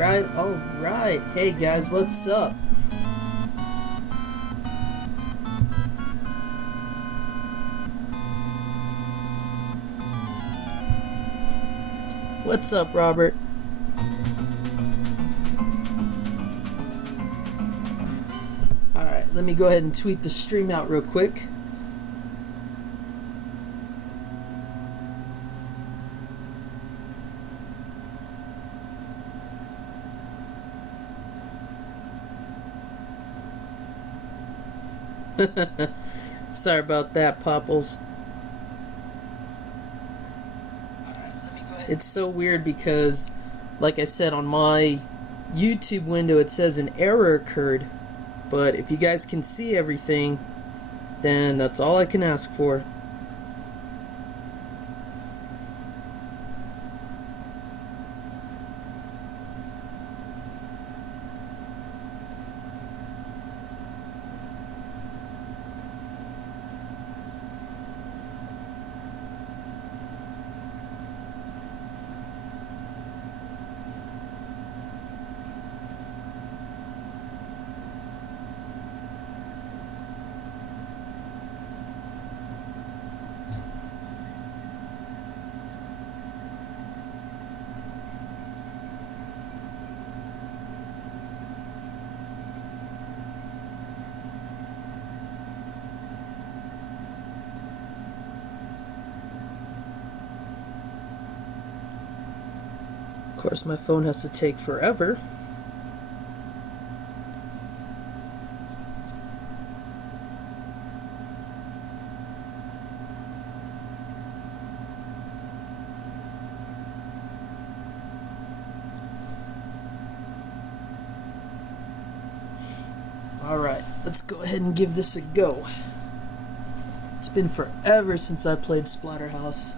Alright. Hey guys, what's up? What's up, Robert? Alright, let me go ahead and tweet the stream out real quick. Sorry about that, Popples. It's so weird because, like I said, on my YouTube window it says an error occurred, but if you guys can see everything, then that's all I can ask for. Of course, my phone has to take forever. Alright, let's go ahead and give this a go. It's been forever since I played Splatterhouse.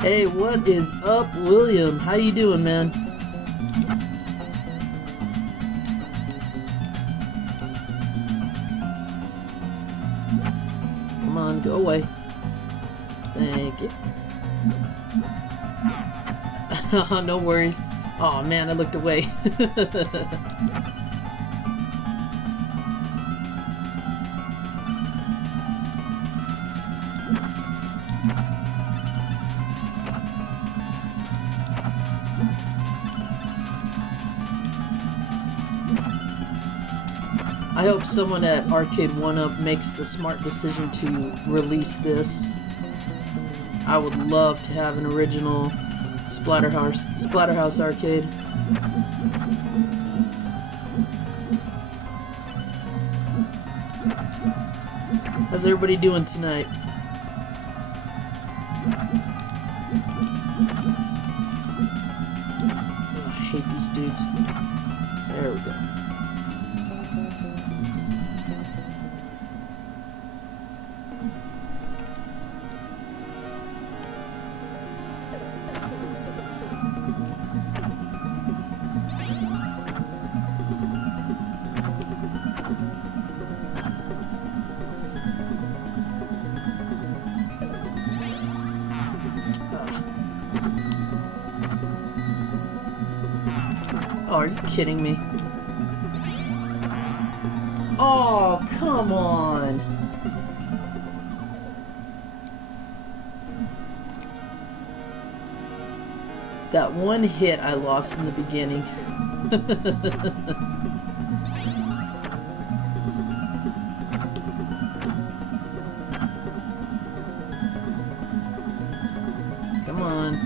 Hey, what is up, William? How you doing, man? Come on, go away. Thank you. No worries. Oh man, I looked away. I hope someone at Arcade 1-Up makes the smart decision to release this. I would love to have an original Splatterhouse arcade. How's everybody doing tonight? Oh, I hate these dudes. There we go. Oh, are you kidding me? Oh, come on! That one hit I lost in the beginning. Come on.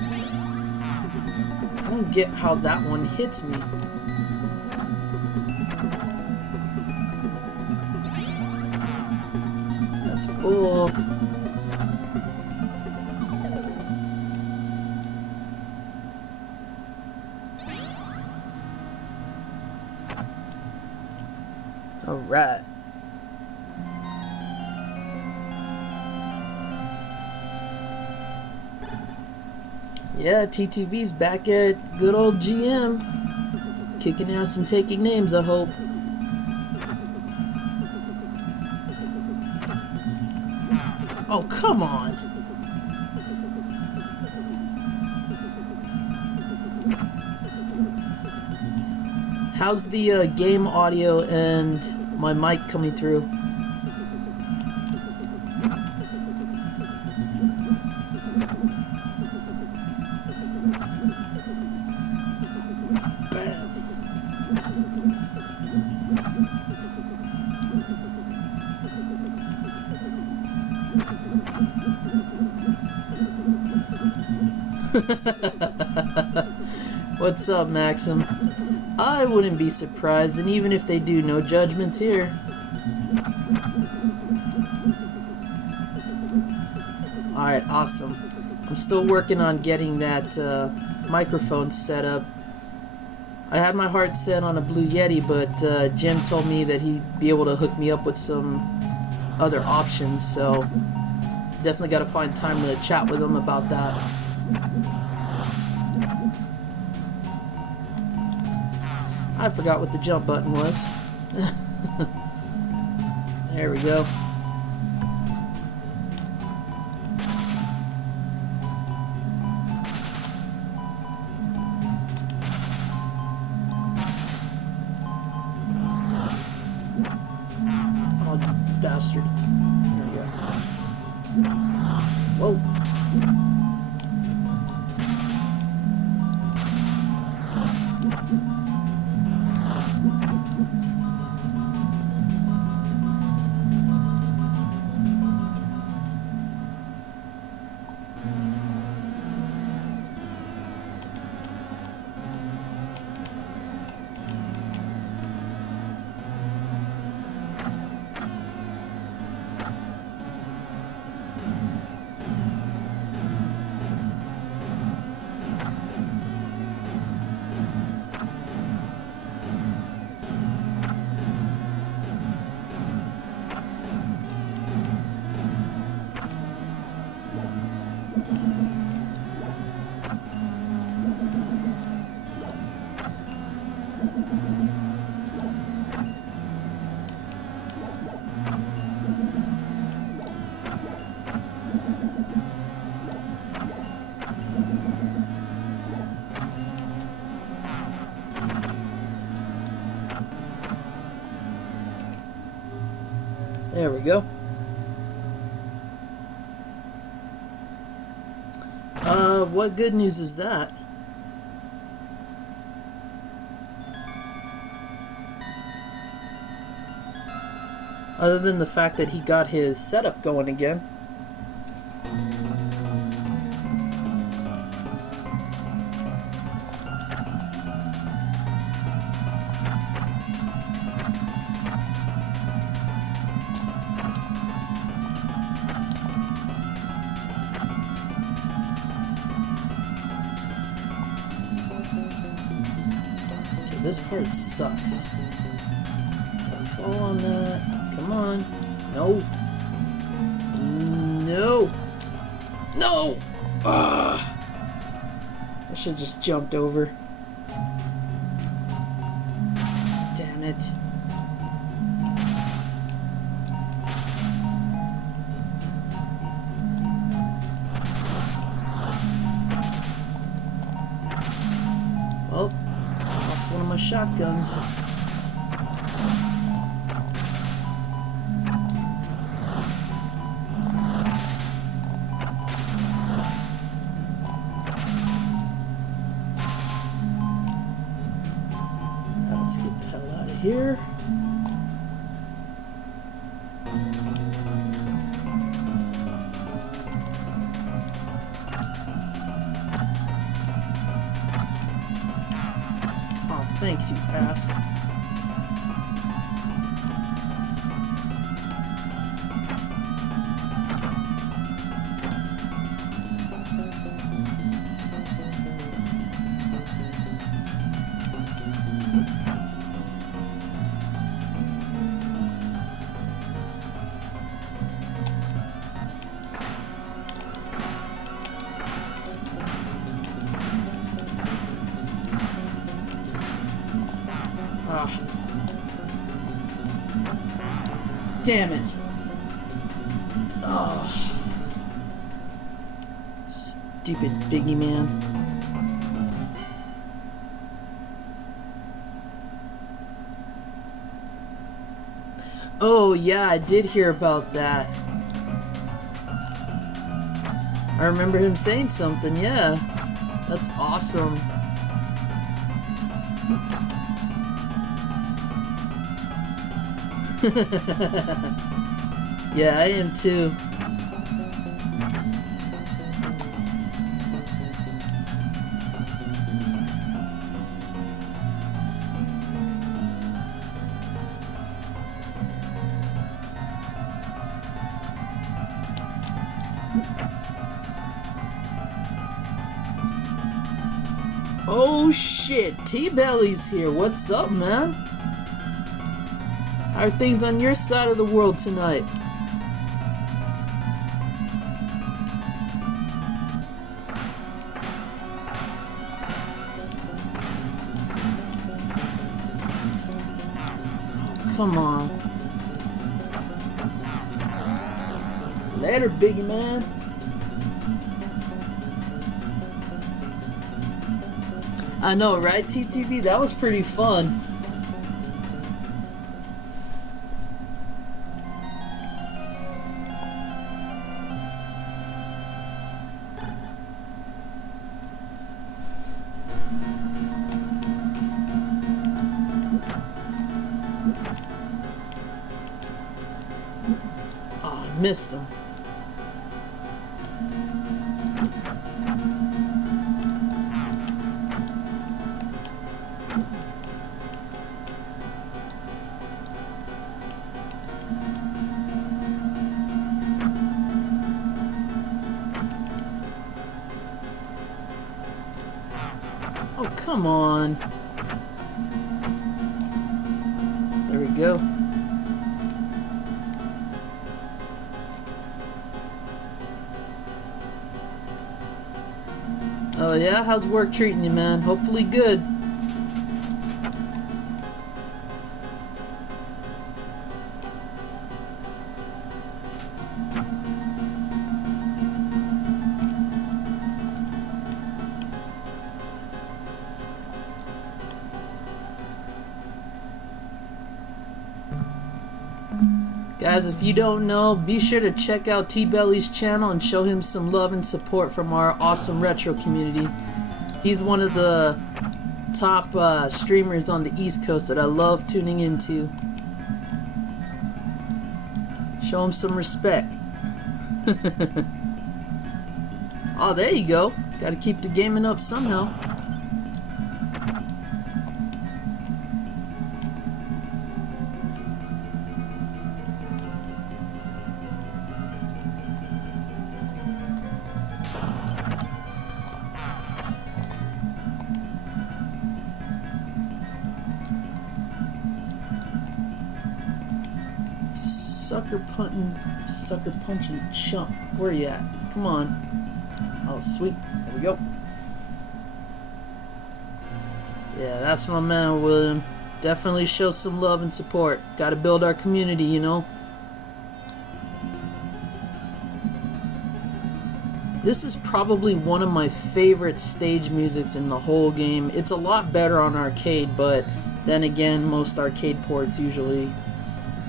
I don't get how that one hits me. That's bull. All right. Yeah, TTV's back at good old GM. Kicking ass and taking names, I hope. Oh, come on. How's the game audio and my mic coming through? Bam. What's up, Maxim? I wouldn't be surprised, and even if they do, no judgments here. Alright, awesome. I'm still working on getting that microphone set up. I had my heart set on a Blue Yeti, but Jim told me that he'd be able to hook me up with some other options, so definitely got to find time to chat with him about that. I forgot what the jump button was. There we go. Oh, bastard. There we go. Whoa. There we go. What good news is that? Other than the fact that he got his setup going again. This part sucks. Don't fall on that. Come on. No. No. No! Ugh. I should have just jumped over. Damn it. Well, lost one of my shotguns. Let's get the hell out of here. Oh, thanks, you ass. damn it. Oh. Stupid Biggie man. Oh yeah, I did hear about that. I remember him saying something, yeah. That's awesome. Yeah, I am too. Oh shit, T-Belly's here. What's up, man? How are things on your side of the world tonight? Come on. Later, Biggie man. I know, right, TTV? That was pretty fun. Oh, I missed him. Oh, come on. There we go. Oh yeah? How's work treating you, man? Hopefully good. Guys, if you don't know, be sure to check out T-Belly's channel and show him some love and support from our awesome retro community. He's one of the top streamers on the East Coast that I love tuning into. Show him some respect. Oh, there you go. Gotta keep the gaming up somehow. Sucker punching chump. Where you at? Come on. Oh, sweet. There we go. Yeah, that's my man, William. Definitely show some love and support. Gotta build our community, you know. This is probably one of my favorite stage musics in the whole game. It's a lot better on arcade, but then again, most arcade ports usually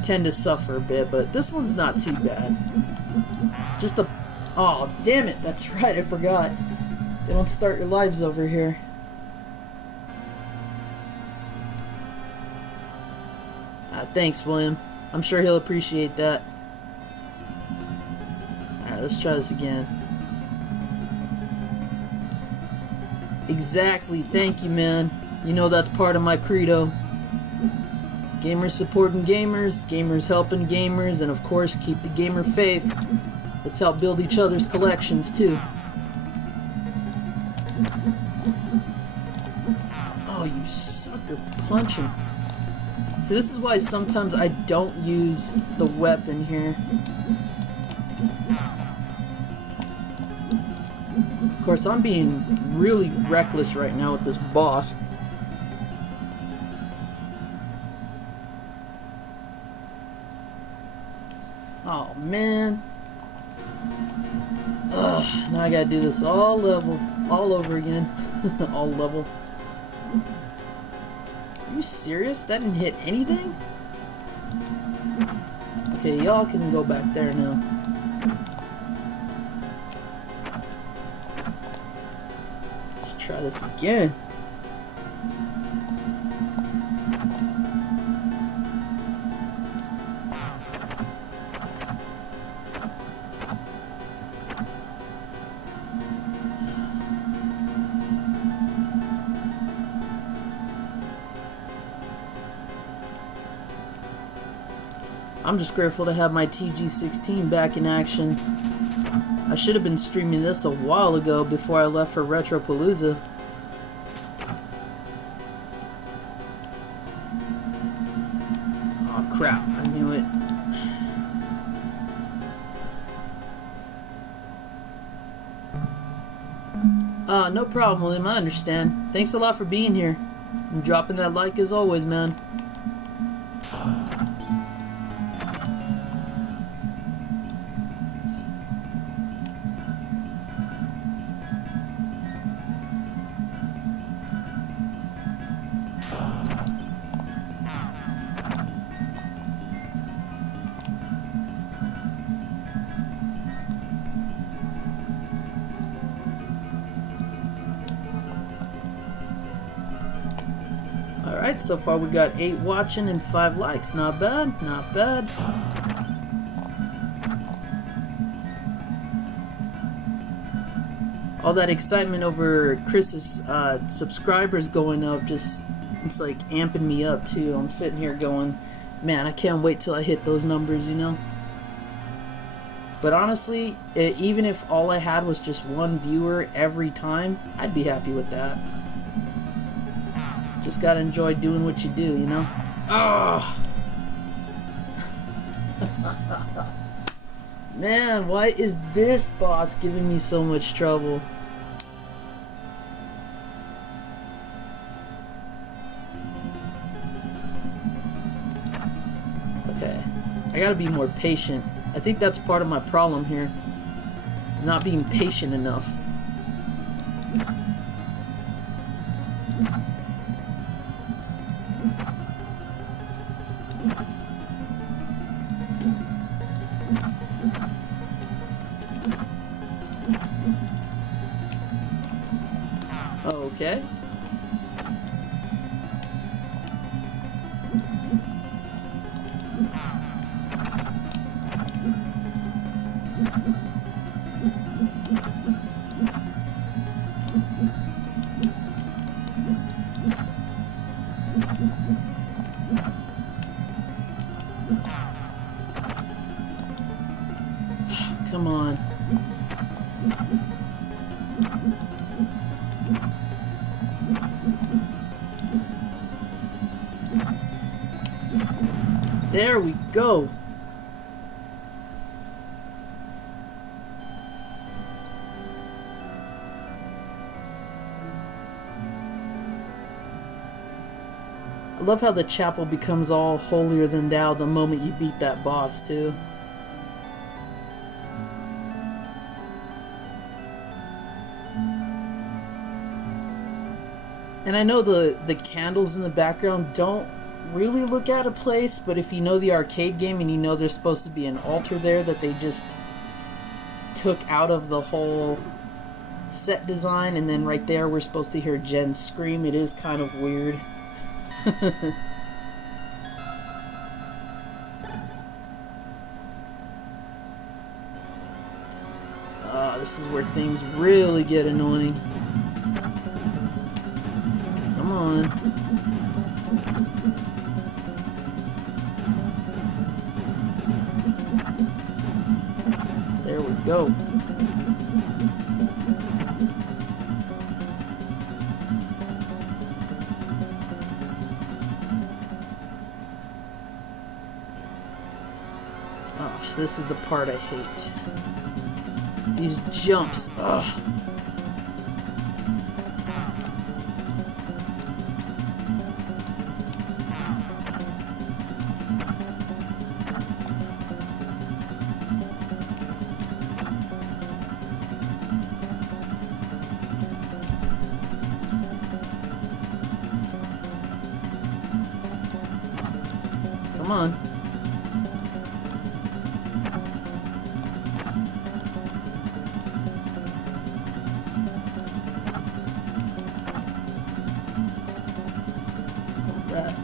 tend to suffer a bit, but this one's not too bad. Just a... Oh, damn it, that's right, I forgot. They don't start your lives over here. Thanks, William. I'm sure he'll appreciate that. Alright, let's try this again. Exactly, thank you, man. You know that's part of my credo. Gamers supporting gamers, gamers helping gamers, and of course, keep the gamer faith. Let's help build each other's collections, too. Oh, you sucker punching. See, this is why sometimes I don't use the weapon here. Of course, I'm being really reckless right now with this boss. Oh man. Ugh, now I gotta do this all over again. All level. Are you serious? That didn't hit anything? Okay, y'all can go back there now. Let's try this again. I'm just grateful to have my TG-16 back in action. I should have been streaming this a while ago before I left for Retropalooza. Oh crap, I knew it. No problem, William, I understand. Thanks a lot for being here. And dropping that like as always, man. Alright, so far we got 8 watching and 5 likes. Not bad, not bad. All that excitement over Chris's subscribers going up, just, it's like amping me up too. I'm sitting here going, man, I can't wait till I hit those numbers, you know? But honestly, even if all I had was just 1 viewer every time, I'd be happy with that. Just gotta enjoy doing what you do, you know? Oh! Man, why is this boss giving me so much trouble? Okay, I gotta be more patient. I think that's part of my problem here. Not being patient enough. Okay. Come on. There we go. I love how the chapel becomes all holier than thou the moment you beat that boss too. And I know the candles in the background don't really look out of place, but if you know the arcade game and you know there's supposed to be an altar there that they just took out of the whole set design, and then right there we're supposed to hear Jen scream, it is kind of weird. This is where things really get annoying. Come on. There we go. Oh, this is the part I hate. These jumps. Ugh. Come on. Right.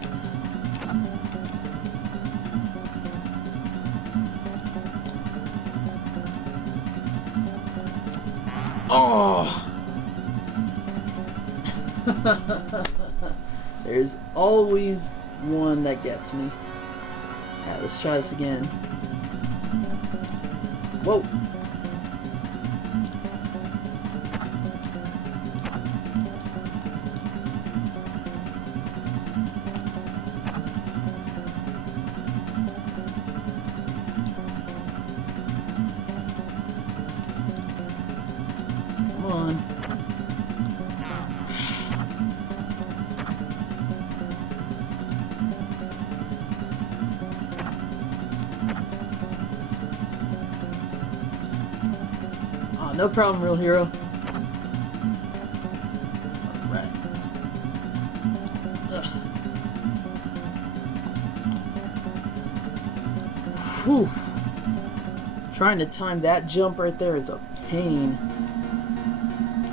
Oh! There's always one that gets me. Alright, let's try this again. Whoa! Come on. Oh, no problem, real hero. Alright. Whew. Trying to time that jump right there is a pain.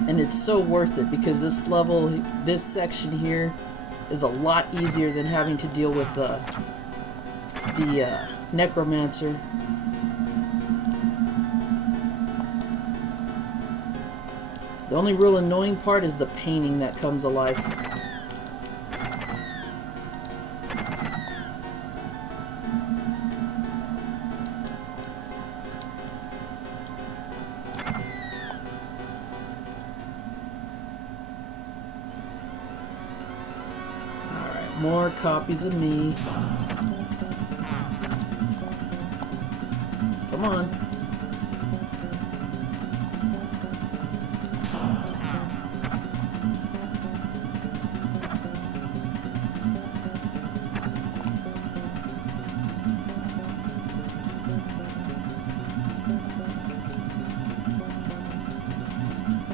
And it's so worth it because this level, this section here, is a lot easier than having to deal with the necromancer. The only real annoying part is the painting that comes alive. Alright, more copies of me. Come on.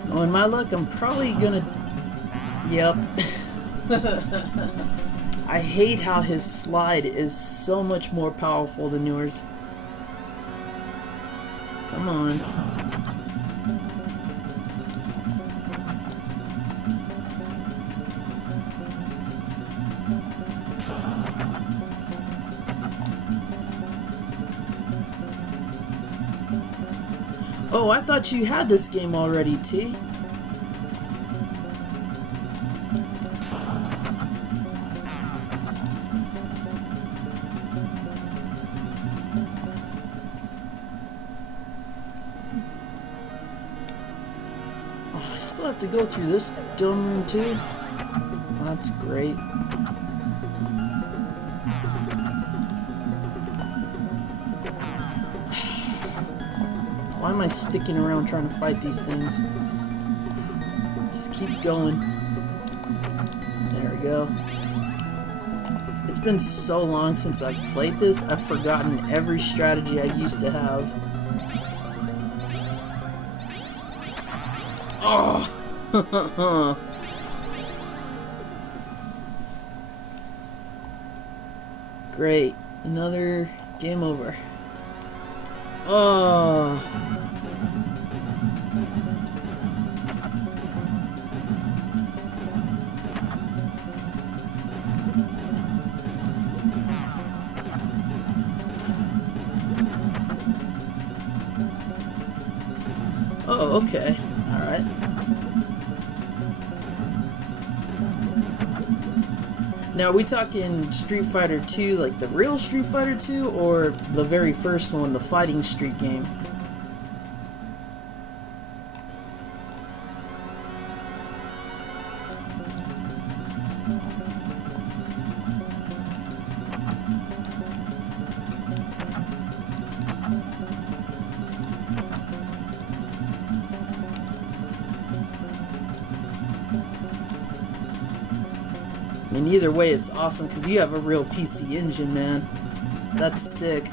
Knowing my luck, I'm probably gonna... Yep. I hate how his slide is so much more powerful than yours. Come on. Oh, I thought you had this game already, T. Oh, I still have to go through this dumb room too? That's great. Why am I sticking around trying to fight these things? Just keep going. There we go. It's been so long since I've played this, I've forgotten every strategy I used to have. Oh! Great. Another game over. Oh. Oh, okay. Alright. Now, are we talking Street Fighter 2, like the real Street Fighter 2, or the very first one, the Fighting Street game? I mean, either way, it's awesome because you have a real PC engine, man. That's sick.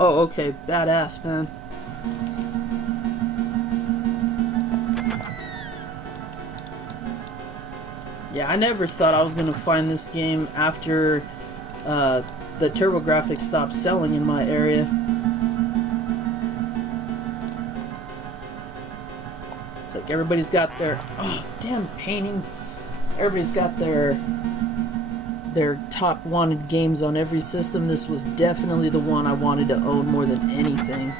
Oh, okay. Badass, man. Yeah, I never thought I was gonna find this game after the Turbographx stopped selling in my area. It's like everybody's got their... Oh, damn painting. Everybody's got their top wanted games on every system. This was definitely the one I wanted to own more than anything.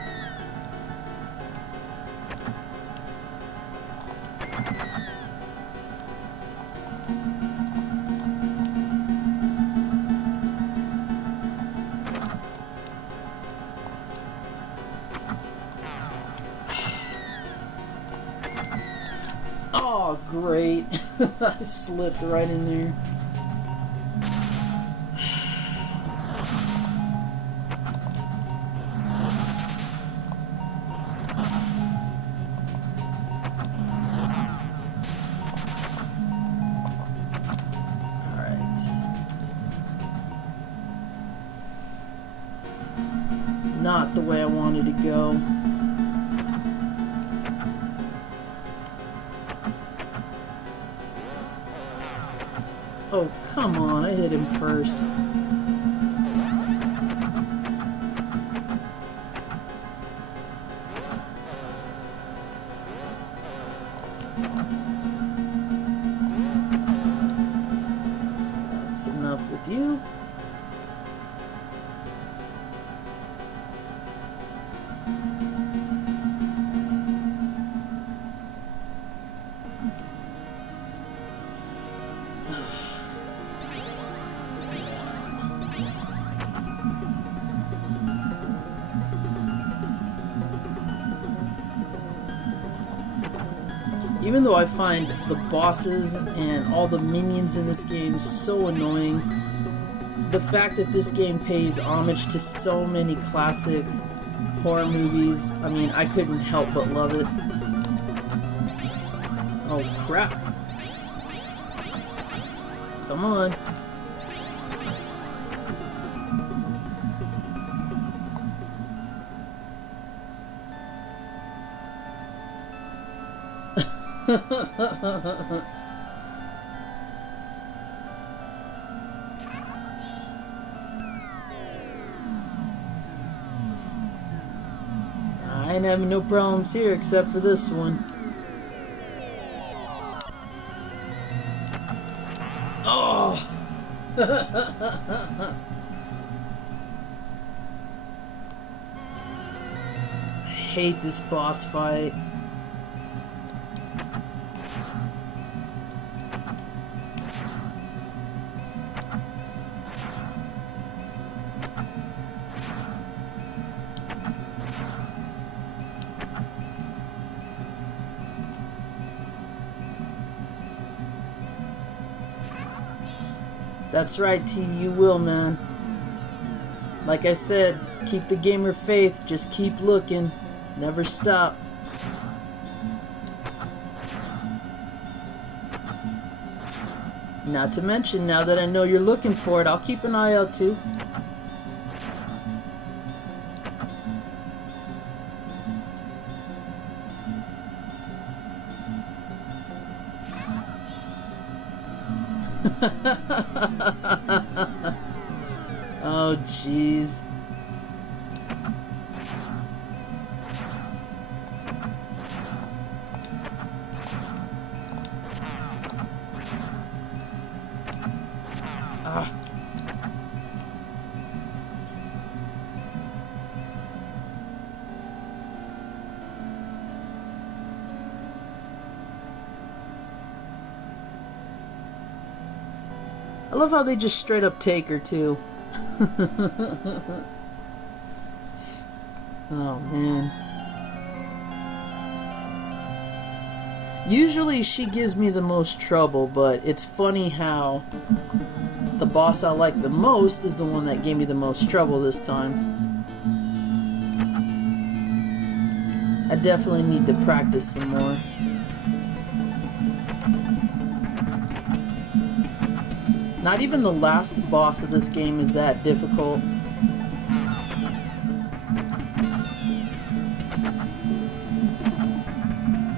Oh, great. I slipped right in there. Not the way I wanted to go. Oh, come on, I hit him first. That's enough with you. Even though I find the bosses and all the minions in this game so annoying, the fact that this game pays homage to so many classic horror movies, I mean, I couldn't help but love it. Oh crap. Come on. I ain't having no problems here except for this one. Oh! I hate this boss fight. That's right, T, you will, man. Like I said, keep the gamer faith, just keep looking, never stop. Not to mention, now that I know you're looking for it, I'll keep an eye out too. Oh, jeez. Ah. I love how they just straight up take her too. Oh man. Usually she gives me the most trouble, but it's funny how the boss I like the most is the one that gave me the most trouble this time. I definitely need to practice some more. Not even the last boss of this game is that difficult.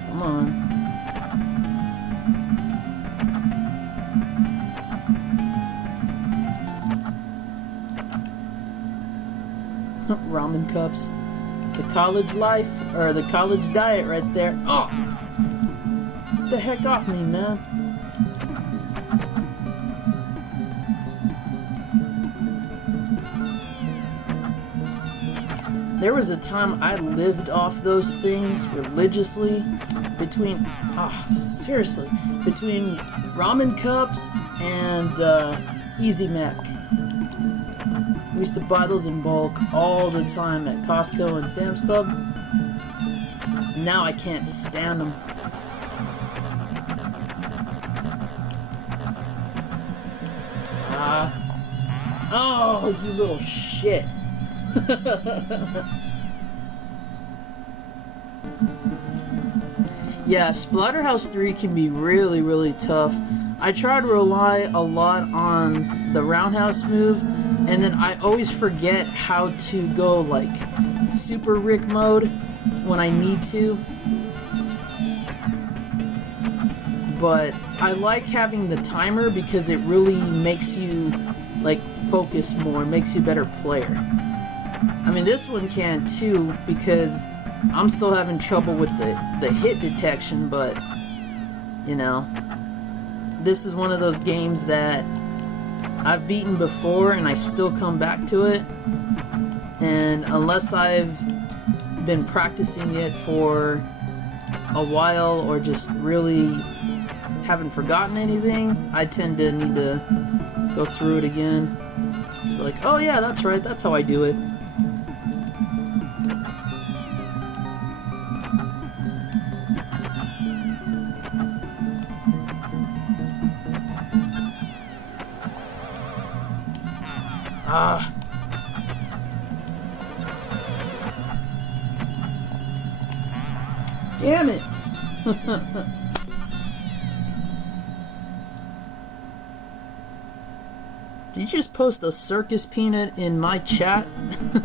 Come on. Ramen cups. The college life, or the college diet right there. Oh! Get the heck off me, man. There was a time I lived off those things religiously between, seriously, between ramen cups and Easy Mac. We used to buy those in bulk all the time at Costco and Sam's Club. Now I can't stand them. Oh, you little shit. Yeah, Splatterhouse 3 can be really, really tough. I try to rely a lot on the roundhouse move, and then I always forget how to go like Super Rick mode when I need to. But I like having the timer because it really makes you like focus more, makes you a better player. I mean, this one can too because I'm still having trouble with the hit detection, but you know, this is one of those games that I've beaten before and I still come back to it, and unless I've been practicing it for a while or just really haven't forgotten anything, I tend to need to go through it again. So like, oh yeah, that's right, that's how I do it. Damn it! Did you just post a circus peanut in my chat? I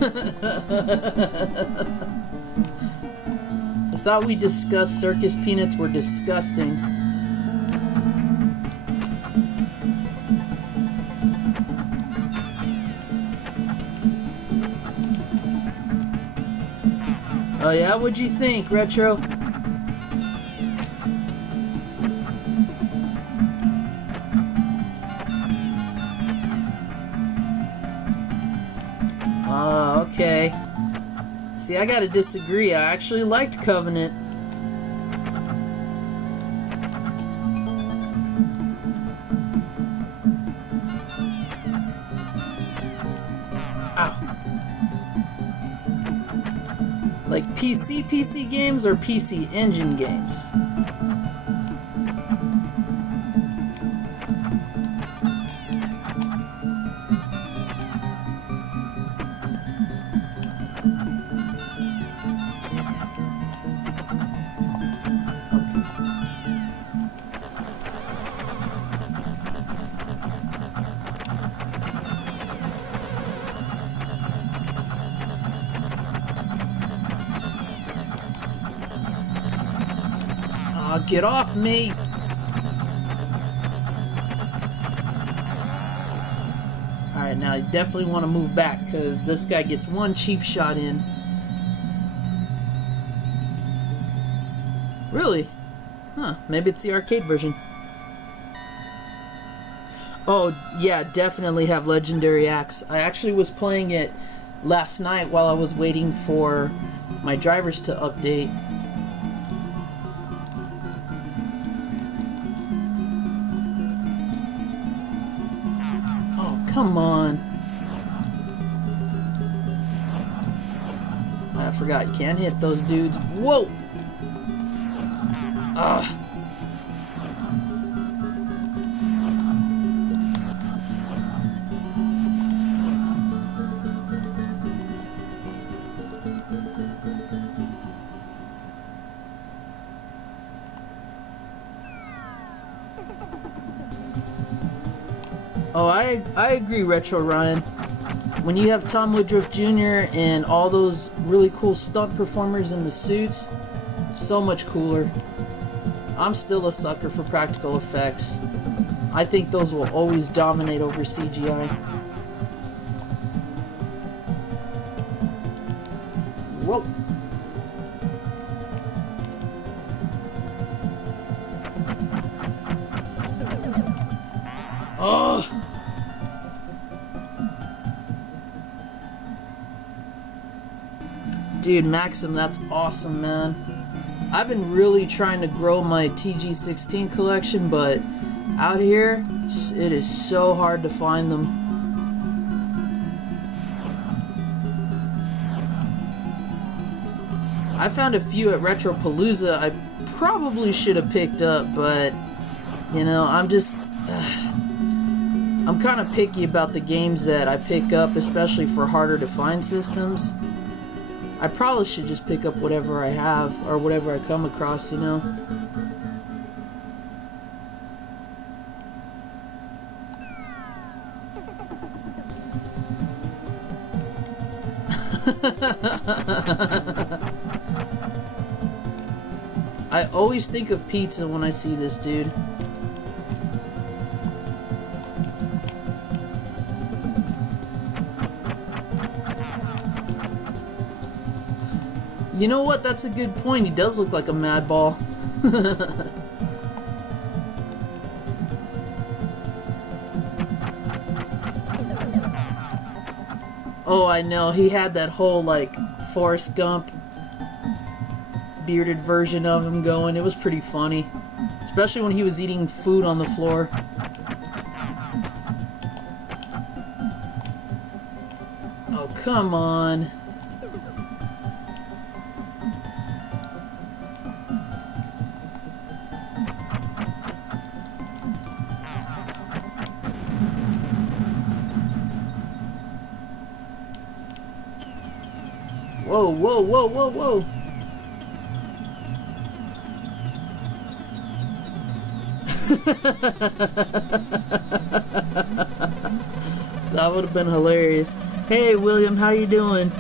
thought we discussed circus peanuts were disgusting. Oh yeah, what'd you think, Retro? Okay. See, I gotta disagree. I actually liked Covenant. Ow. Like PC games or PC Engine games? Get off me! Alright, now I definitely want to move back because this guy gets one cheap shot in. Really? Huh, maybe it's the arcade version. Oh, yeah, definitely have Legendary Axe. I actually was playing it last night while I was waiting for my drivers to update. Come on. I forgot, you can't hit those dudes. Whoa! Ugh. Oh, I agree, Retro Ryan. When you have Tom Woodruff Jr. and all those really cool stunt performers in the suits, so much cooler. I'm still a sucker for practical effects. I think those will always dominate over CGI. Whoa. Oh. Dude, Maxim, that's awesome, man. I've been really trying to grow my TG-16 collection, but out here, it is so hard to find them. I found a few at Retropalooza I probably should have picked up, but, you know, I'm kind of picky about the games that I pick up, especially for harder to find systems. I probably should just pick up whatever I have, or whatever I come across, you know? I always think of pizza when I see this dude. You know what? That's a good point. He does look like a madball. Oh, I know. He had that whole, like, Forrest Gump bearded version of him going. It was pretty funny. Especially when he was eating food on the floor. Oh, come on. Whoa, whoa, whoa, whoa, whoa. That would have been hilarious. Hey, William, how you doing?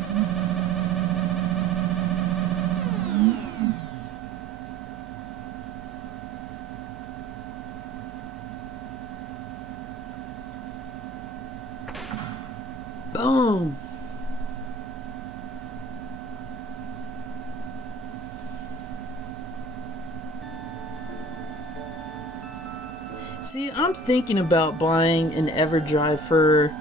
Boom. See, I'm thinking about buying an EverDrive for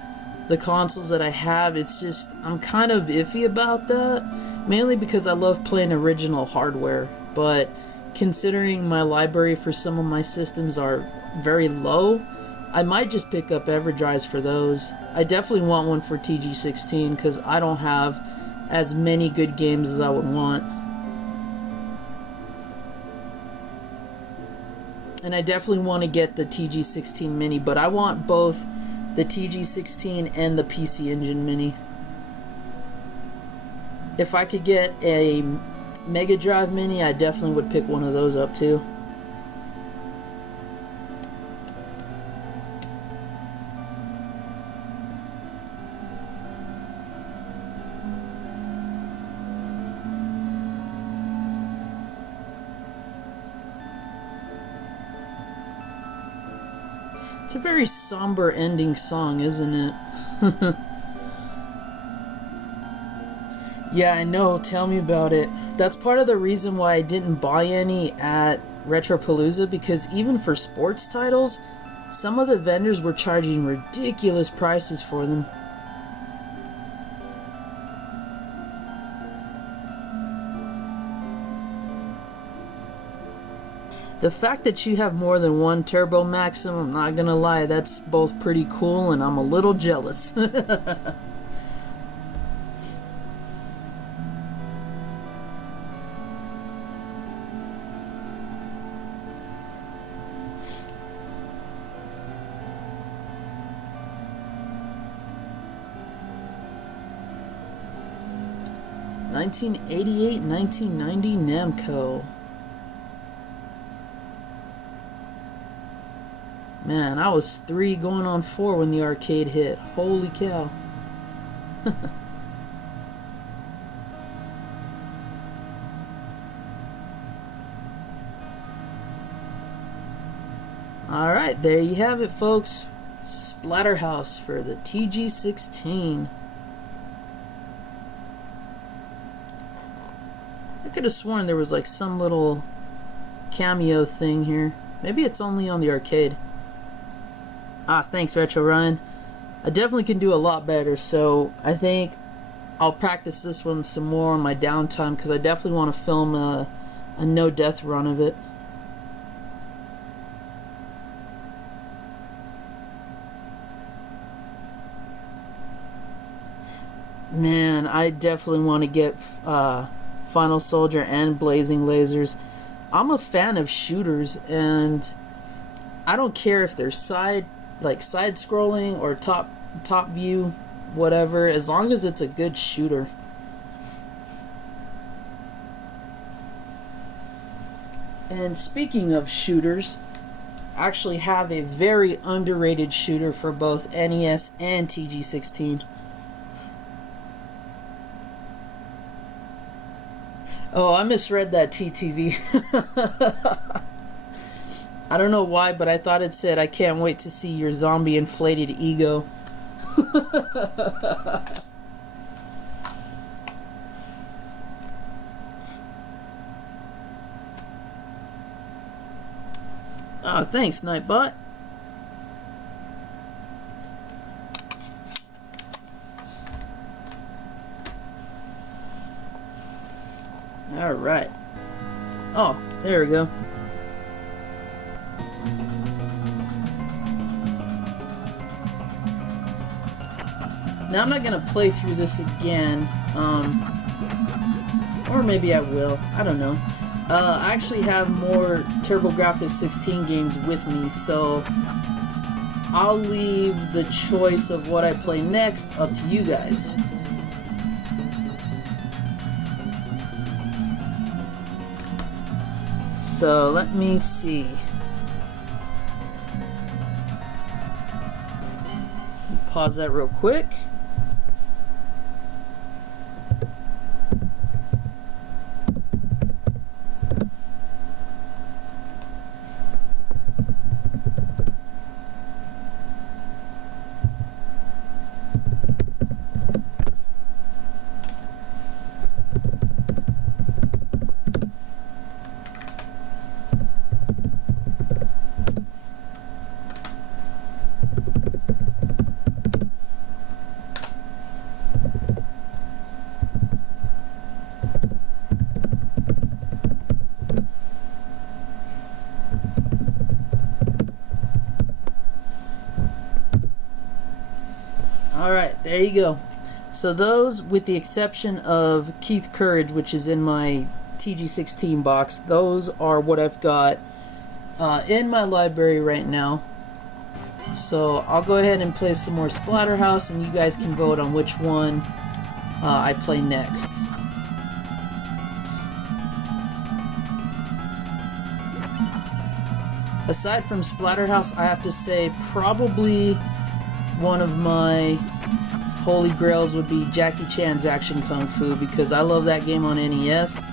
the consoles that I have. It's just, I'm kind of iffy about that. Mainly because I love playing original hardware. But considering my library for some of my systems are very low, I might just pick up EverDrives for those. I definitely want one for TG-16 because I don't have as many good games as I would want. And I definitely want to get the TG-16 Mini, but I want both the TG-16 and the PC Engine Mini. If I could get a Mega Drive Mini, I definitely would pick one of those up too. It's a very somber ending song, isn't it? Yeah, I know. Tell me about it. That's part of the reason why I didn't buy any at Retropalooza, because even for sports titles, some of the vendors were charging ridiculous prices for them. The fact that you have more than one Turbo Maxim, I'm not gonna lie, that's both pretty cool and I'm a little jealous. (1988, 1990 Namco). Man, I was 3 going on 4 when the arcade hit. Holy cow. Alright, there you have it, folks. Splatterhouse for the TG-16. I could have sworn there was like some little cameo thing here. Maybe it's only on the arcade. Ah, thanks, Retro Ryan. I definitely can do a lot better, so I think I'll practice this one some more on my downtime, because I definitely want to film a no-death run of it. Man, I definitely want to get Final Soldier and Blazing Lasers. I'm a fan of shooters, and I don't care if they're side scrolling or top view, whatever, as long as it's a good shooter. And speaking of shooters, I actually have a very underrated shooter for both NES and TG-16. Oh, I misread that TTV. I don't know why, but I thought it said, "I can't wait to see your zombie inflated ego." Oh, thanks, Nightbot. Alright. Oh, there we go. Now I'm not gonna play through this again, or maybe I will, I don't know. I actually have more Turbographx-16 games with me, so I'll leave the choice of what I play next up to you guys. So let me see. Pause that real quick. Alright, there you go. So those, with the exception of Keith Courage, which is in my TG-16 box, those are what I've got in my library right now. So I'll go ahead and play some more Splatterhouse, and you guys can vote on which one I play next. Aside from Splatterhouse, I have to say probably one of my holy grails would be Jackie Chan's Action Kung Fu, because I love that game on NES,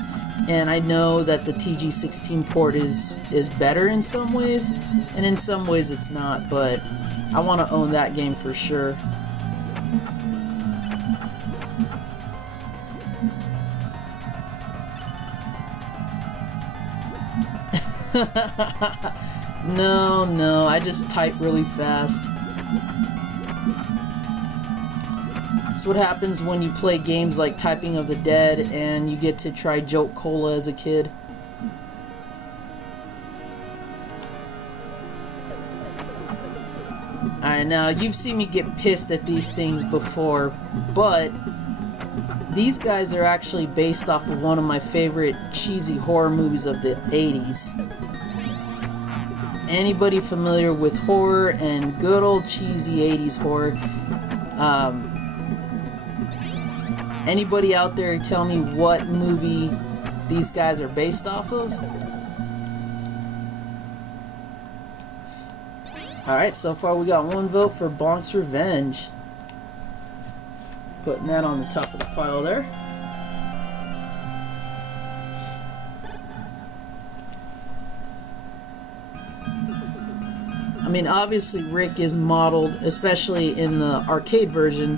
and I know that the TG-16 port is better in some ways, and in some ways it's not, but I want to own that game for sure. No, I just type really fast. That's what happens when you play games like Typing of the Dead and you get to try Jolt Cola as a kid. Alright, now you've seen me get pissed at these things before, but these guys are actually based off of one of my favorite cheesy horror movies of the 80s. Anybody familiar with horror and good old cheesy 80s horror? Anybody out there tell me what movie these guys are based off of? Alright, so far we got 1 vote for Bonk's Revenge. Putting that on the top of the pile there. I mean, obviously Rick is modeled, especially in the arcade version,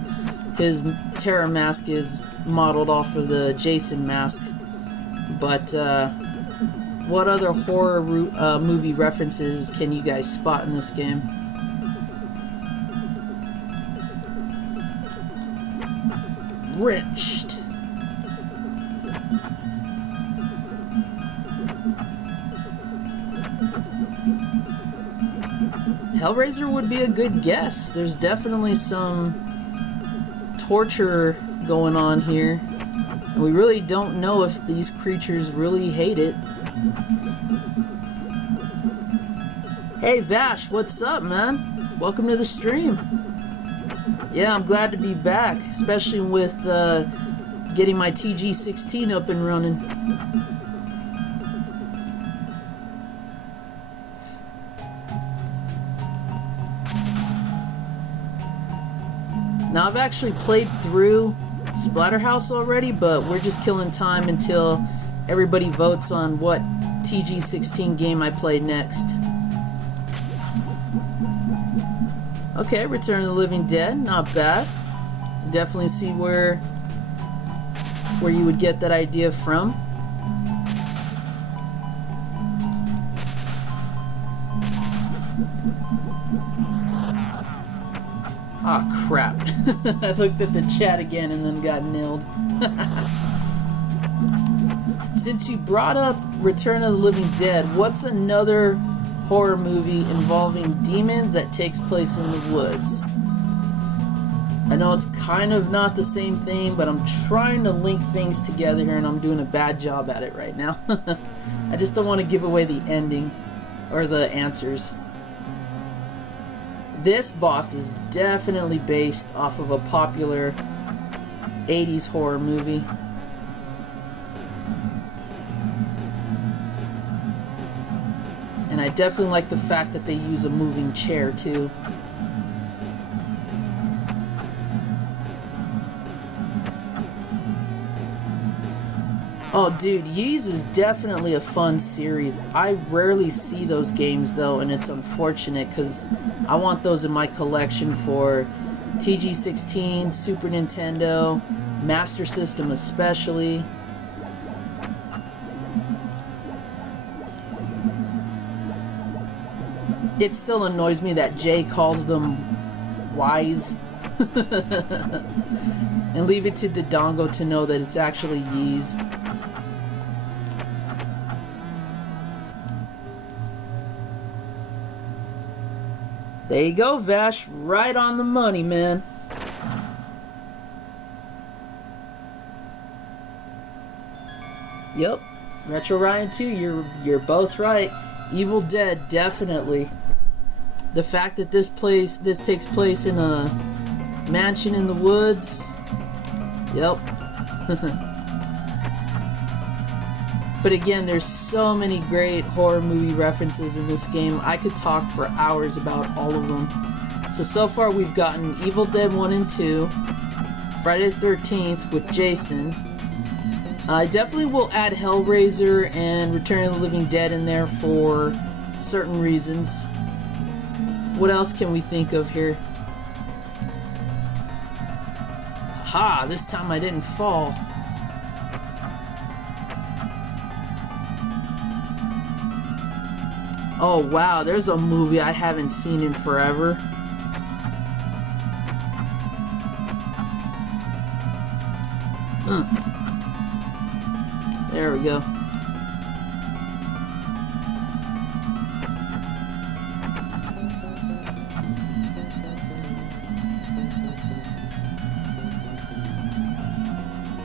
his terror mask is modeled off of the Jason mask. But, what other horror movie references can you guys spot in this game? Wrenched. Hellraiser would be a good guess. There's definitely some torture going on here. And we really don't know if these creatures really hate it. Hey Vash, what's up, man? Welcome to the stream. Yeah, I'm glad to be back, especially with getting my TG-16 up and running. Now, I've actually played through Splatterhouse already, but we're just killing time until everybody votes on what TG-16 game I play next. Okay, Return of the Living Dead, not bad. Definitely see where you would get that idea from. Oh crap. I looked at the chat again and then got nailed. Since you brought up Return of the Living Dead, what's another horror movie involving demons that takes place in the woods? I know it's kind of not the same thing, but I'm trying to link things together here and I'm doing a bad job at it right now. I just don't want to give away the ending or the answers. This boss is definitely based off of a popular 80s horror movie. And I definitely like the fact that they use a moving chair too. Oh dude, Ys is definitely a fun series. I rarely see those games though, and it's unfortunate because I want those in my collection for TG-16, Super Nintendo, Master System especially. It still annoys me that Jay calls them Ys. And leave it to Dodongo to know that it's actually Ys. There you go, Vash. Right on the money, man. Yep. Retro Ryan 2, you're both right. Evil Dead, definitely. The fact that this takes place in a mansion in the woods. Yep. But again, there's so many great horror movie references in this game. I could talk for hours about all of them. So far we've gotten Evil Dead 1 and 2, Friday the 13th with Jason. I definitely will add Hellraiser and Return of the Living Dead in there for certain reasons. What else can we think of here? Ha! This time I didn't fall. Oh wow, there's a movie I haven't seen in forever. There we go.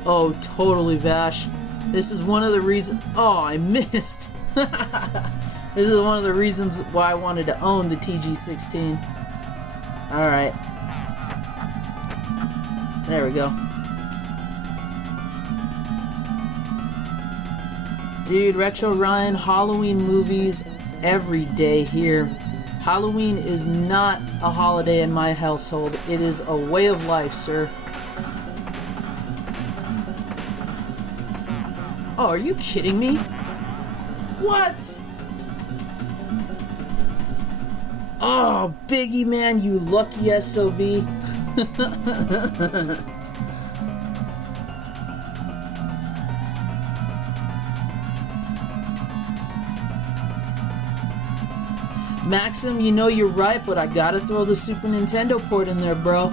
Oh, totally, Vash. This is one of the reasons... Oh, I missed. This is one of the reasons why I wanted to own the TG-16. Alright. There we go. Dude, Retro Ryan, Halloween movies every day here. Halloween is not a holiday in my household. It is a way of life, sir. Oh, are you kidding me? What? Oh, Biggie, man, you lucky SOB. Maxim, you know you're right, but I gotta throw the Super Nintendo port in there, bro.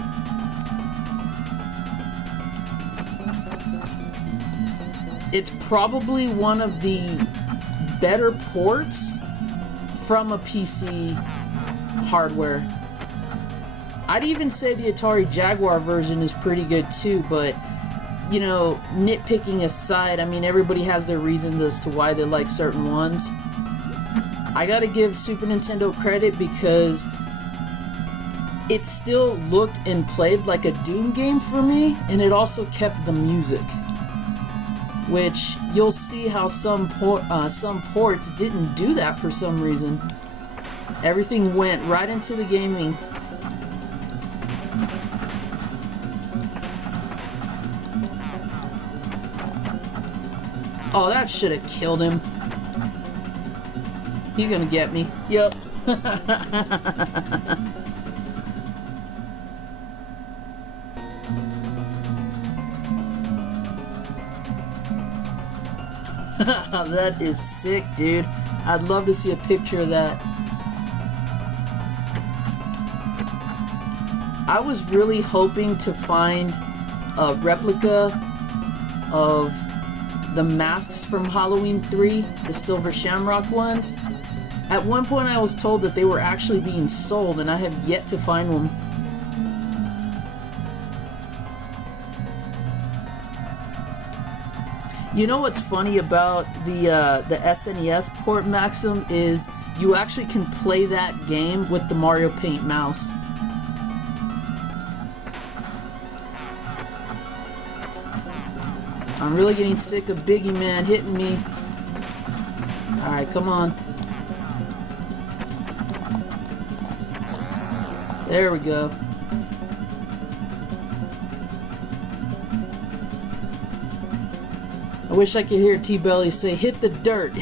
It's probably one of the better ports from a PC hardware. I'd even say the Atari Jaguar version is pretty good too, but you know, nitpicking aside, I mean, everybody has their reasons as to why they like certain ones. I gotta give Super Nintendo credit because it still looked and played like a Doom game for me, and it also kept the music, which you'll see how some ports didn't do that for some reason. Everything went right into the gaming. Oh, that should have killed him. He's gonna get me. Yep. That is sick, dude. I'd love to see a picture of that. I was really hoping to find a replica of the masks from Halloween 3, the Silver Shamrock ones. At one point I was told that they were actually being sold, and I have yet to find one. You know what's funny about the SNES port, Maxim, is you actually can play that game with the Mario Paint mouse. I'm really getting sick of Biggie Man hitting me. Alright, come on. There we go. I wish I could hear T-Belly say, hit the dirt.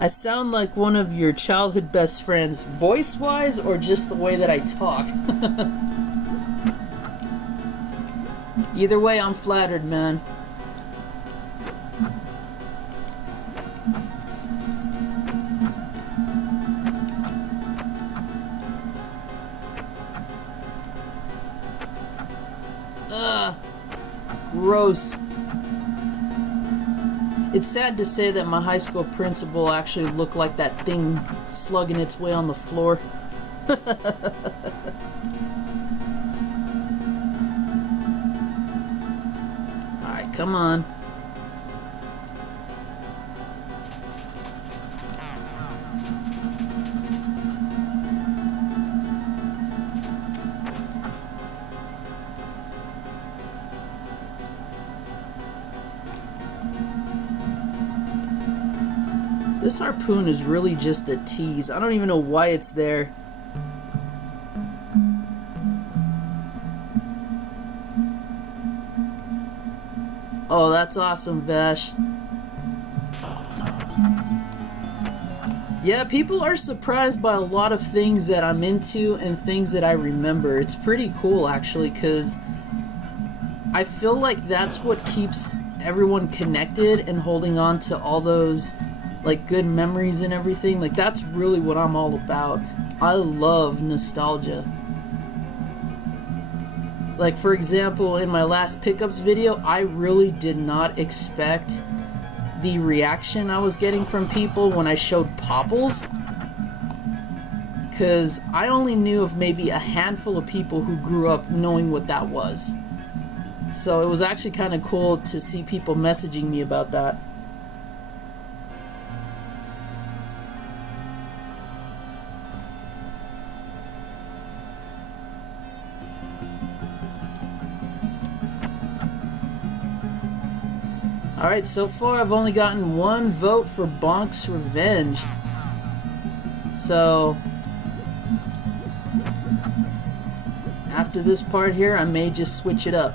I sound like one of your childhood best friends, voice-wise or just the way that I talk. Either way, I'm flattered, man. Ugh. Gross. It's sad to say that my high school principal actually looked like that thing slugging its way on the floor. Alright, come on. This harpoon is really just a tease. I don't even know why it's there. Oh, that's awesome, Vash. Yeah, people are surprised by a lot of things that I'm into and things that I remember. It's pretty cool, actually, because I feel like that's what keeps everyone connected and holding on to all those like good memories and everything. Like, that's really what I'm all about. I love nostalgia. Like, for example, in my last pickups video, I really did not expect the reaction I was getting from people when I showed Popples, because I only knew of maybe a handful of people who grew up knowing what that was. So it was actually kind of cool to see people messaging me about that. Alright, so far I've only gotten one vote for BONK'S Revenge. So, after this part here, I may just switch it up.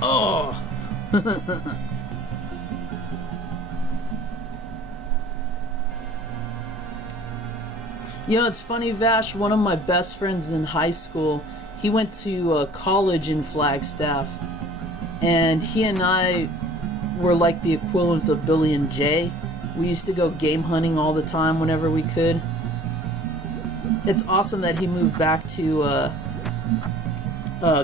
Oh! You know, it's funny, Vash, one of my best friends in high school, he went to college in Flagstaff, and he and I were like the equivalent of Billy and Jay. We used to go game hunting all the time whenever we could. It's awesome that he moved back to a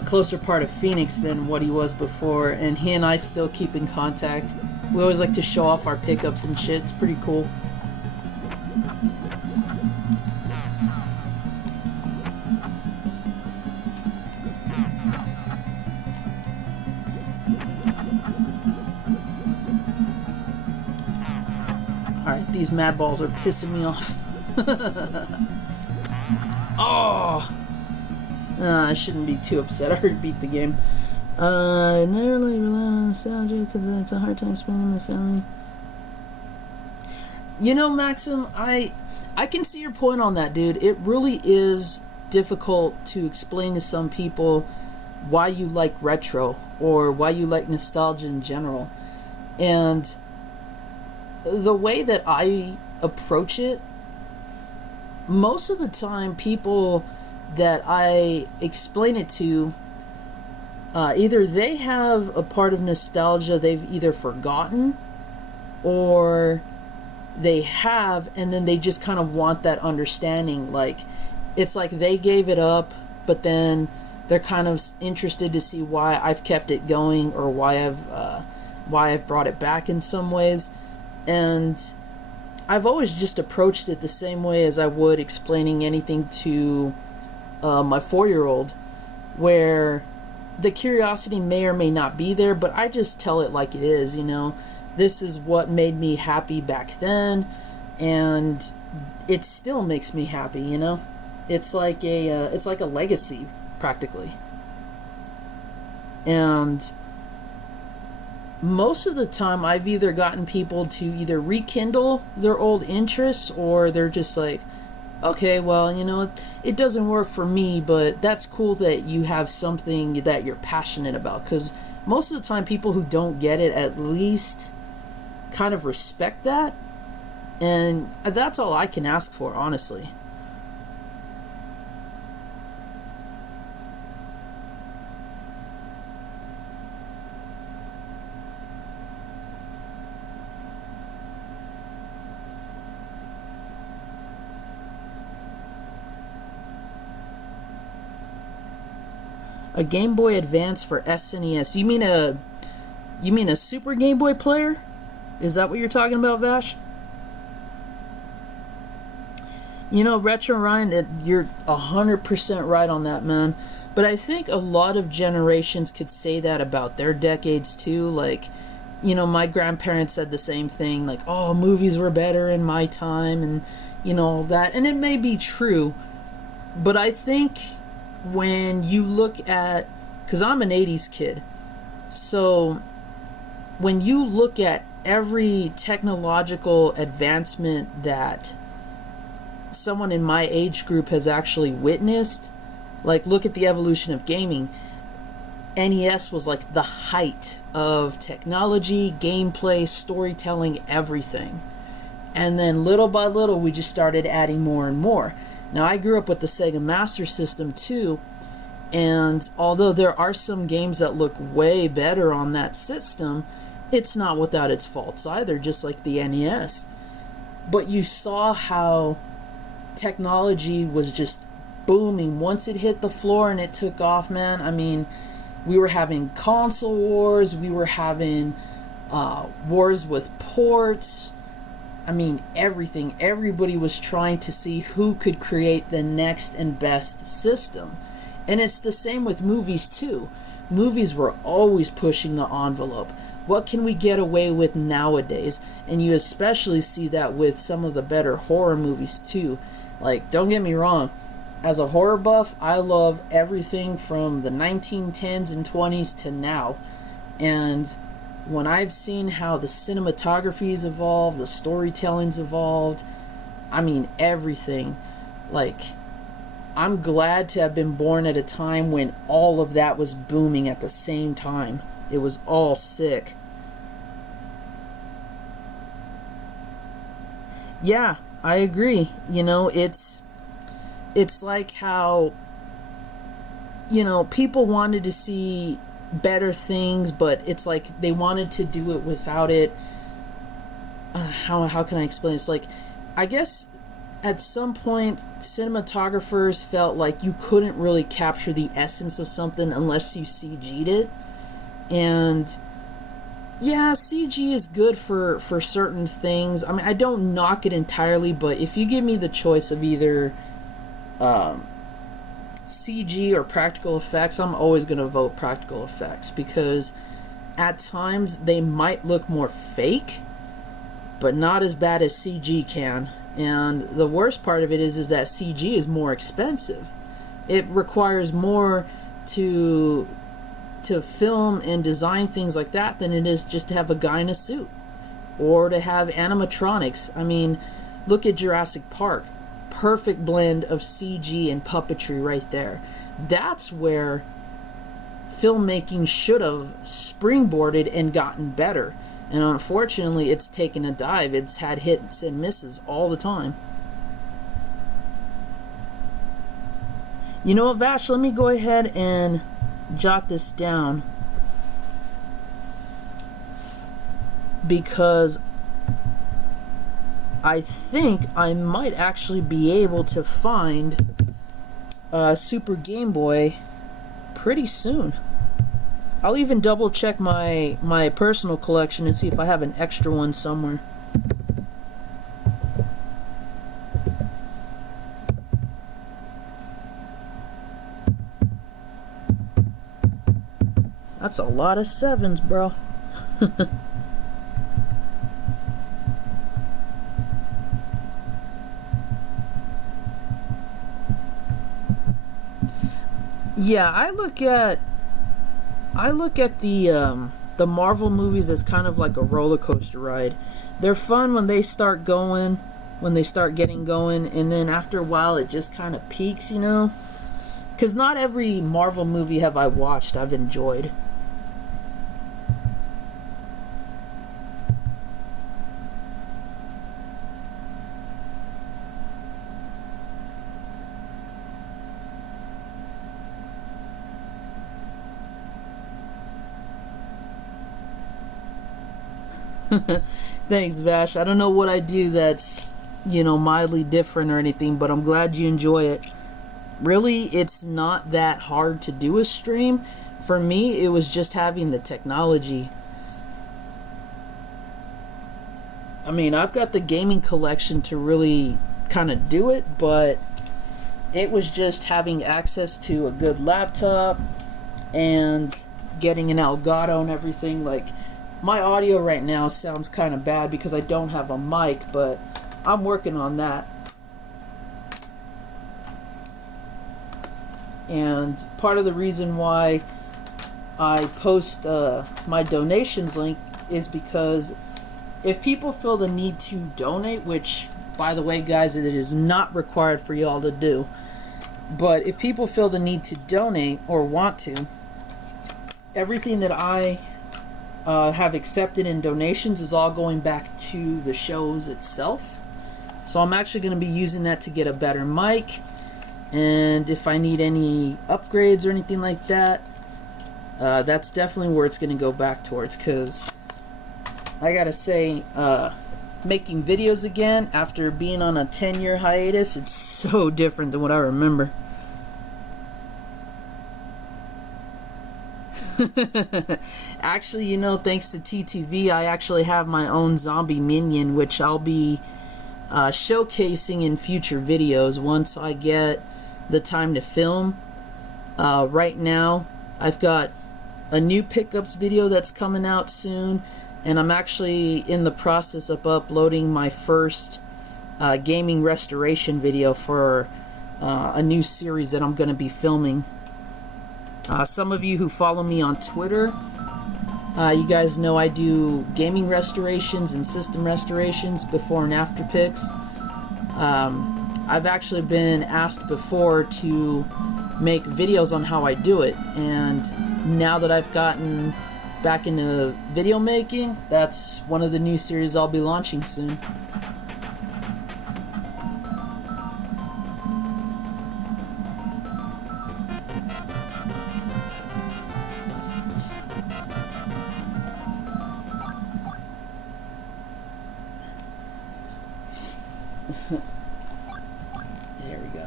closer part of Phoenix than what he was before, and he and I still keep in contact. We always like to show off our pickups and shit. It's pretty cool. Alright, these mad balls are pissing me off. Oh! I shouldn't be too upset. I already beat the game. I never really rely on nostalgia because it's a hard time spending with my family. You know, Maxim, I can see your point on that, dude. It really is difficult to explain to some people why you like retro or why you like nostalgia in general. And the way that I approach it, most of the time people that I explain it to, either they have a part of nostalgia they've either forgotten, or they have and then they just kind of want that understanding. Like, it's like they gave it up, but then they're kind of interested to see why I've kept it going, or why I've brought it back in some ways. And I've always just approached it the same way as I would explaining anything to my 4-year-old, where the curiosity may or may not be there, but I just tell it like it is, you know. This is what made me happy back then, and it still makes me happy, you know. It's like a legacy, practically. And most of the time I've either gotten people to either rekindle their old interests, or they're just like, okay, well, you know, it doesn't work for me, but that's cool that you have something that you're passionate about. Because most of the time people who don't get it at least kind of respect that, and that's all I can ask for, honestly. A Game Boy Advance for SNES. You mean a Super Game Boy player? Is that what you're talking about, Vash? You know, Retro Ryan, you're 100% right on that, man. But I think a lot of generations could say that about their decades too. Like, you know, my grandparents said the same thing. Like, oh, movies were better in my time, and you know, all that. And it may be true, but I think when you look at, because I'm an 80s kid, so when you look at every technological advancement that someone in my age group has actually witnessed, like look at the evolution of gaming. NES was like the height of technology, gameplay, storytelling, everything. And then little by little we just started adding more and more. Now, I grew up with the Sega Master System too, and although there are some games that look way better on that system, it's not without its faults either, just like the NES. But you saw how technology was just booming once it hit the floor and it took off, man. I mean, we were having console wars, we were having wars with ports. I mean, everything. Everybody was trying to see who could create the next and best system. And it's the same with movies too. Movies were always pushing the envelope. What can we get away with nowadays? And you especially see that with some of the better horror movies too. Like, don't get me wrong, as a horror buff, I love everything from the 1910s and 20s to now. And when I've seen how the cinematography's evolved, the storytelling's evolved, I mean everything. Like, I'm glad to have been born at a time when all of that was booming at the same time. It was all sick. Yeah, I agree. You know, it's like how, you know, people wanted to see better things, but it's like they wanted to do it without it. How can I explain? It's like, I guess at some point cinematographers felt like you couldn't really capture the essence of something unless you CG'd it. And yeah, CG is good for certain things. I mean, I don't knock it entirely, but if you give me the choice of either CG or practical effects, I'm always going to vote practical effects, because at times they might look more fake, but not as bad as CG can. And the worst part of it is that CG is more expensive. It requires more to film and design things like that than it is just to have a guy in a suit or to have animatronics. I mean, look at Jurassic Park. Perfect blend of CG and puppetry right there. That's where filmmaking should have springboarded and gotten better. And unfortunately, it's taken a dive. It's had hits and misses all the time. You know what, Vash? Let me go ahead and jot this down, because I think I might actually be able to find a Super Game Boy pretty soon. I'll even double check my personal collection and see if I have an extra one somewhere. That's a lot of sevens, bro. Yeah, I look at the Marvel movies as kind of like a roller coaster ride. They're fun when they start going, when they start getting going, and then after a while it just kind of peaks, you know? Because not every Marvel movie have I watched I've enjoyed. Thanks, Vash. I don't know what I do that's, you know, mildly different or anything, but I'm glad you enjoy it. Really, it's not that hard to do a stream. For me, it was just having the technology. I mean, I've got the gaming collection to really kind of do it, but it was just having access to a good laptop and getting an Elgato and everything. Like, my audio right now sounds kind of bad because I don't have a mic, but I'm working on that. And part of the reason why I post my donations link is because if people feel the need to donate, which, by the way, guys, it is not required for y'all to do, but if people feel the need to donate or want to, everything that I have accepted in donations is all going back to the shows itself. So I'm actually going to be using that to get a better mic, and if I need any upgrades or anything like that, that's definitely where it's going to go back towards. Because I gotta say, making videos again after being on a 10-year hiatus, it's so different than what I remember. Actually, you know, thanks to TTV, I actually have my own zombie minion, which I'll be showcasing in future videos once I get the time to film. Right now, I've got a new pickups video that's coming out soon, and I'm actually in the process of uploading my first gaming restoration video for a new series that I'm going to be filming. Some of you who follow me on Twitter, you guys know I do gaming restorations and system restorations, before and after pics. I've actually been asked before to make videos on how I do it, and now that I've gotten back into video making, that's one of the new series I'll be launching soon. There we go.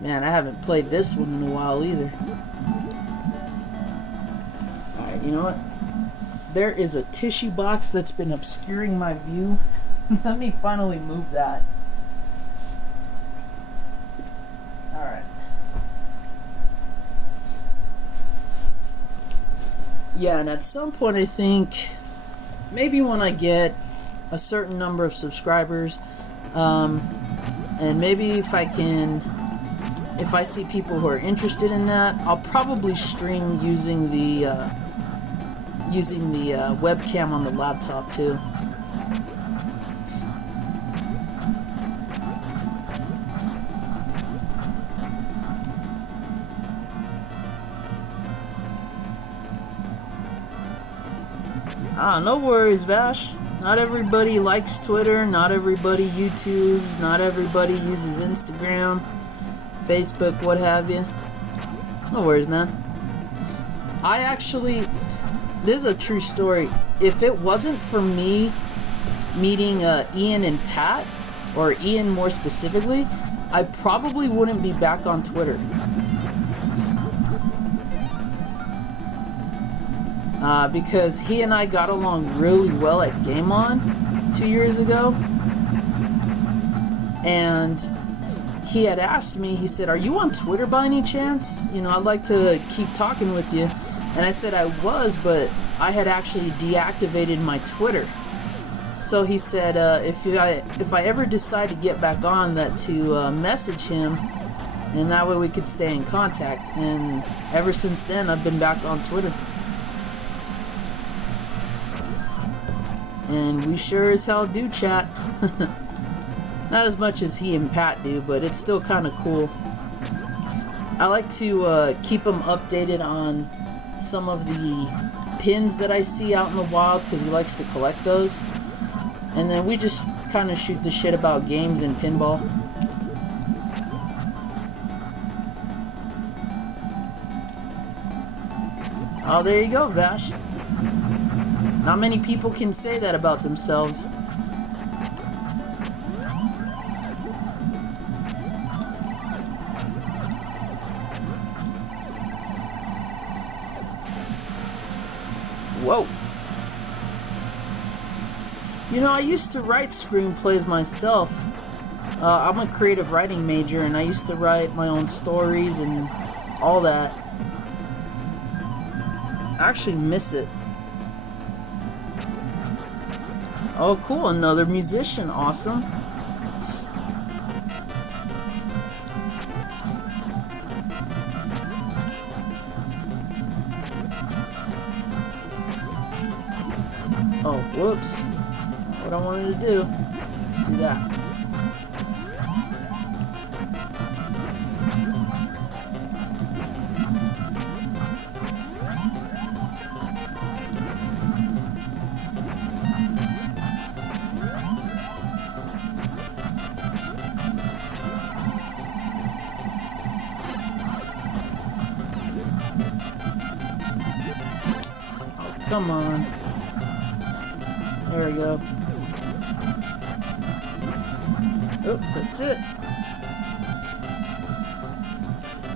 Man, I haven't played this one in a while either. Alright, you know what? There is a tissue box that's been obscuring my view. Let me finally move that. Alright. Yeah, and at some point I think, maybe when I get a certain number of subscribers, and maybe if I see people who are interested in that, I'll probably stream using the webcam on the laptop too. No worries, Vash. Not everybody likes Twitter, not everybody YouTubes, not everybody uses Instagram, Facebook, what have you. No worries, man. This is a true story. If it wasn't for me meeting Ian and Pat, or Ian more specifically, I probably wouldn't be back on Twitter. Because he and I got along really well at Game On 2 years ago, and he had asked me, he said, "Are you on Twitter by any chance? You know, I'd like to keep talking with you." And I said I was, but I had actually deactivated my Twitter. So he said, if I ever decide to get back on, that to message him, and that way we could stay in contact. And ever since then, I've been back on Twitter. And we sure as hell do chat. Not as much as he and Pat do, but it's still kind of cool. I like to keep him updated on some of the pins that I see out in the wild, because he likes to collect those. And then we just kind of shoot the shit about games and pinball. Oh, there you go, Vash. Not many people can say that about themselves. Whoa. You know, I used to write screenplays myself. I'm a creative writing major, and I used to write my own stories and all that. I actually miss it. Oh, cool. Another musician. Awesome. Oh, whoops. What I wanted to do. Let's do that. Come on. There we go. Oh, that's it.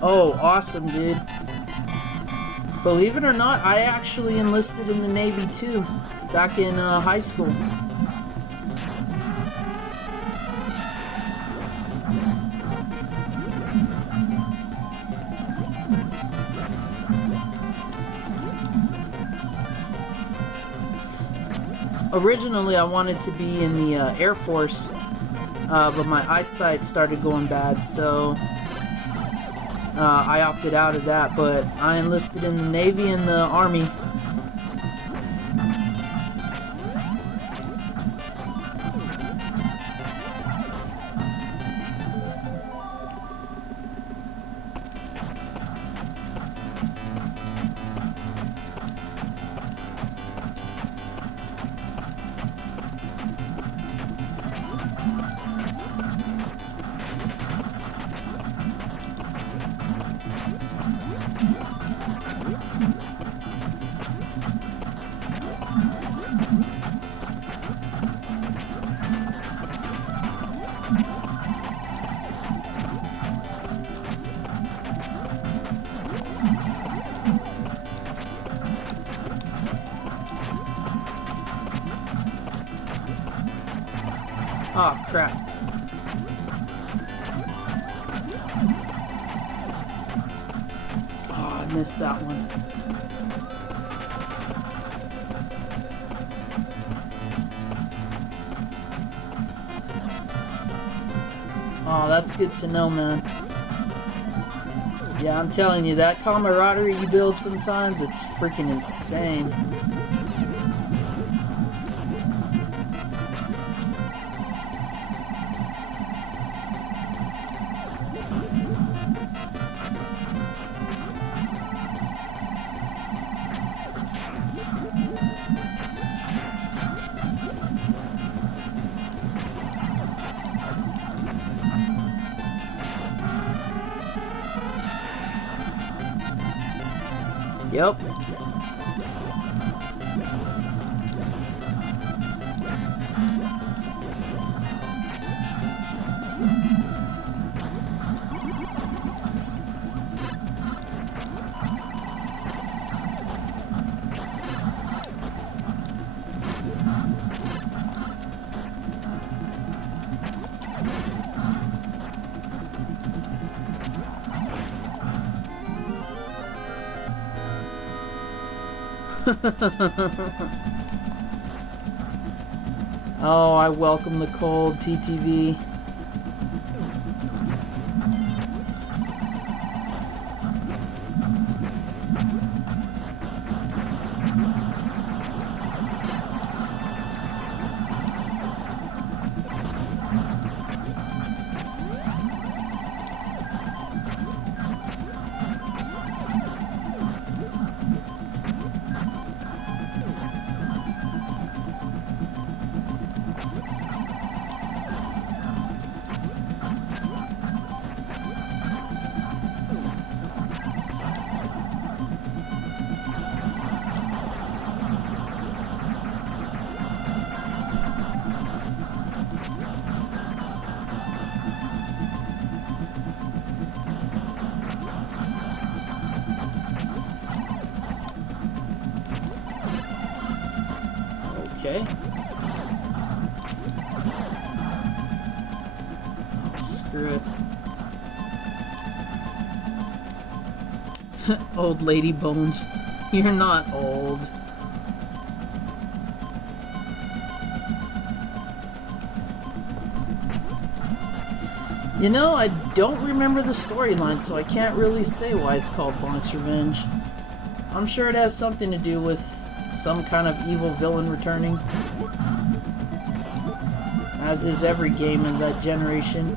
Oh, awesome, dude. Believe it or not, I actually enlisted in the Navy too, back in high school. Originally, I wanted to be in the Air Force, but my eyesight started going bad, so I opted out of that. But I enlisted in the Navy and the Army. Oh, crap. Oh, I missed that one. Oh, that's good to know, man. Yeah, I'm telling you, that camaraderie you build sometimes, it's freaking insane. Yep. Oh, I welcome the cold, TTV. Okay. Oh, screw it. Old lady bones. You're not old. You know, I don't remember the storyline, so I can't really say why it's called BONK'S Revenge. I'm sure it has something to do with some kind of evil villain returning. As is every game in that generation.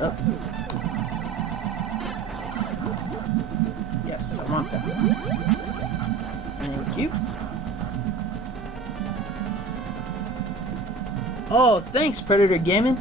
Oh. Yes, I want that. Thank you. Oh, thanks, Predator Gaming.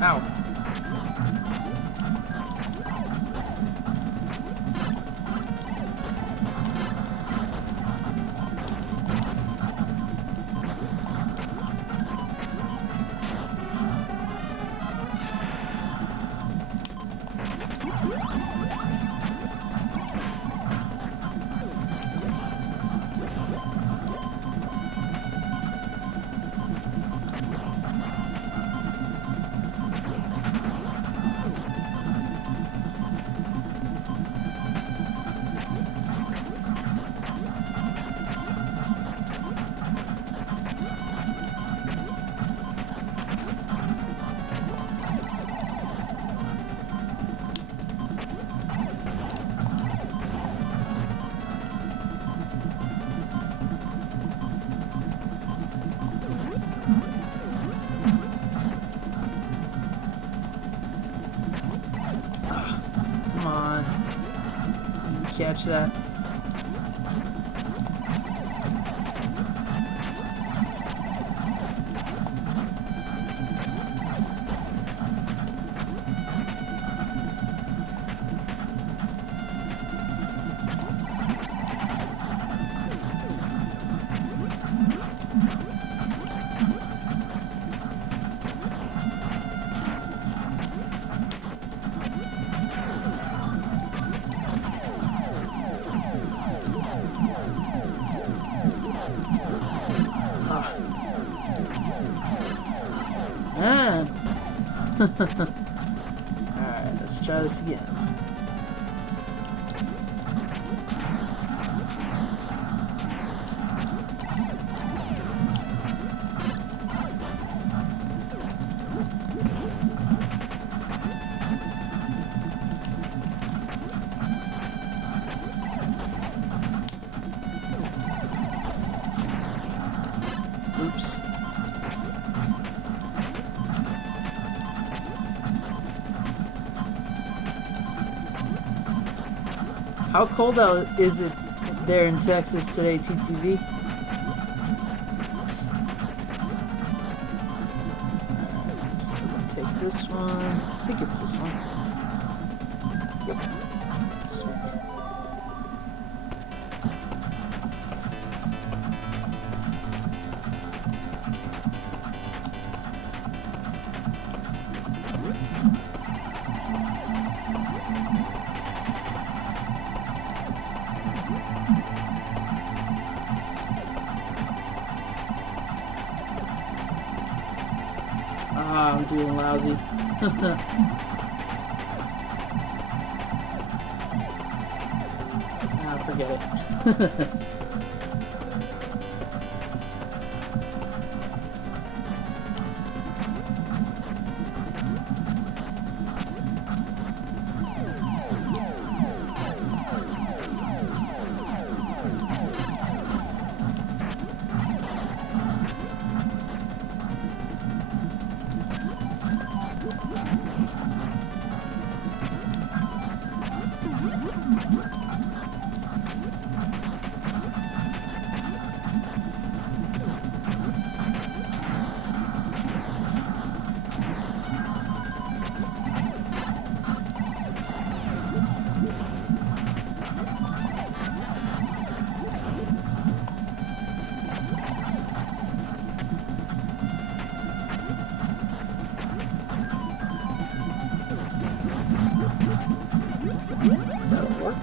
Ow. Come on. Catch that. Man. Alright, let's try this again. Oops. How cold out is it there in Texas today, TTV? Alright, so we'll take this one. I think it's this one. Yep. Sweet. Ah, I'm doing lousy. Ah, forget it. That'll work.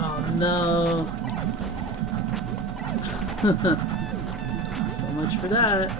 Oh no. So much for that.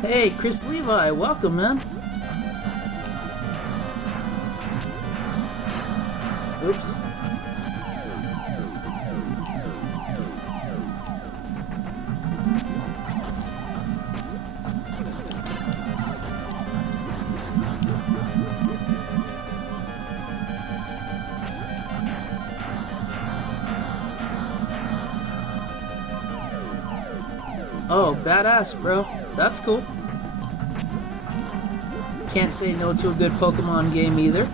Hey, Chris Levi, welcome, man. Oops. Oh, badass, bro. That's cool. Can't say no to a good Pokemon game either.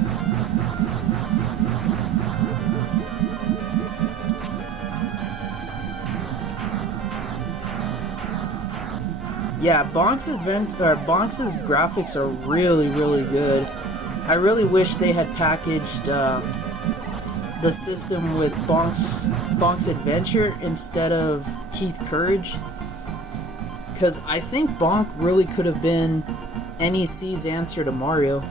Yeah, BONK'S graphics are really, really good. I really wish they had packaged the system with BONK'S Adventure instead of Keith Courage. Because I think Bonk really could have been NEC's answer to Mario.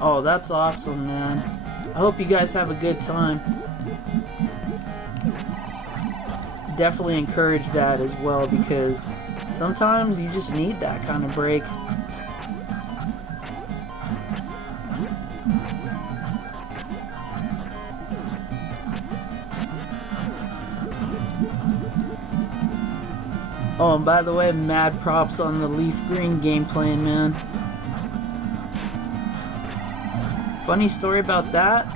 Oh, that's awesome, man. I hope you guys have a good time. Definitely encourage that as well, because sometimes you just need that kind of break. Oh, and by the way, mad props on the Leaf Green game plan, man. Funny story about that.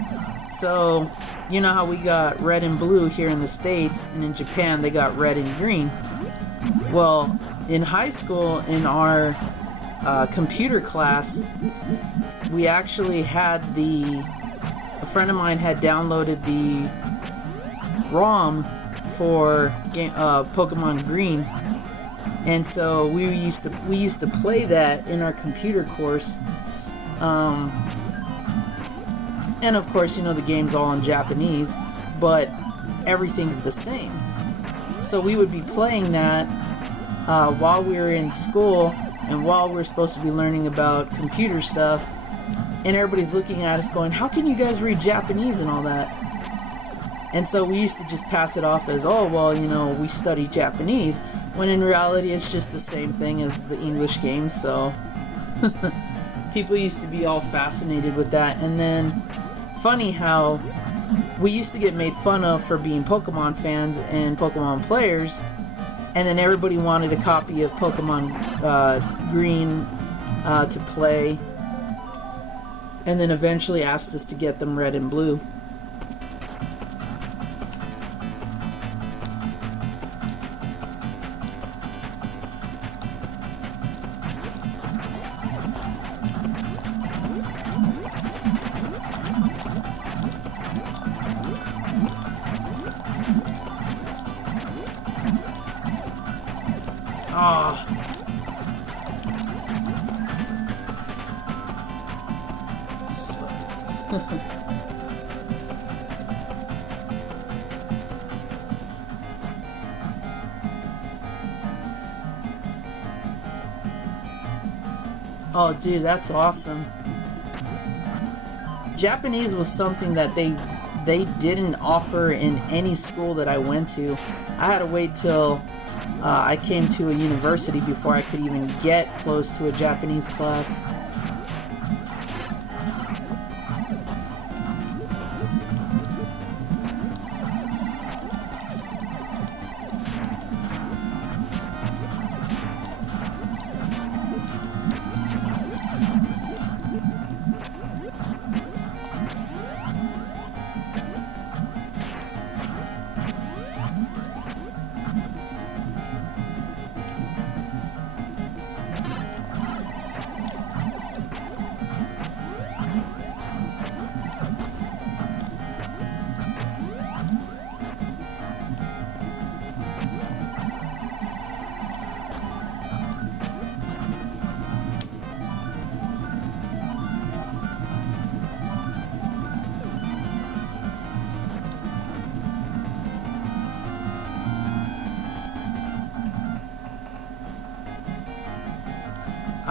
So, you know how we got red and blue here in the States, and in Japan they got red and green. Well, in high school, in our computer class, we actually had a friend of mine had downloaded the ROM for Pokemon Green, and so we used to play that in our computer course. And of course, you know, the game's all in Japanese, but everything's the same. So we would be playing that while we were in school and while we're supposed to be learning about computer stuff, and everybody's looking at us going, how can you guys read Japanese and all that? And so we used to just pass it off as, oh, well, you know, we study Japanese, when in reality it's just the same thing as the English game. So people used to be all fascinated with that. And then funny how we used to get made fun of for being Pokemon fans and Pokemon players, and then everybody wanted a copy of Pokemon Green to play, and then eventually asked us to get them red and blue. Ah. Oh, dude, that's awesome. Japanese was something that they didn't offer in any school that I went to. I had to wait till I came to a university before I could even get close to a Japanese class.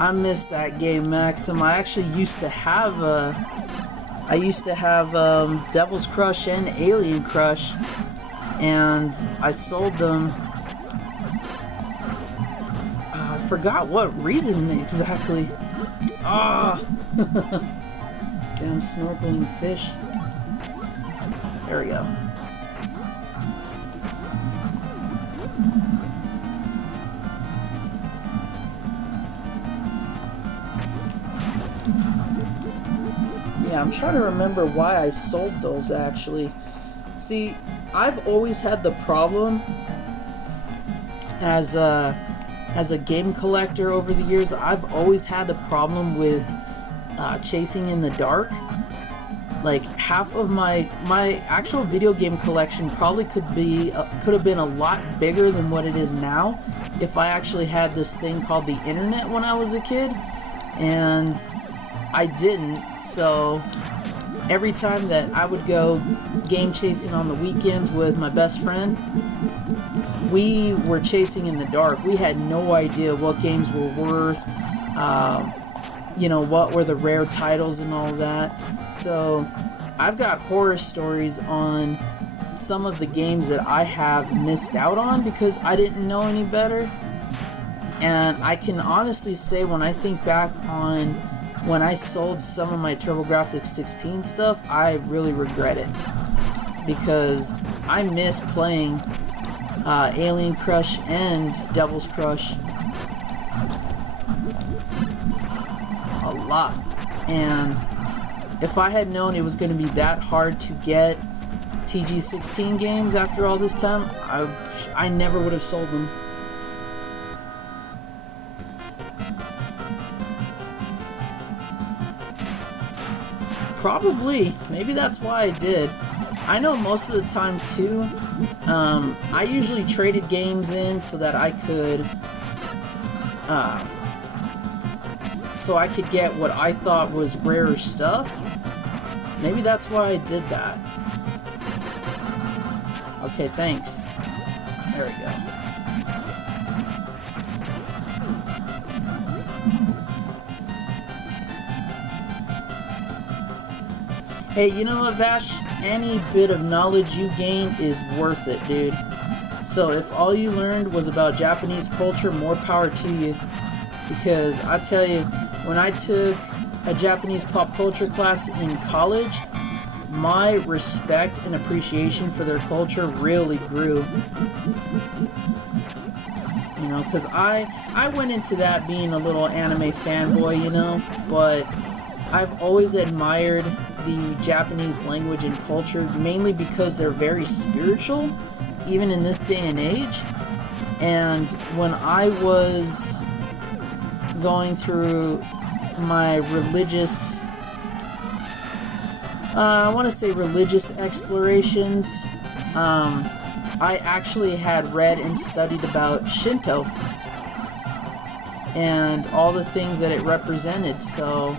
I miss that game, Maxim. I actually used to have Devil's Crush and Alien Crush, and I sold them. I forgot what reason exactly. Ah, damn snorkeling fish. There we go. Yeah, I'm trying to remember why I sold those, actually. See, I've always had the problem as a game collector over the years. I've always had the problem with chasing in the dark. Like, half of my actual video game collection probably could have been a lot bigger than what it is now if I actually had this thing called the internet when I was a kid, and I didn't. So every time that I would go game chasing on the weekends with my best friend, we were chasing in the dark. We had no idea what games were worth, you know, what were the rare titles and all that. So I've got horror stories on some of the games that I have missed out on because I didn't know any better. And I can honestly say, when I think back on when I sold some of my Turbographx-16 stuff, I really regret it, because I miss playing Alien Crush and Devil's Crush a lot. And if I had known it was going to be that hard to get TG-16 games after all this time, I never would have sold them. Probably. Maybe that's why I did. I know most of the time too, I usually traded games in so that I could get what I thought was rarer stuff. Maybe that's why I did that. Okay, thanks. There we go. Hey, you know what, Vash? Any bit of knowledge you gain is worth it, dude. So if all you learned was about Japanese culture, more power to you. Because I tell you, when I took a Japanese pop culture class in college, my respect and appreciation for their culture really grew. You know, because I went into that being a little anime fanboy, you know, but I've always admired the Japanese language and culture, mainly because they're very spiritual, even in this day and age. And when I was going through my religious, I want to say religious explorations, I actually had read and studied about Shinto and all the things that it represented. So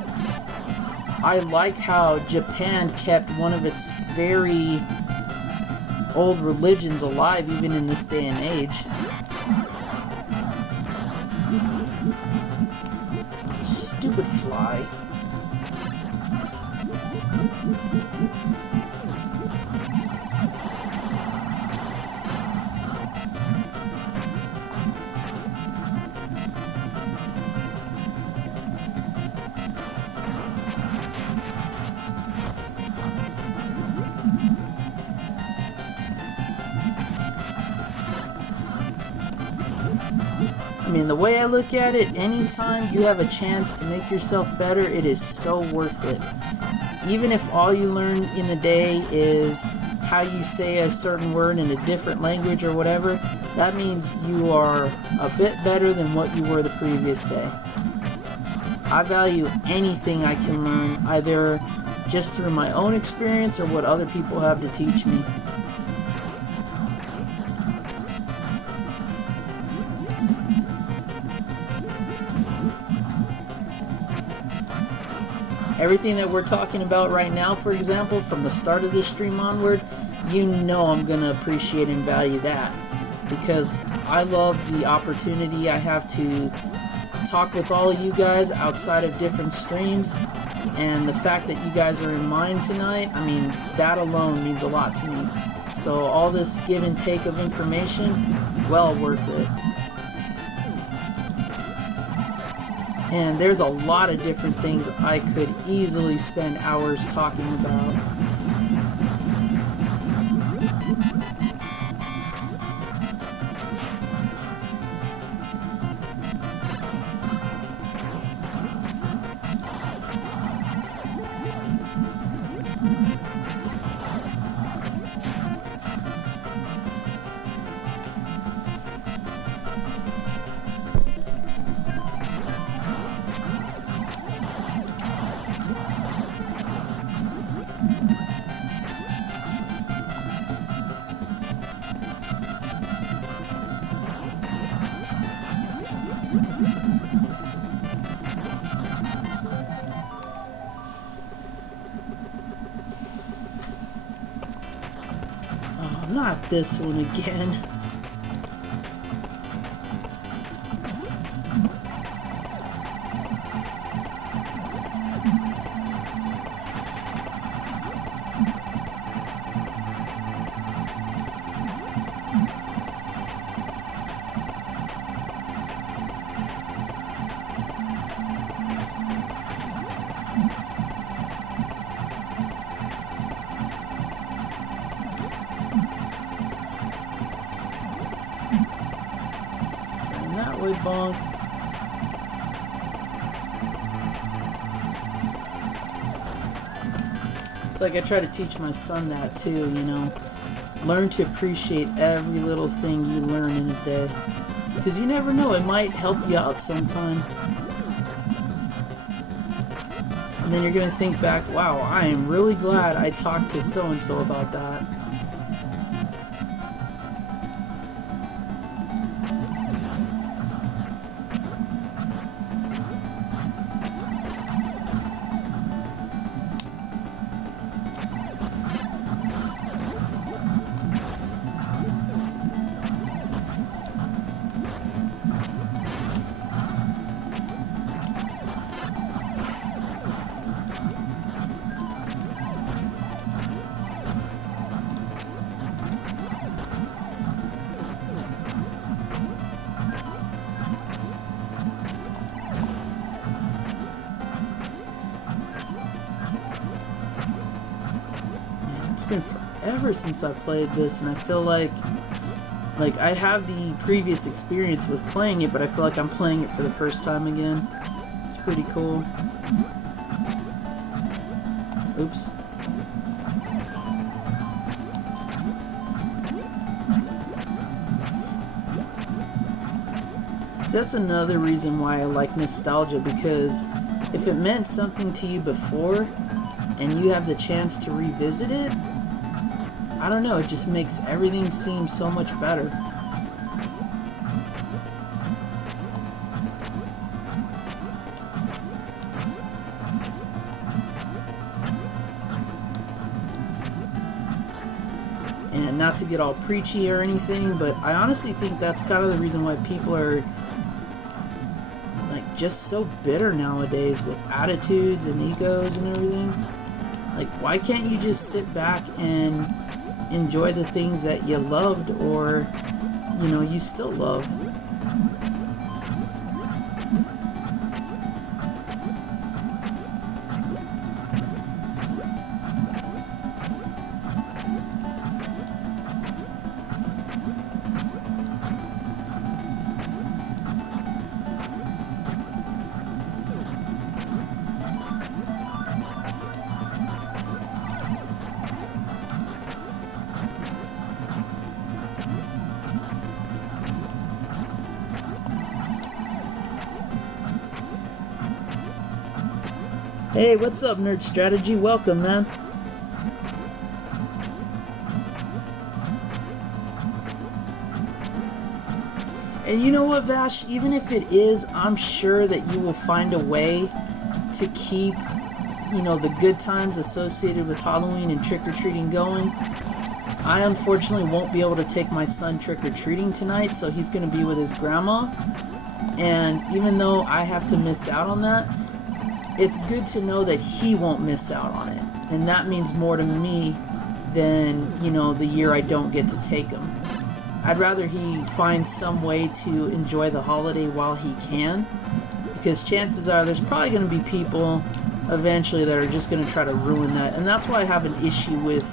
I like how Japan kept one of its very old religions alive even in this day and age. Stupid fly. I mean, the way I look at it, anytime you have a chance to make yourself better, it is so worth it. Even if all you learn in the day is how you say a certain word in a different language or whatever, that means you are a bit better than what you were the previous day. I value anything I can learn, either just through my own experience or what other people have to teach me. Everything that we're talking about right now, for example, from the start of this stream onward, you know I'm going to appreciate and value that, because I love the opportunity I have to talk with all of you guys outside of different streams, and the fact that you guys are in mine tonight, I mean, that alone means a lot to me. So all this give and take of information, well worth it. And there's a lot of different things I could easily spend hours talking about. Not this one again. Bonk. It's like I try to teach my son that too, you know. Learn to appreciate every little thing you learn in a day. Because you never know, it might help you out sometime. And then you're going to think back, wow, I am really glad I talked to so-and-so about that. It's been forever since I played this, and I feel like I have the previous experience with playing it, but I feel like I'm playing it for the first time again. It's pretty cool. Oops. See, that's another reason why I like nostalgia, because if it meant something to you before and you have the chance to revisit it, I don't know, it just makes everything seem so much better. And not to get all preachy or anything, but I honestly think that's kind of the reason why people are like just so bitter nowadays, with attitudes and egos and everything. Like, why can't you just sit back and enjoy the things that you loved, or, you know, you still love? Hey, what's up, Nerd Strategy? Welcome, man. And you know what, Vash? Even if it is, I'm sure that you will find a way to keep, you know, the good times associated with Halloween and trick-or-treating going. I unfortunately won't be able to take my son trick-or-treating tonight, so he's going to be with his grandma. And even though I have to miss out on that, it's good to know that he won't miss out on it. And that means more to me than, you know, the year I don't get to take him. I'd rather he find some way to enjoy the holiday while he can, because chances are there's probably going to be people eventually that are just going to try to ruin that. And that's why I have an issue with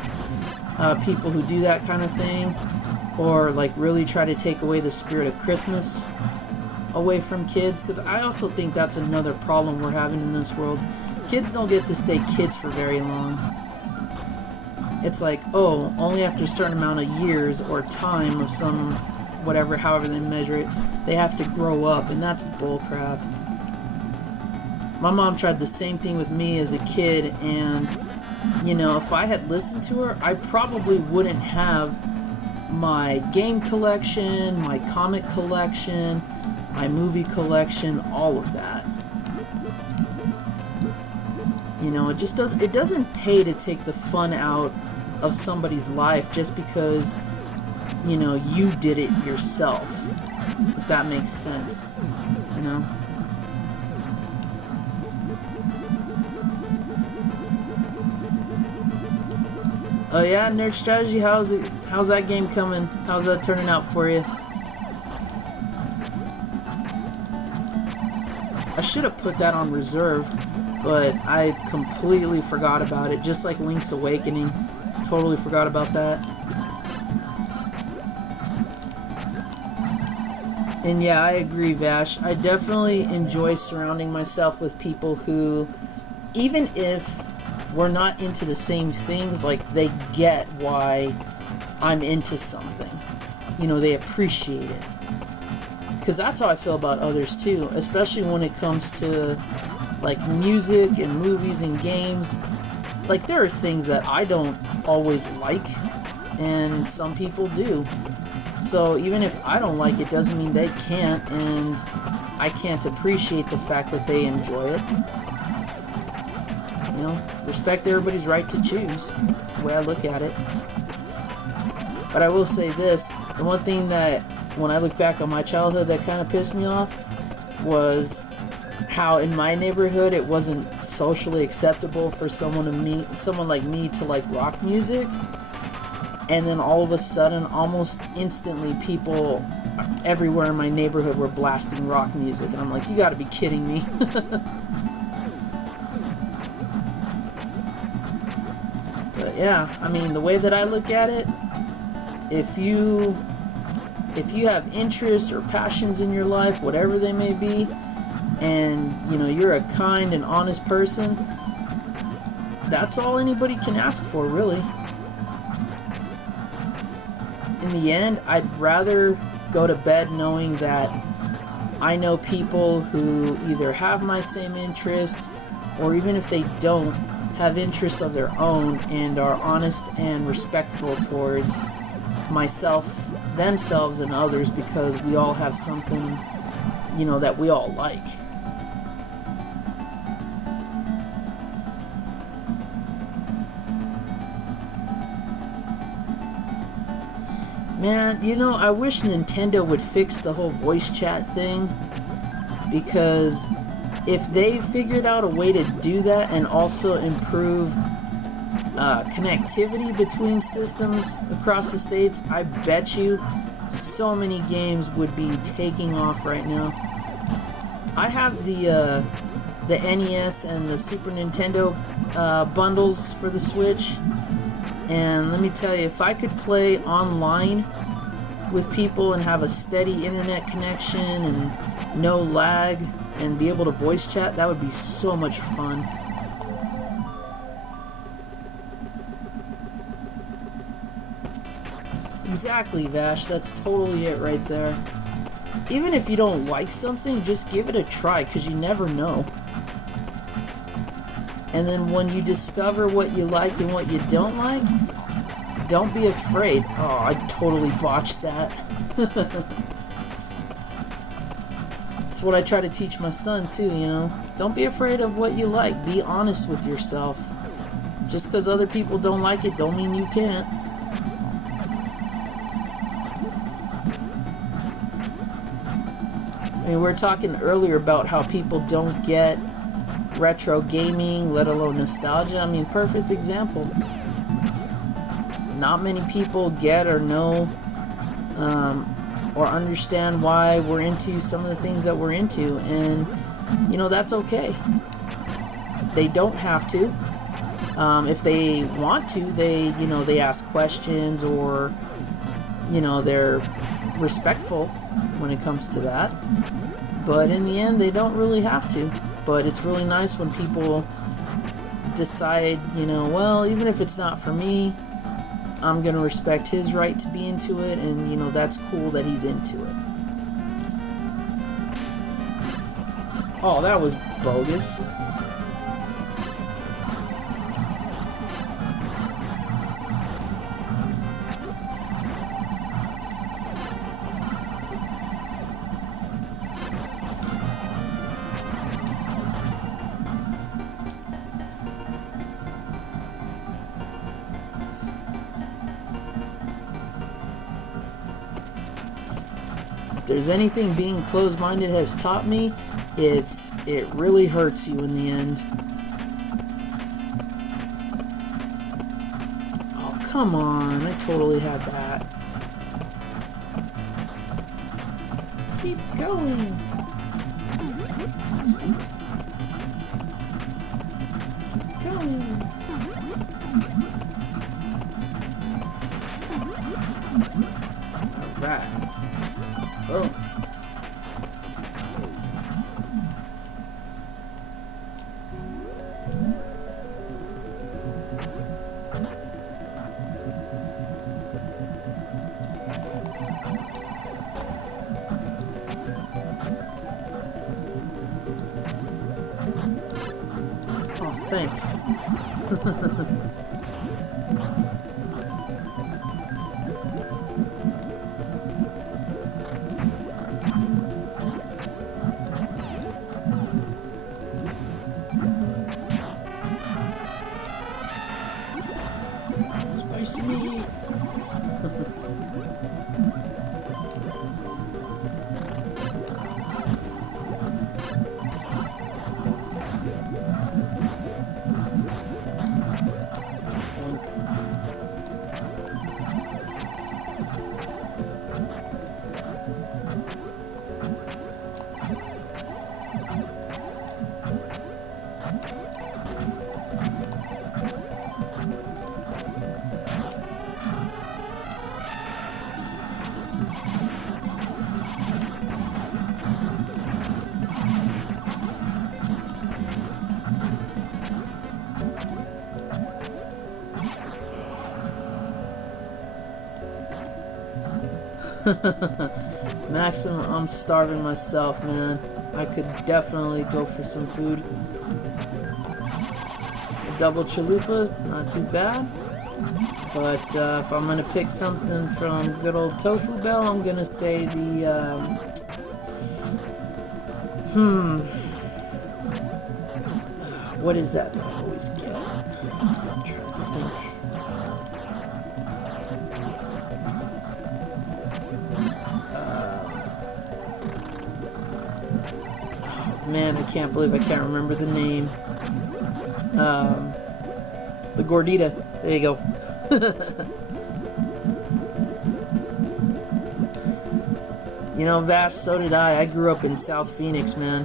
people who do that kind of thing, or like really try to take away the spirit of Christmas away from kids, because I also think that's another problem we're having in this world. Kids don't get to stay kids for very long. It's like, oh, only after a certain amount of years or time of some, whatever, however they measure it, they have to grow up, and that's bullcrap. My mom tried the same thing with me as a kid, and, you know, if I had listened to her, I probably wouldn't have my game collection, my comic collection, my movie collection, all of that. You know, it just doesn't pay to take the fun out of somebody's life just because, you know, you did it yourself, if that makes sense, you know. Oh yeah, Nerd Strategy, how's that game coming? How's that turning out for you? I should have put that on reserve, but I completely forgot about it, just like Link's Awakening. Totally forgot about that. And yeah, I agree, Vash. I definitely enjoy surrounding myself with people who, even if we're not into the same things, like, they get why I'm into something. You know, they appreciate it. Because that's how I feel about others too, especially when it comes to like music and movies and games. Like, there are things that I don't always like, and some people do. So even if I don't like it, doesn't mean they can't, and I can't appreciate the fact that they enjoy it. You know, respect everybody's right to choose. That's the way I look at it. But I will say this, the one thing that, when I look back on my childhood, that kind of pissed me off was how in my neighborhood it wasn't socially acceptable for someone like me to like rock music, and then all of a sudden, almost instantly, people everywhere in my neighborhood were blasting rock music, and I'm like, you gotta be kidding me. But yeah, I mean, the way that I look at it, if you have interests or passions in your life, whatever they may be, and, you know, you're a kind and honest person, that's all anybody can ask for, really. In the end, I'd rather go to bed knowing that I know people who either have my same interests, or even if they don't, have interests of their own and are honest and respectful towards myself, themselves, and others, because we all have something, you know, that we all like. Man, you know, I wish Nintendo would fix the whole voice chat thing, because if they figured out a way to do that and also improve connectivity between systems across the states, I bet you so many games would be taking off right now. I have the NES and the Super Nintendo bundles for the Switch, and let me tell you, if I could play online with people and have a steady internet connection and no lag and be able to voice chat, that would be so much fun. Exactly, Vash, that's totally it right there. Even if you don't like something, just give it a try, because you never know. And then when you discover what you like and what you don't like, don't be afraid. Oh, I totally botched that. That's what I try to teach my son too, you know. Don't be afraid of what you like. Be honest with yourself. Just because other people don't like it, don't mean you can't. mean, we were talking earlier about how people don't get retro gaming, let alone nostalgia. I mean, perfect example. Not many people get or know or understand why we're into some of the things that we're into, and you know, that's okay. They don't have to. If they want to, they ask questions, or they're respectful when it comes to that. But in the end, they don't really have to. But it's really nice when people decide, well, even if it's not for me, I'm gonna respect his right to be into it, and that's cool that he's into it. Oh, that was bogus. If there's anything being closed-minded has taught me, it really hurts you in the end. Oh, come on. I totally had that. Keep going. Sweet. Keep going. Alright. Oh. Oh, thanks. Spicy meat. Maximum, I'm starving myself, man. I could definitely go for some food. A double chalupa, not too bad. But if I'm gonna pick something from good old Tofu Bell, I'm gonna say the what is that I always get? I'm trying to think. Man, I can't believe I can't remember the name. The gordita. There you go. Vash, so did I. I grew up in South Phoenix, man.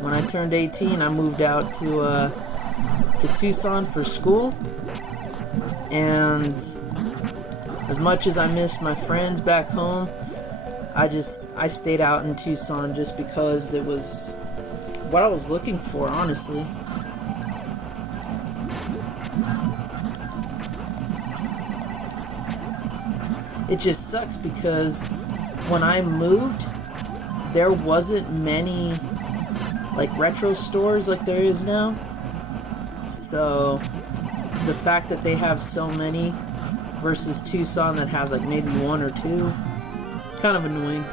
When I turned 18, I moved out to Tucson for school. And as much as I missed my friends back home, I stayed out in Tucson just because it was what I was looking for, honestly. It just sucks because when I moved, there wasn't many like retro stores like there is now. So the fact that they have so many versus Tucson that has like maybe one or two, kind of annoying.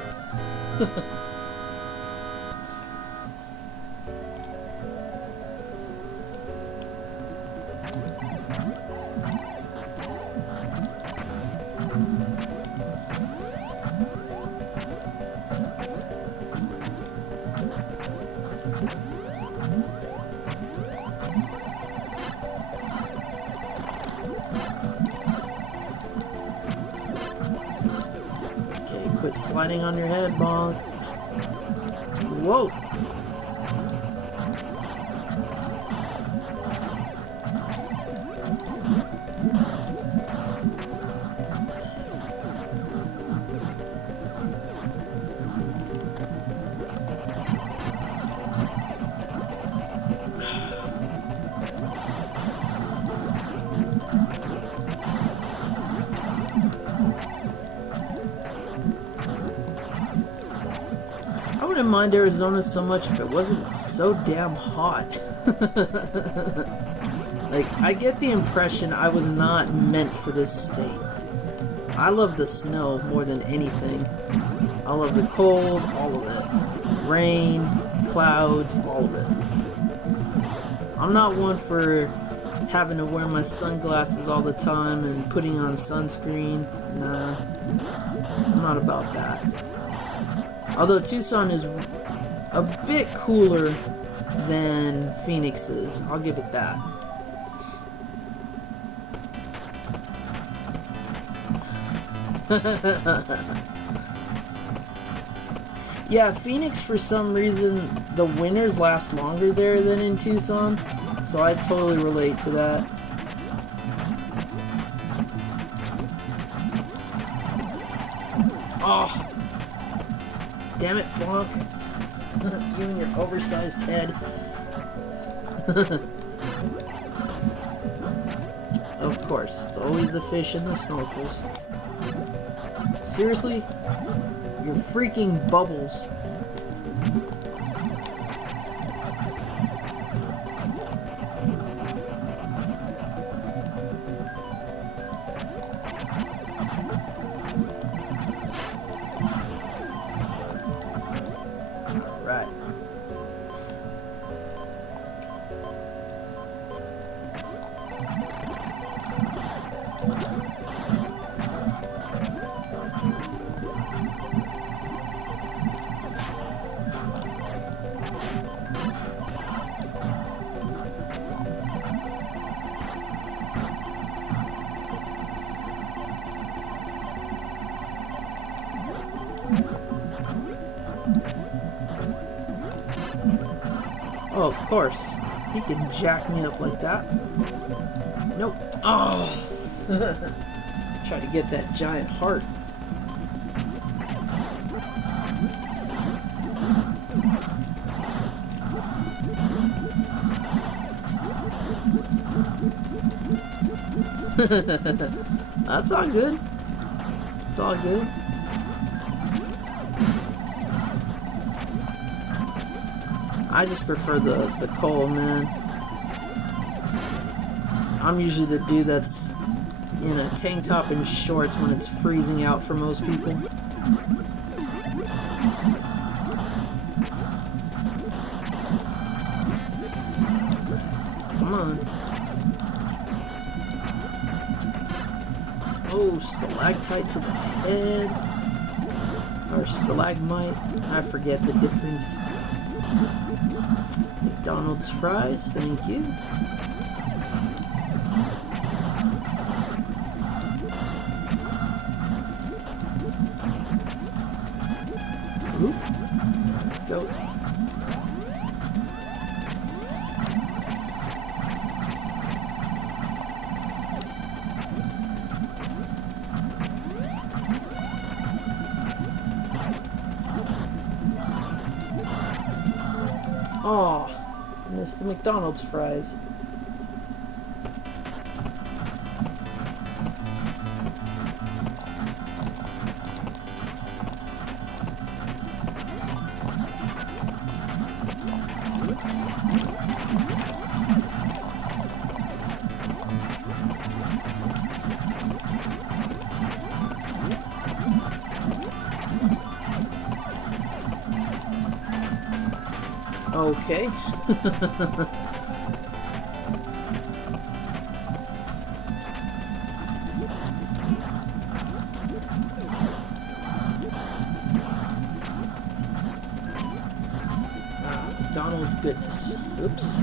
Quit sliding on your head, Bonk. Whoa. I wouldn't mind Arizona so much if it wasn't so damn hot. Like, I get the impression I was not meant for this state. I love the snow more than anything. I love the cold, all of it. Rain, clouds, all of it. I'm not one for having to wear my sunglasses all the time and putting on sunscreen. Nah, I'm not about that. Although Tucson is a bit cooler than Phoenix is, I'll give it that. Yeah, Phoenix, for some reason, the winters last longer there than in Tucson, so I totally relate to that. Oh! Damn it, Bonk. You and your oversized head. Of course, it's always the fish and the snorkels. Seriously? You're freaking bubbles. Alright. Oh, of course. He can jack me up like that. Nope. Oh! Try to get that giant heart. That's all good. It's all good. I just prefer the coal, man. I'm usually the dude that's in a tank top and shorts when it's freezing out for most people. Come on. Oh, stalactite to the head. Or stalagmite. I forget the difference. McDonald's fries, thank you. Oop. Go. Oh, missed the McDonald's fries. Okay. McDonald's goodness. Oops.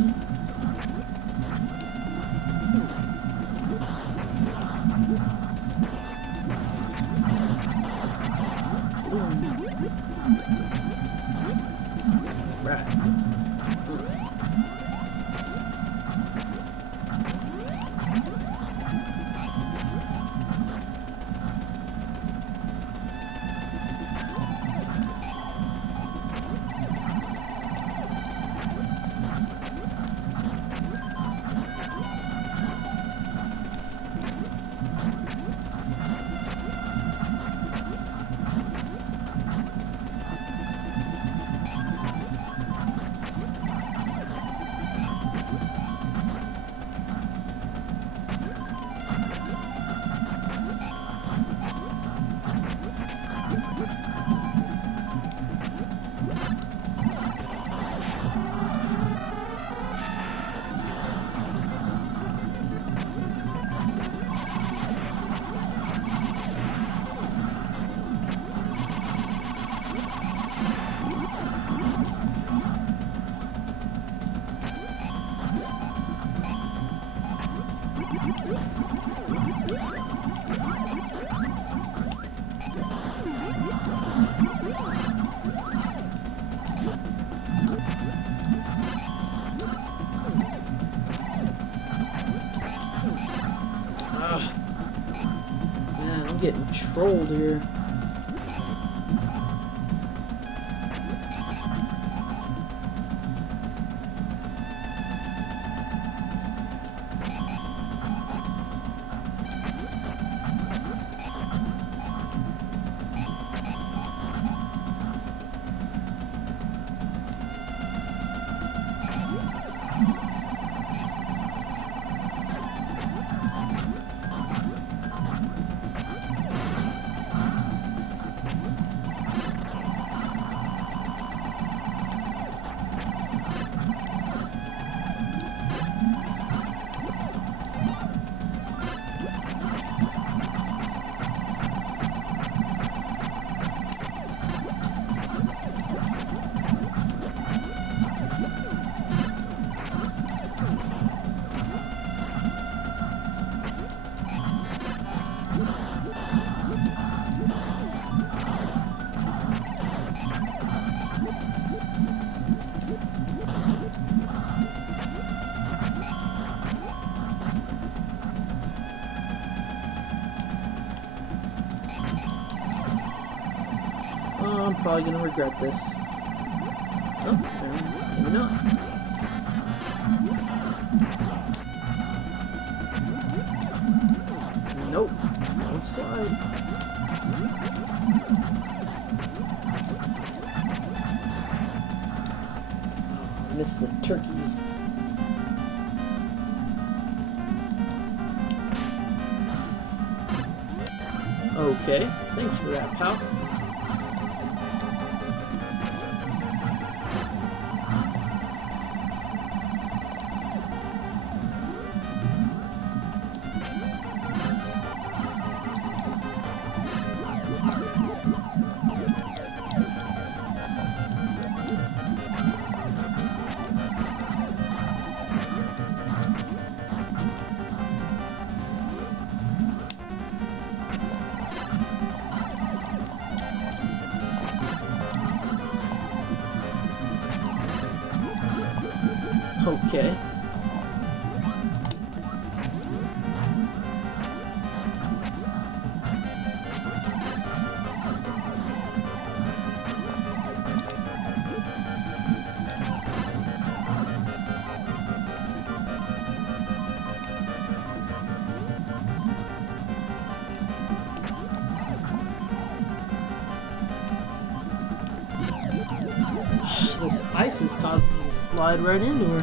I'm getting trolled here. I'm probably gonna regret this. Oh, maybe not. Nope, don't slide. Oh, I missed the turkeys. Okay, thanks for that, pal. Okay. This ice is causing me to slide right into her.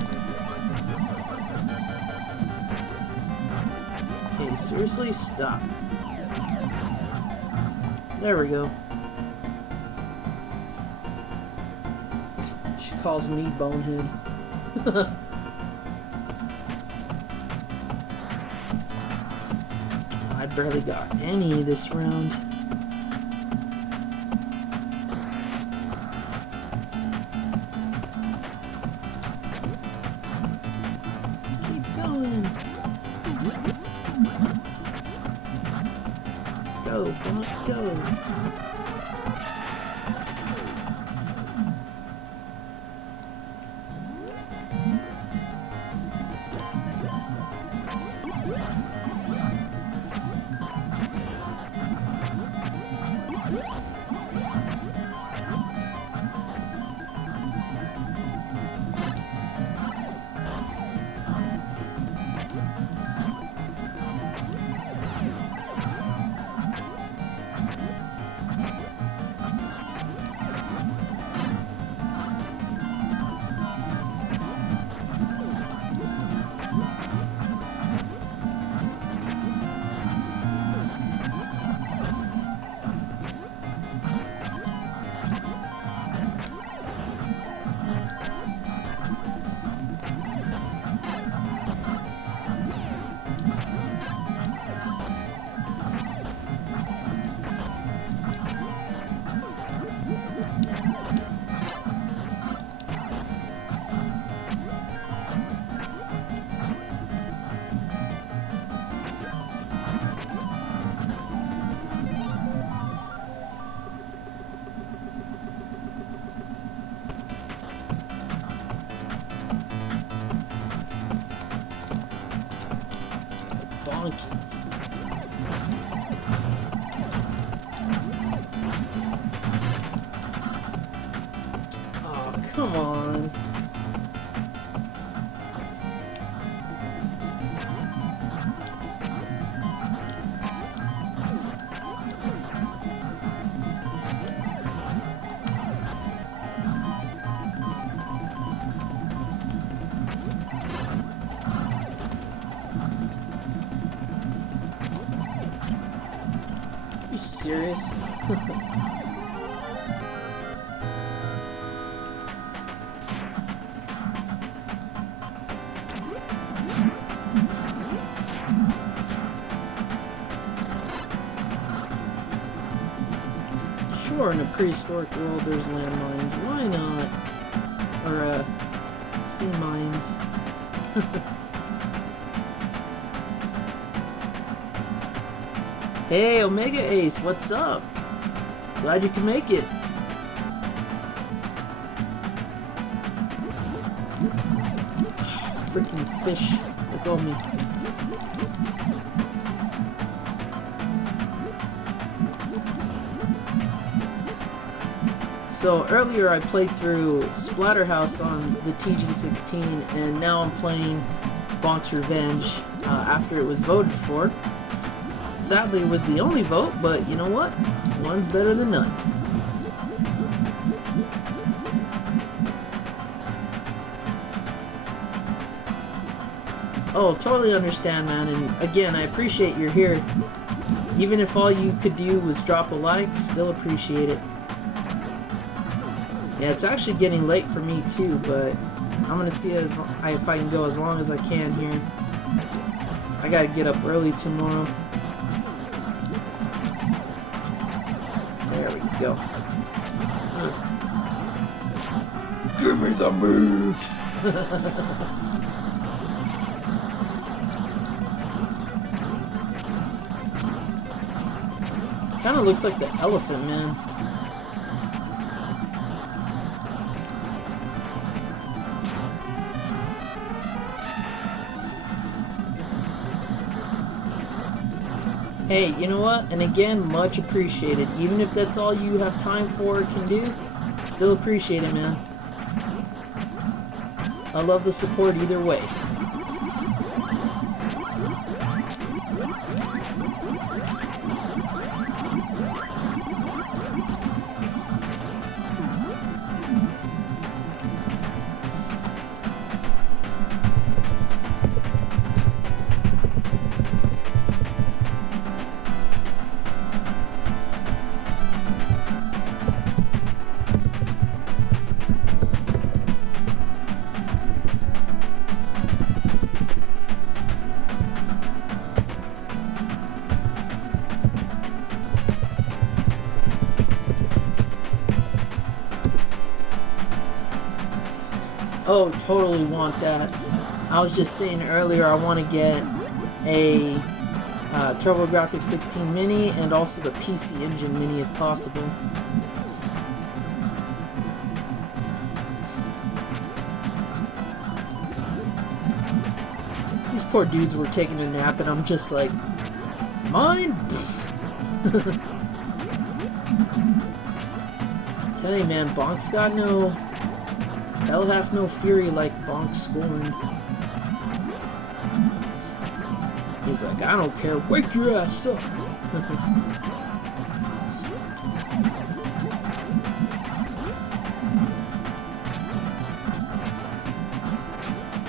Okay, seriously? Stop. There we go. She calls me bonehead. I barely got any this round. Go, Bonk, go. Come on. Are you serious? Sure, in a prehistoric world there's landmines. Why not? Or, steam mines. Hey, Omega Ace, what's up? Glad you can make it. Freaking fish. Look on me. So earlier I played through Splatterhouse on the TG-16, and now I'm playing BONK'S Revenge after it was voted for. Sadly, it was the only vote, but you know what? One's better than none. Oh, totally understand, man, and again, I appreciate you're here. Even if all you could do was drop a like, still appreciate it. Yeah, it's actually getting late for me too, but I'm gonna see if I can go as long as I can here. I gotta get up early tomorrow. There we go. Give me the meat! Kinda looks like the elephant, man. Hey, you know what? And again, much appreciated. Even if that's all you have time for or can do, still appreciate it, man. I love the support either way. Oh, totally want that. I was just saying earlier I want to get a Turbographx-16 mini and also the PC Engine mini if possible. These poor dudes were taking a nap and I'm just like, mine? Tell you, man, BONK'S got no... Hell hath no fury like BONK'S scorn. He's like, I don't care, wake your ass up.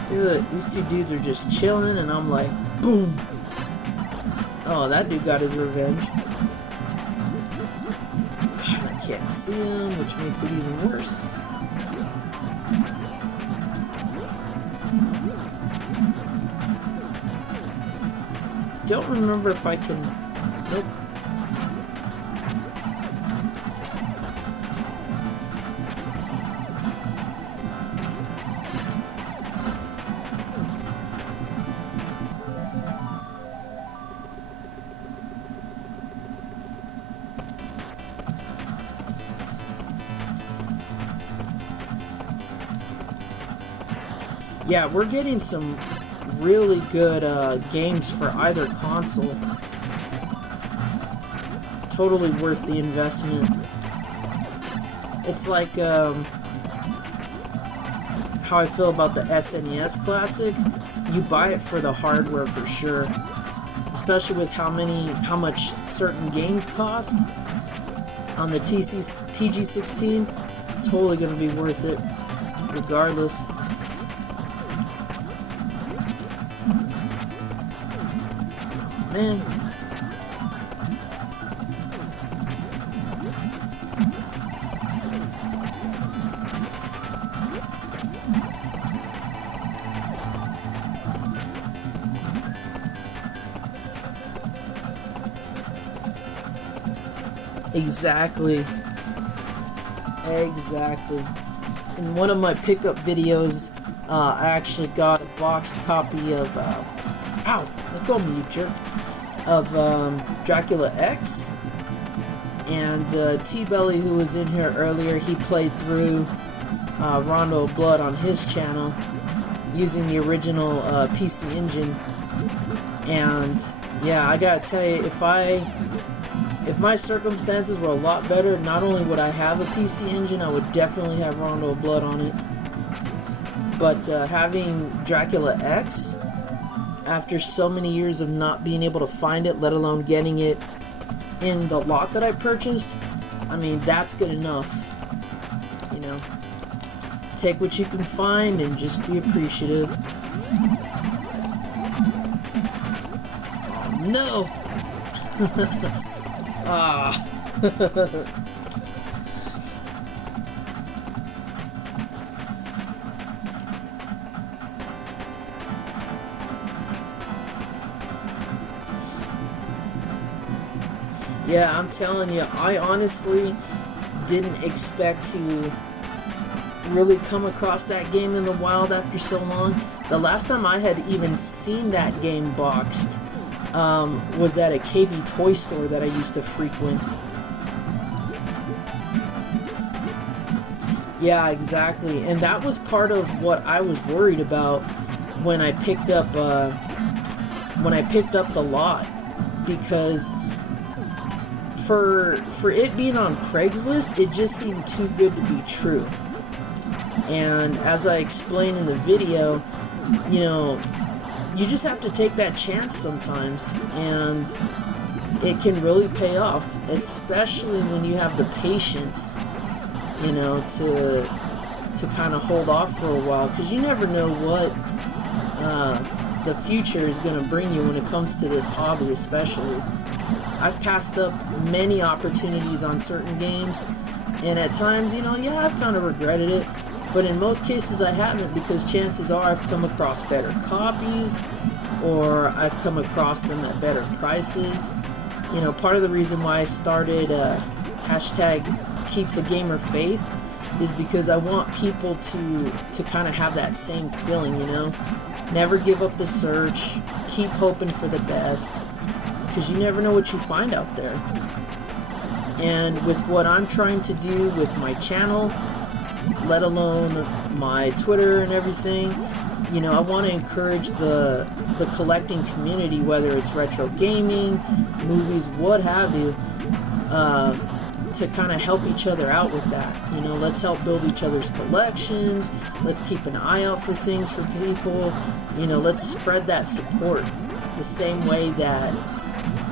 See, look, these two dudes are just chilling and I'm like, boom. Oh, that dude got his revenge. I can't see him, which makes it even worse. Don't remember if I can... Nope. Yeah, we're getting some really good games for either console. Totally worth the investment. It's like how I feel about the SNES Classic. You buy it for the hardware for sure, especially with how much certain games cost on the TG16. It's totally going to be worth it, regardless. Man. Exactly. In one of my pickup videos, I actually got a boxed copy of, ow, let go of me, you jerk, of Dracula X. And T-Belly, who was in here earlier, he played through Rondo of Blood on his channel using the original PC Engine. And yeah, I gotta tell you, if my circumstances were a lot better, not only would I have a PC Engine, I would definitely have Rondo of Blood on it. But having Dracula X, after so many years of not being able to find it, let alone getting it in the lot that I purchased, I mean, that's good enough. You know, take what you can find and just be appreciative. Oh, no! Ah. Yeah, I'm telling you, I honestly didn't expect to really come across that game in the wild after so long. The last time I had even seen that game boxed was at a KB toy store that I used to frequent. Yeah, exactly. And that was part of what I was worried about when I picked up the lot, because for it being on Craigslist, it just seemed too good to be true. And as I explained in the video, you know, you just have to take that chance sometimes, and it can really pay off, especially when you have the patience, you know, to kind of hold off for a while, because you never know what the future is going to bring you when it comes to this hobby. Especially, I've passed up many opportunities on certain games, and at times, you know, yeah, I've kind of regretted it. But in most cases I haven't, because chances are I've come across better copies, or I've come across them at better prices. You know, part of the reason why I started hashtag Keep the Gamer Faith is because I want people to kind of have that same feeling, you know? Never give up the search, keep hoping for the best, because you never know what you find out there. And with what I'm trying to do with my channel, let alone my Twitter and everything, you know, I want to encourage the collecting community, whether it's retro gaming, movies, what have you, to kind of help each other out with that. You know, let's help build each other's collections, let's keep an eye out for things for people, you know, let's spread that support the same way that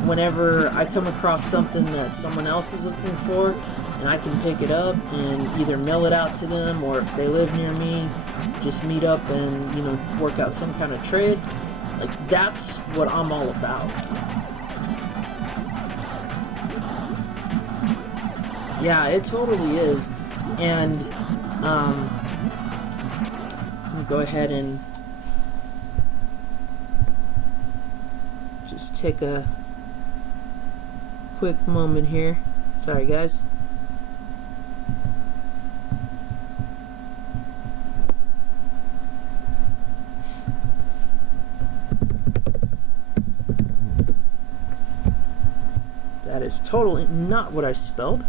whenever I come across something that someone else is looking for, and I can pick it up and either mail it out to them, or if they live near me, just meet up and, you know, work out some kind of trade. Like, that's what I'm all about. Yeah, it totally is. And let me go ahead and just take a quick moment here. Sorry, guys. That is totally not what I spelled.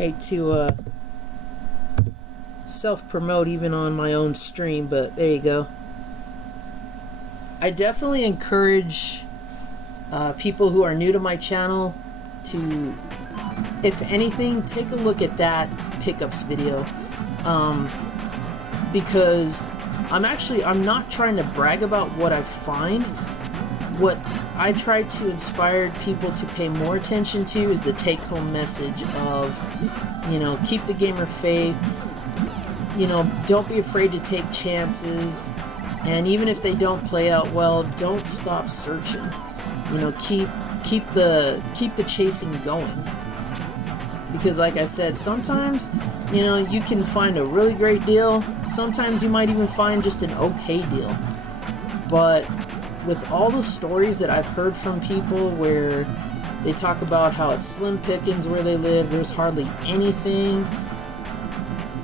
Hate to self-promote even on my own stream, but there you go. I definitely encourage people who are new to my channel to, if anything, take a look at that pickups video, because I'm not trying to brag about what I find. What I try to inspire people to pay more attention to is the take-home message of, keep the gamer faith, don't be afraid to take chances, and even if they don't play out well, don't stop searching. Keep the chasing going. Because like I said, sometimes, you can find a really great deal. Sometimes you might even find just an okay deal. But with all the stories that I've heard from people where they talk about how it's slim pickings where they live, there's hardly anything,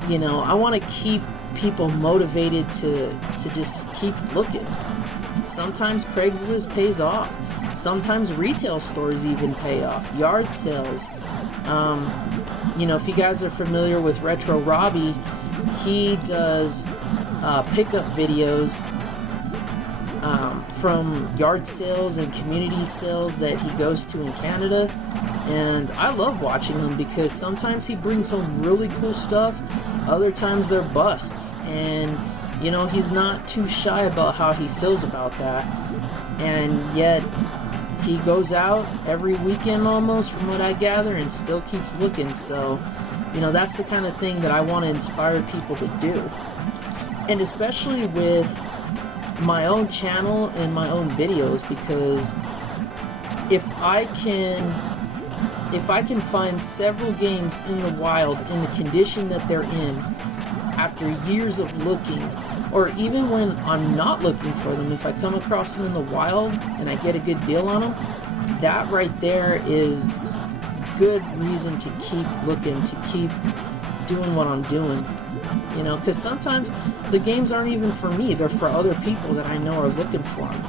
I want to keep people motivated to just keep looking. Sometimes Craigslist pays off. Sometimes retail stores even pay off. Yard sales. If you guys are familiar with Retro Robbie, he does pickup videos from yard sales and community sales that he goes to in Canada, and I love watching him because sometimes he brings home really cool stuff, other times they're busts, and he's not too shy about how he feels about that, and yet he goes out every weekend almost, from what I gather, and still keeps looking. So that's the kind of thing that I want to inspire people to do, and especially with my own channel and my own videos, because if I can find several games in the wild in the condition that they're in after years of looking, or even when I'm not looking for them, if I come across them in the wild and I get a good deal on them, that right there is good reason to keep looking, to keep doing what I'm doing. Because sometimes the games aren't even for me, they're for other people that I know are looking for them.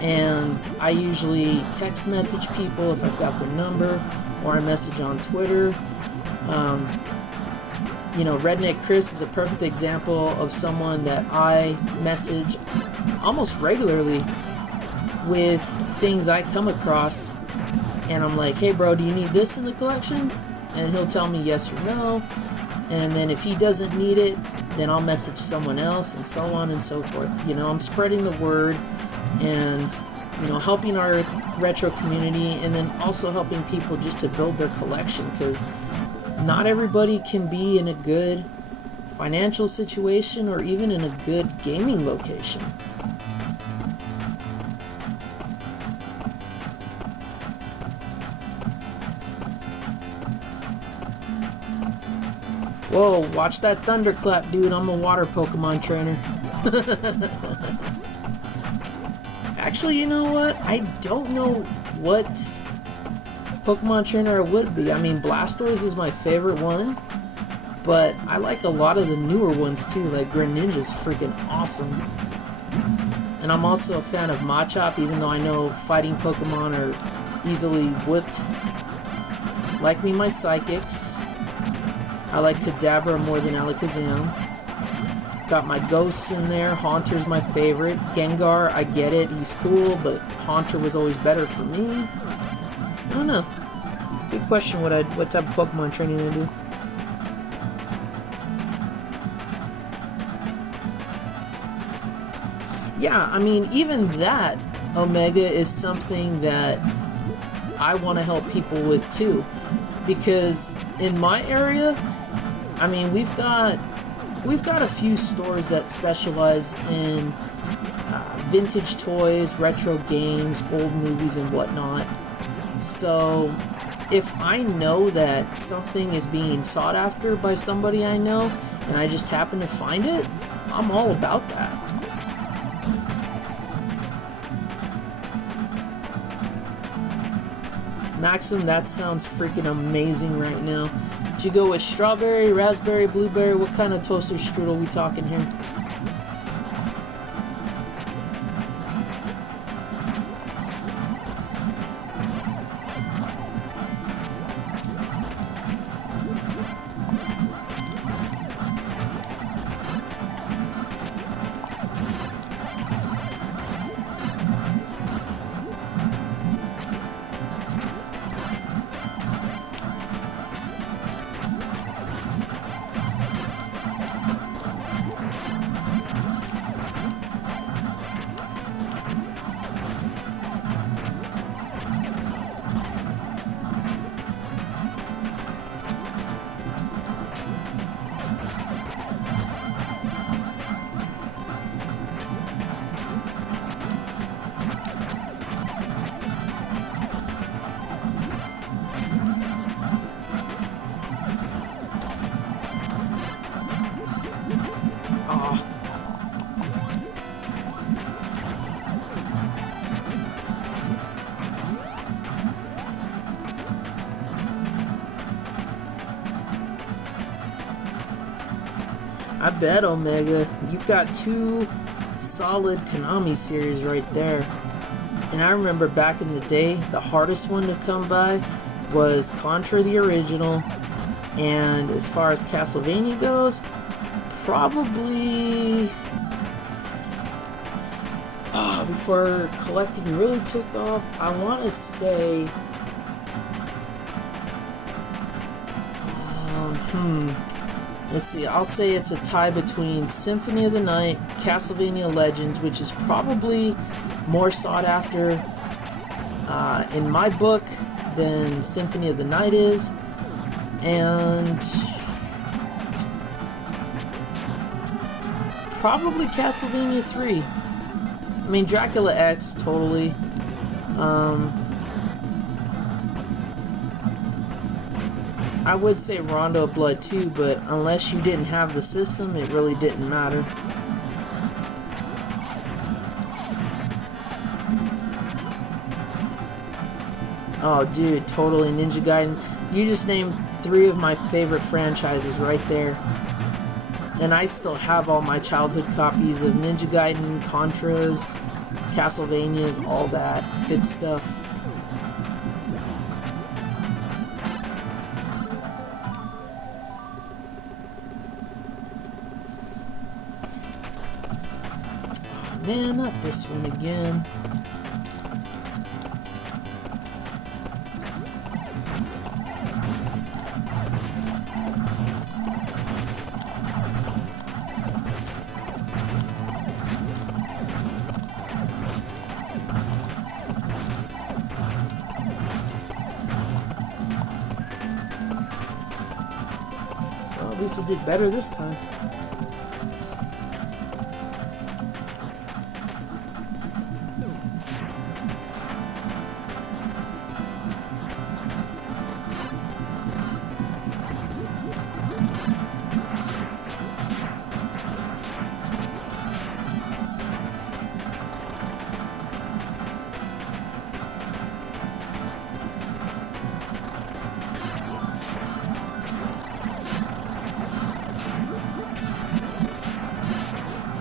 And I usually text message people if I've got their number, or I message on Twitter. Redneck Chris is a perfect example of someone that I message almost regularly with things I come across, and I'm like, hey bro, do you need this in the collection? And he'll tell me yes or no, and then if he doesn't need it, then I'll message someone else, and so on and so forth. I'm spreading the word, and helping our retro community, and then also helping people just to build their collection, because not everybody can be in a good financial situation or even in a good gaming location. Whoa, watch that thunderclap, dude. I'm a water Pokemon trainer. Actually, you know what? I don't know what Pokemon trainer I would be. I mean, Blastoise is my favorite one, but I like a lot of the newer ones too. Like Greninja's freaking awesome. And I'm also a fan of Machop, even though I know fighting Pokemon are easily whipped. Like me, my Psychics. I like Kadabra more than Alakazam. Got my Ghosts in there. Haunter's my favorite. Gengar, I get it, he's cool, but Haunter was always better for me. I don't know. It's a good question what type of Pokemon training I do. Yeah, I mean, even that, Omega, is something that I want to help people with too. Because in my area, I mean, we've got a few stores that specialize in vintage toys, retro games, old movies, and whatnot. So if I know that something is being sought after by somebody I know, and I just happen to find it, I'm all about that. Maxim, that sounds freaking amazing right now. Did you go with strawberry, raspberry, blueberry? What kind of toaster strudel we talking here? Not bad, Omega. You've got two solid Konami series right there. And I remember back in the day, the hardest one to come by was Contra the original. And as far as Castlevania goes, probably... before collecting really took off, I want to say... Let's see, I'll say it's a tie between Symphony of the Night, Castlevania Legends, which is probably more sought after in my book than Symphony of the Night is, and probably Castlevania 3. I mean, Dracula X, totally. I would say Rondo of Blood too, but unless you didn't have the system, it really didn't matter. Oh, dude, totally. Ninja Gaiden. You just named 3 of my favorite franchises right there. And I still have all my childhood copies of Ninja Gaiden, Contras, Castlevanias, all that good stuff. Man, not this one again. Well, at least it did better this time.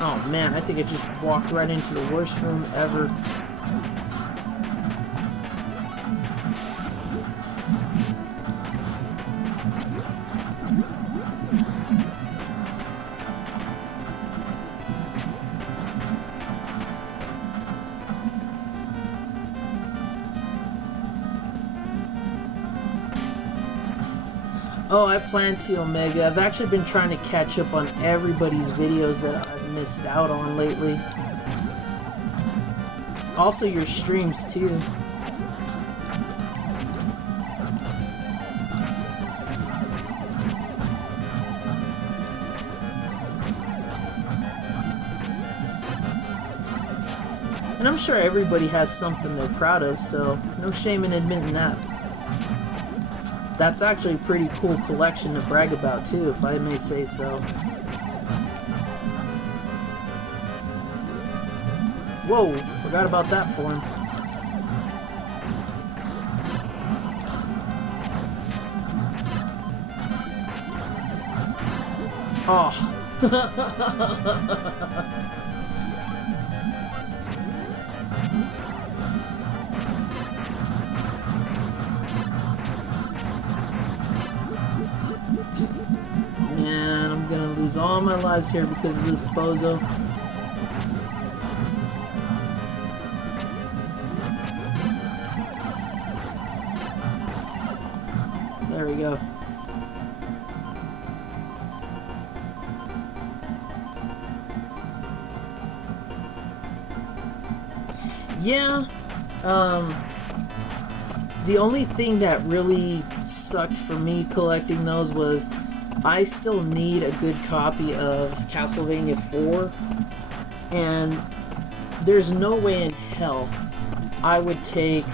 Oh man, I think I just walked right into the worst room ever. Oh, I plan to, Omega. I've actually been trying to catch up on everybody's videos that I've missed out on lately. Also your streams too. And I'm sure everybody has something they're proud of, so no shame in admitting that. That's actually a pretty cool collection to brag about too, if I may say so. Whoa, forgot about that form. Oh. Man, I'm gonna lose all my lives here because of this bozo. There we go. Yeah, the only thing that really sucked for me collecting those was I still need a good copy of Castlevania 4, and there's no way in hell I would take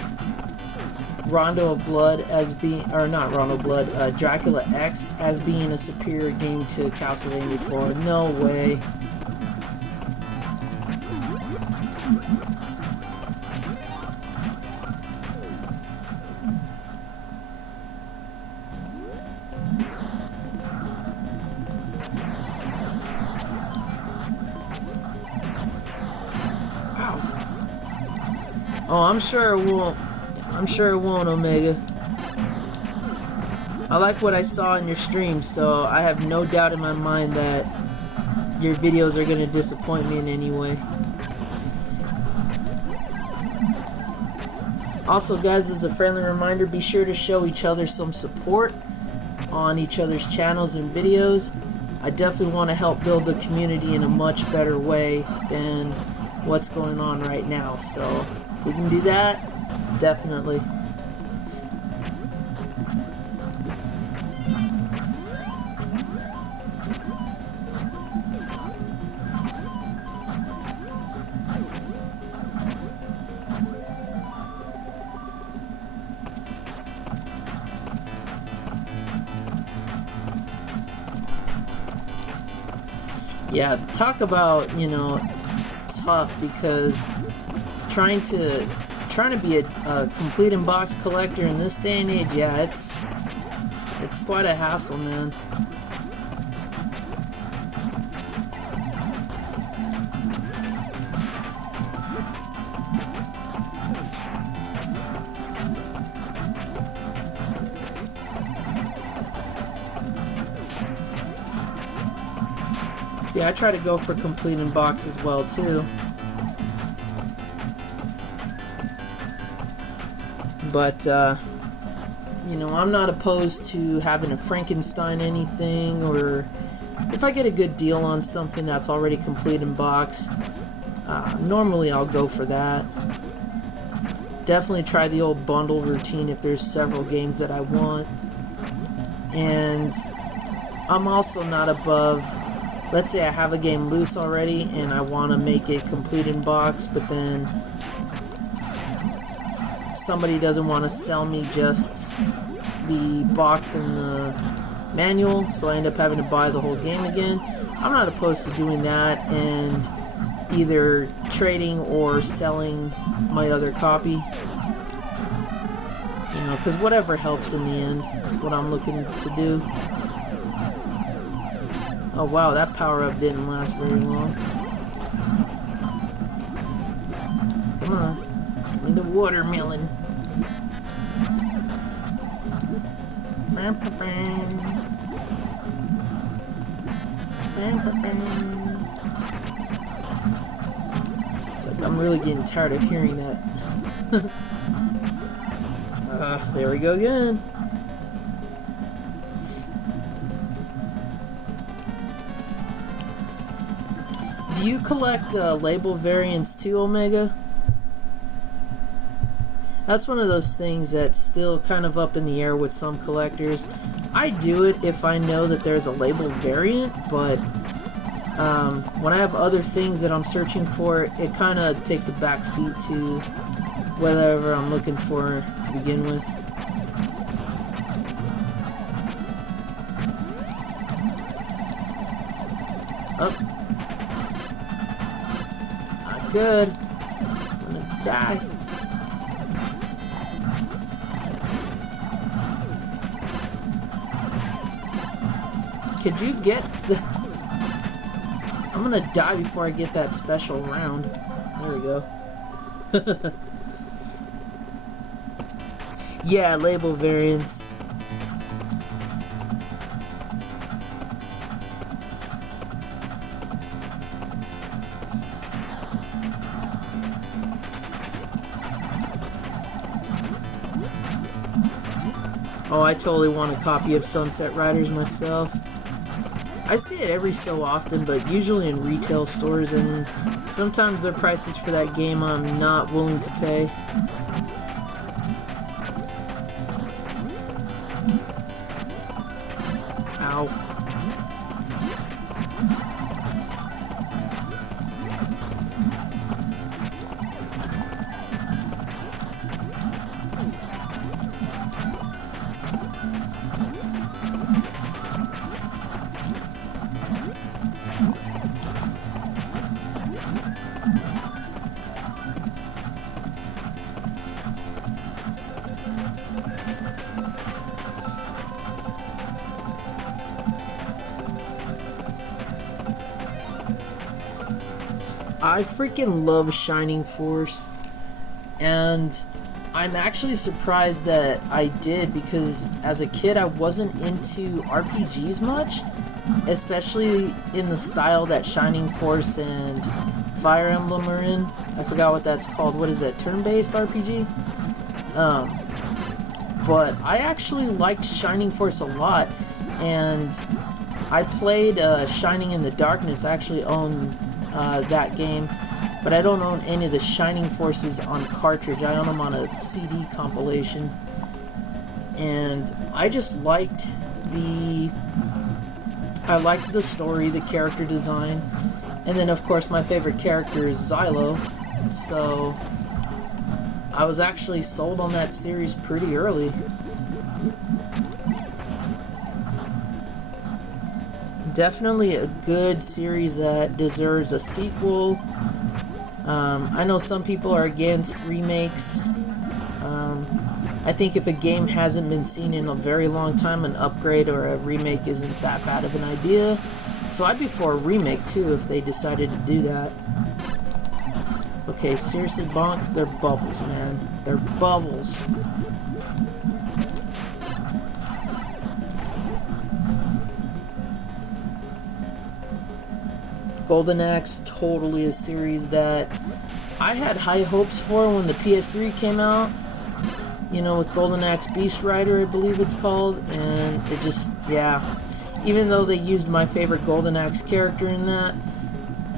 Rondo of Blood as being, or not Rondo of Blood, Dracula X as being a superior game to Castlevania 4. No way. Oh, I'm sure it won't. I'm sure it won't, Omega. I like what I saw in your stream, so I have no doubt in my mind that your videos are going to disappoint me in any way. Also, guys, as a friendly reminder, be sure to show each other some support on each other's channels and videos. I definitely want to help build the community in a much better way than what's going on right now. So if we can do that, definitely. Yeah, talk about, you know, tough, because trying to be a complete in box collector in this day and age, yeah, it's quite a hassle, man. See, I try to go for complete in box as well, too. But, you know, I'm not opposed to having a Frankenstein anything, or if I get a good deal on something that's already complete in box, normally I'll go for that. Definitely try the old bundle routine if there's several games that I want. And I'm also not above... Let's say I have a game loose already and I want to make it complete in box, but then somebody doesn't want to sell me just the box and the manual, so I end up having to buy the whole game again. I'm not opposed to doing that and either trading or selling my other copy. You know, because whatever helps in the end is what I'm looking to do. Oh wow, that power-up didn't last very long. Come on, give me the watermelon. It's like I'm really getting tired of hearing that. There we go again. Do you collect label variants too, Omega? That's one of those things that's still kind of up in the air with some collectors. I do it if I know that there's a label variant, but when I have other things that I'm searching for, it kind of takes a back seat to whatever I'm looking for to begin with. Oh. Good. I'm gonna die. Could you get the... I'm gonna die before I get that special round. There we go. Yeah, label variants. Oh, I totally want a copy of Sunset Riders myself. I see it every so often, but usually in retail stores, and sometimes their prices for that game I'm not willing to pay. Ow. I freaking love Shining Force. And I'm actually surprised that I did, because as a kid I wasn't into RPGs much, especially in the style that Shining Force and Fire Emblem are in. I forgot what that's called. What is that? Turn-based RPG? But I actually liked Shining Force a lot, and I played Shining in the Darkness. I actually own that game, but I don't own any of the Shining Forces on cartridge. I own them on a CD compilation, and I just liked the story, the character design, and then of course my favorite character is Xylo, so I was actually sold on that series pretty early. Definitely a good series that deserves a sequel. I know some people are against remakes. I think if a game hasn't been seen in a very long time, an upgrade or a remake isn't that bad of an idea. So I'd be for a remake too if they decided to do that. Okay, seriously, Bonk? They're bubbles, man. They're bubbles. Golden Axe, totally a series that I had high hopes for when the PS3 came out. You know, with Golden Axe Beast Rider, I believe it's called, and it just, yeah. Even though they used my favorite Golden Axe character in that,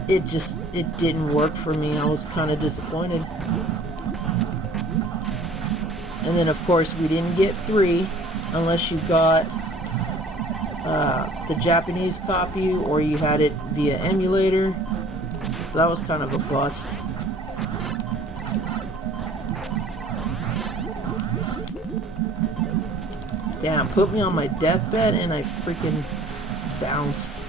it didn't work for me. I was kind of disappointed. And then, of course, we didn't get 3 unless you got the Japanese copy or you had it via emulator. So that was kind of a bust. Damn, put me on my deathbed and I freaking bounced.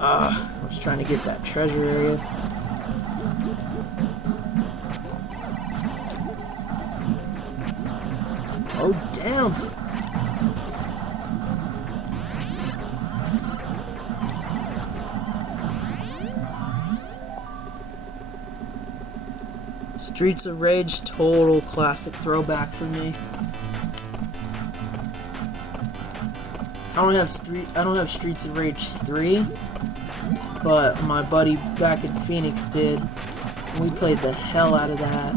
I was trying to get that treasure area. Oh, damn. Streets of Rage, total classic throwback for me. I don't have Streets of Rage 3, but my buddy back in Phoenix did. We played the hell out of that.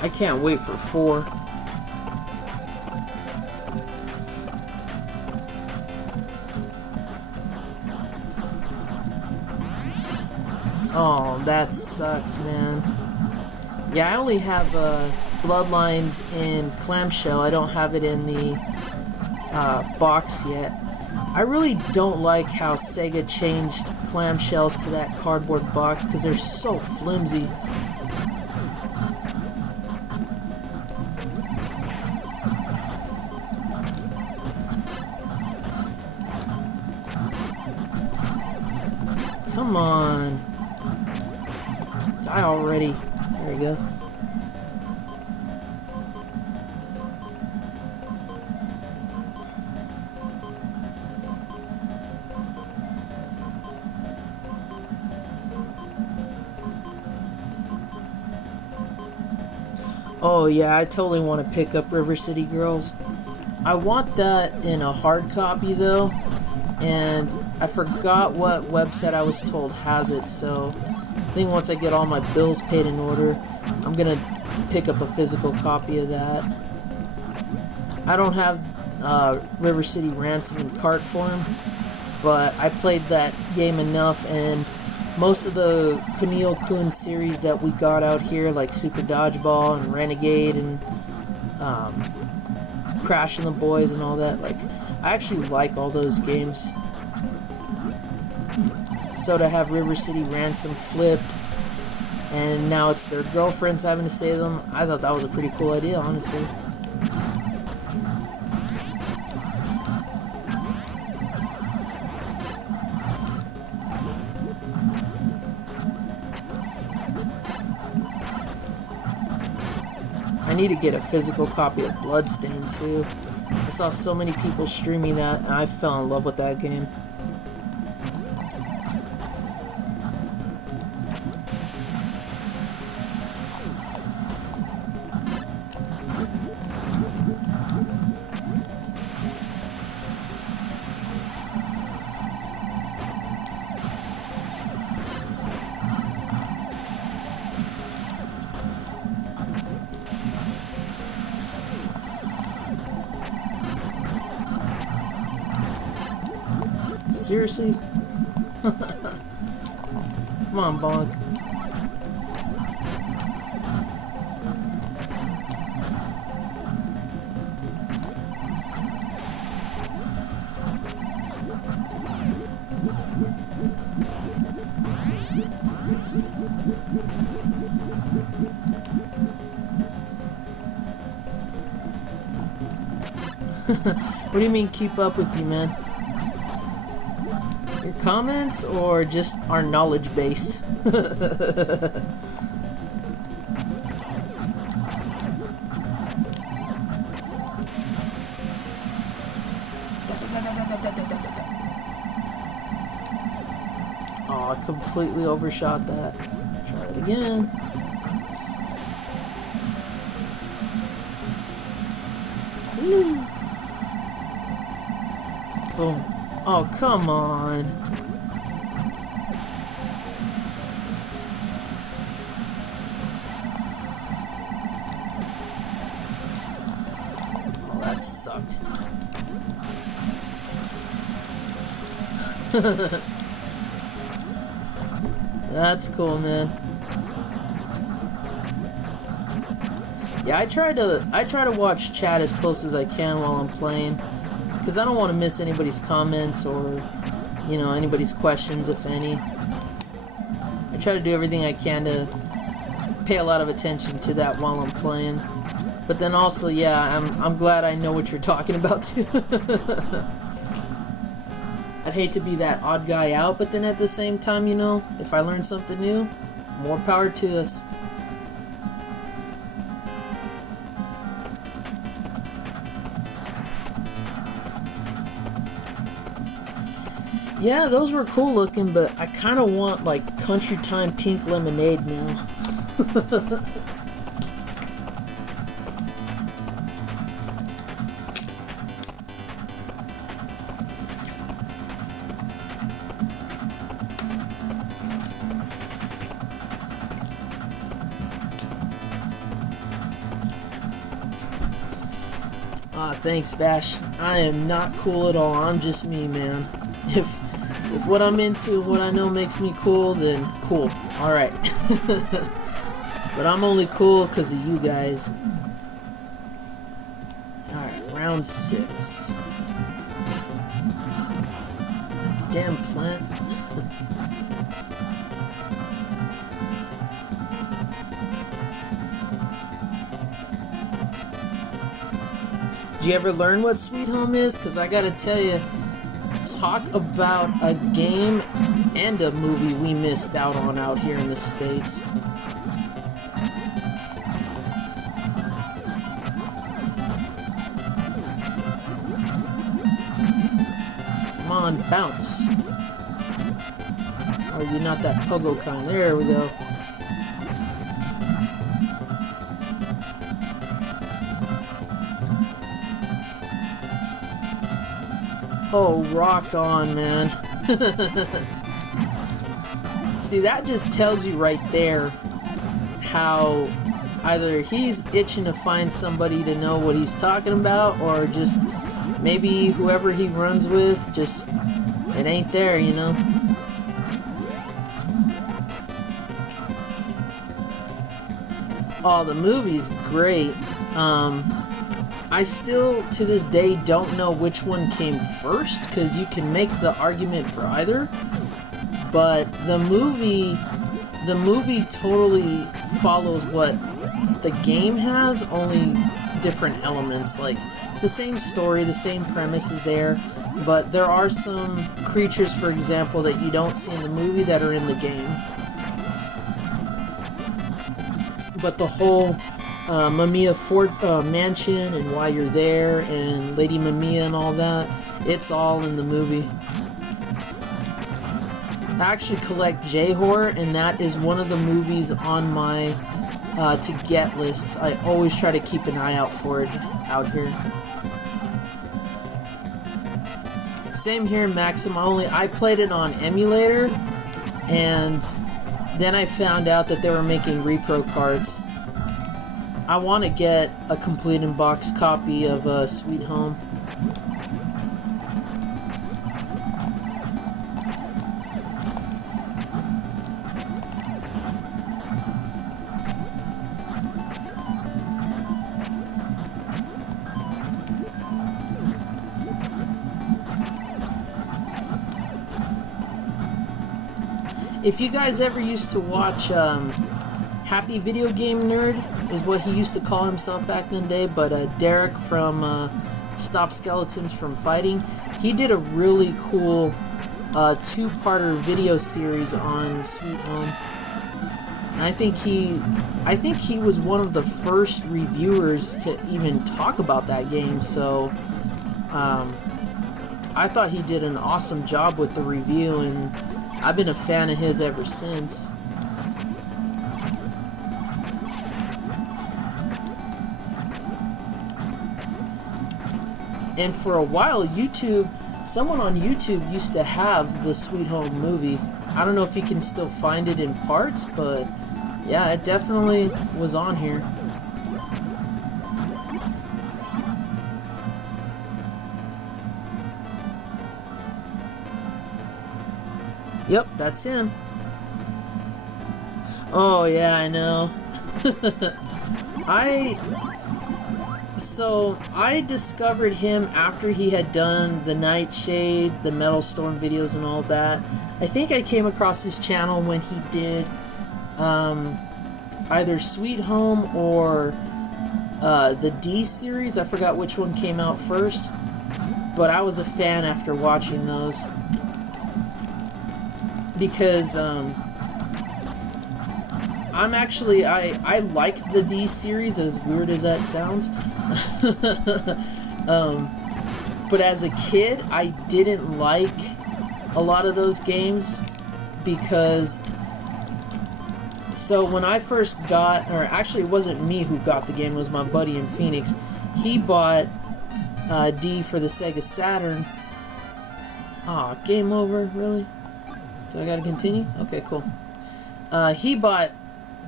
I can't wait for 4. Oh, that sucks, man. Yeah, I only have Bloodlines in clamshell. I don't have it in the box yet. I really don't like how Sega changed clamshells to that cardboard box because they're so flimsy. Come on. Die already. There we go. Oh yeah, I totally want to pick up River City Girls. I want that in a hard copy though, and I forgot what website I was told has it, so I think once I get all my bills paid in order, I'm gonna pick up a physical copy of that. I don't have River City Ransom in cart form, but I played that game enough, and most of the Kunio-kun series that we got out here, like Super Dodgeball and Renegade and Crash and the Boys and all that, like, I actually like all those games. So to have River City Ransom flipped, and now it's their girlfriends having to save them, I thought that was a pretty cool idea, honestly. I need to get a physical copy of Bloodstained too. I saw so many people streaming that, and I fell in love with that game. Seriously? Come on, Bonk. What do you mean keep up with you, man? Your comments or just our knowledge base? Oh, I completely overshot that. Try it again. Woo. Boom. Oh, come on. Oh, that sucked. That's cool, man. Yeah, I try to watch chat as close as I can while I'm playing, because I don't want to miss anybody's comments or, you know, anybody's questions, if any. I try to do everything I can to pay a lot of attention to that while I'm playing. But then also, yeah, I'm glad I know what you're talking about too. I'd hate to be that odd guy out, but then at the same time, you know, if I learn something new, more power to us. Yeah, those were cool looking, but I kind of want like Country Time Pink Lemonade now. Thanks, Bash. I am not cool at all. I'm just me, man. If what I'm into and what I know makes me cool, then cool. Alright. But I'm only cool because of you guys. Alright, round 6. Damn plant. Did you ever learn what Sweet Home is? Because I gotta tell you, talk about a game and a movie we missed out on out here in the States. Come on, bounce. Oh, you're not that pogo kind. There we go. Oh, rock on, man. See, that just tells you right there how either he's itching to find somebody to know what he's talking about, or just maybe whoever he runs with, just, it ain't there, you know? Oh, the movie's great. I still, to this day, don't know which one came first, because you can make the argument for either. But the movie totally follows what the game has, only different elements. Like, the same story, the same premise is there, but there are some creatures, for example, that you don't see in the movie that are in the game. But the whole Mamiya Fort Mansion and why you're there, and Lady Mamiya and all that. It's all in the movie. I actually collect J-horror, and that is one of the movies on my to get list. I always try to keep an eye out for it out here. Same here in Maxim. I played it on emulator, and then I found out that they were making repro cards. I want to get a complete in-box copy of Sweet Home. If you guys ever used to watch Happy Video Game Nerd, is what he used to call himself back in the day, but Derek from Stop Skeletons from Fighting, he did a really cool two-parter video series on Sweet Home. And I think he was one of the first reviewers to even talk about that game, so I thought he did an awesome job with the review, and I've been a fan of his ever since. And for a while, someone on YouTube used to have the Sweet Home movie. I don't know if you can still find it in parts, but yeah, it definitely was on here. Yep, that's him. Oh yeah, I know. I discovered him after he had done the Nightshade, the Metal Storm videos and all that. I think I came across his channel when he did either Sweet Home or the D series. I forgot which one came out first, but I was a fan after watching those. Because I like the D series, as weird as that sounds. But as a kid, I didn't like a lot of those games because, so when I first got, or actually it wasn't me who got the game, it was my buddy in Phoenix. He bought D for the Sega Saturn. Aw, game over, really? Do I gotta continue? Okay, cool. He bought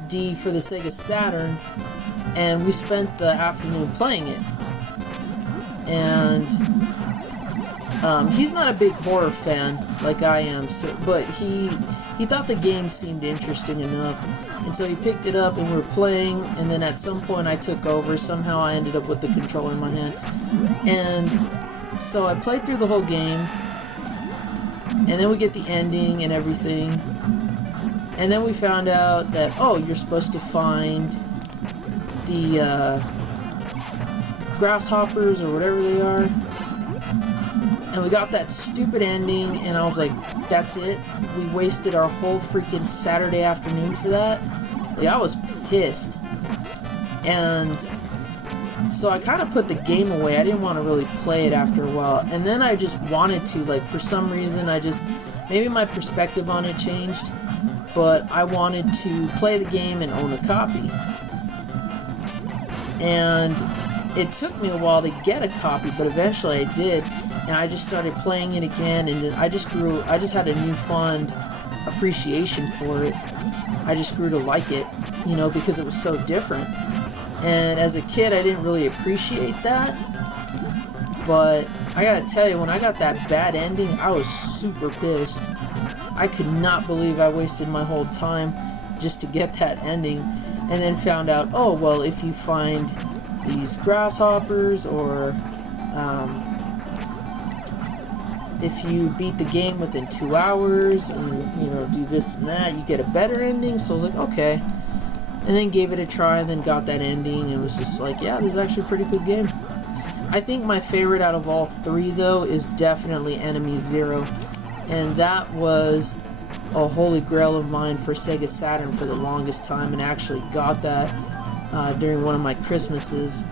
D for the Sega Saturn, and we spent the afternoon playing it. And he's not a big horror fan like I am, so, but he thought the game seemed interesting enough, and so he picked it up and we were playing. And then at some point I took over. Somehow I ended up with the controller in my hand, and so I played through the whole game. And then we get the ending and everything. And then we found out that, oh, you're supposed to find the grasshoppers or whatever they are. And we got that stupid ending, and I was like, that's it? We wasted our whole freaking Saturday afternoon for that? Like, I was pissed. And so I kind of put the game away. I didn't want to really play it after a while. And then I just wanted to, like, for some reason, maybe my perspective on it changed, but I wanted to play the game and own a copy. And it took me a while to get a copy, but eventually I did, and I just started playing it again, and I just had a newfound appreciation for it. I just grew to like it, you know, because it was so different. And as a kid, I didn't really appreciate that. But I gotta tell you, when I got that bad ending, I was super pissed. I could not believe I wasted my whole time just to get that ending. And then found out, oh, well, if you find these grasshoppers, or if you beat the game within 2 hours, and, you know, do this and that, you get a better ending. So I was like, okay. And then gave it a try, and then got that ending, and was just like, yeah, this is actually a pretty good game. I think my favorite out of all three, though, is definitely Enemy Zero. And that was a holy grail of mine for Sega Saturn for the longest time, and actually got that during one of my Christmases.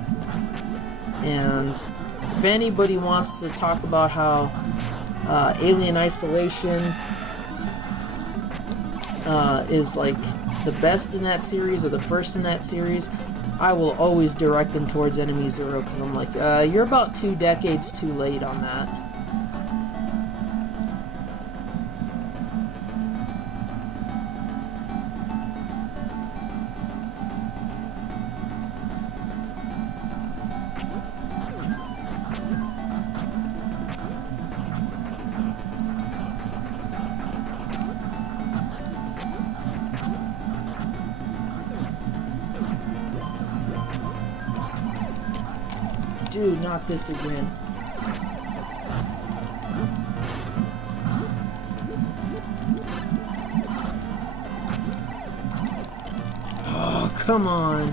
And if anybody wants to talk about how Alien Isolation is like the best in that series or the first in that series, I will always direct them towards Enemy Zero, because I'm like, you're about 2 decades too late on that. Dude, not this again. Oh, come on.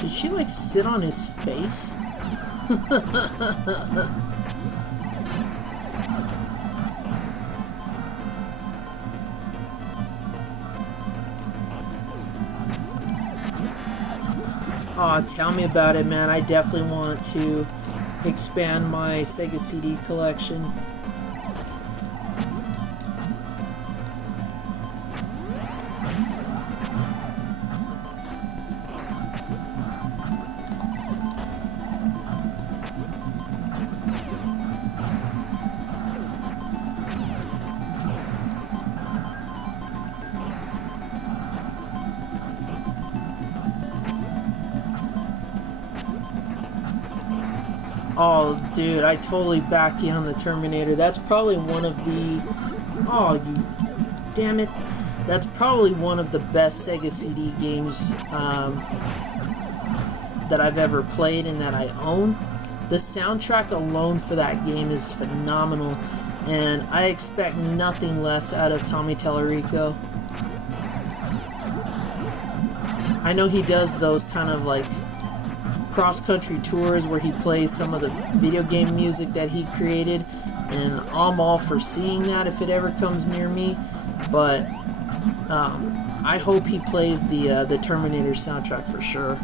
Did she like sit on his face? Aw, tell me about it, man. I definitely want to expand my Sega CD collection. Oh, dude, I totally back you on the Terminator. That's probably one of the... Oh, you... Damn it. That's probably one of the best Sega CD games that I've ever played and that I own. The soundtrack alone for that game is phenomenal, and I expect nothing less out of Tommy Tallarico. I know he does those kind of like cross-country tours where he plays some of the video game music that he created, and I'm all for seeing that if it ever comes near me, but I hope he plays the Terminator soundtrack for sure.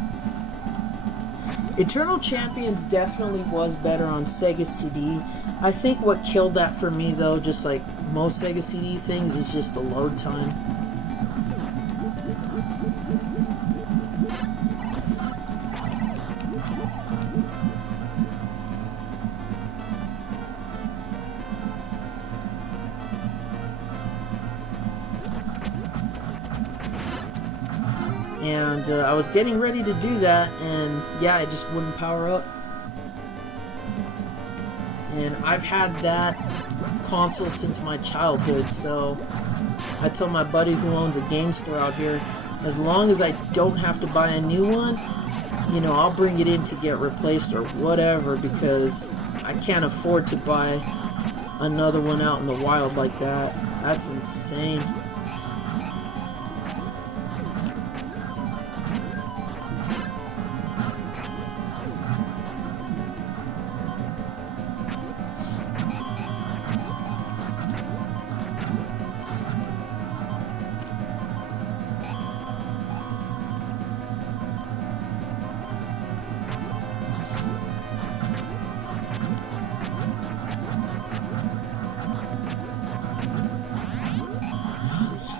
Eternal Champions definitely was better on Sega CD. I think what killed that for me, though, just like most Sega CD things, is just the load time. And I was getting ready to do that, and yeah, it just wouldn't power up. And I've had that console since my childhood, so I told my buddy who owns a game store out here, as long as I don't have to buy a new one, you know, I'll bring it in to get replaced or whatever, because I can't afford to buy another one out in the wild like that. That's insane.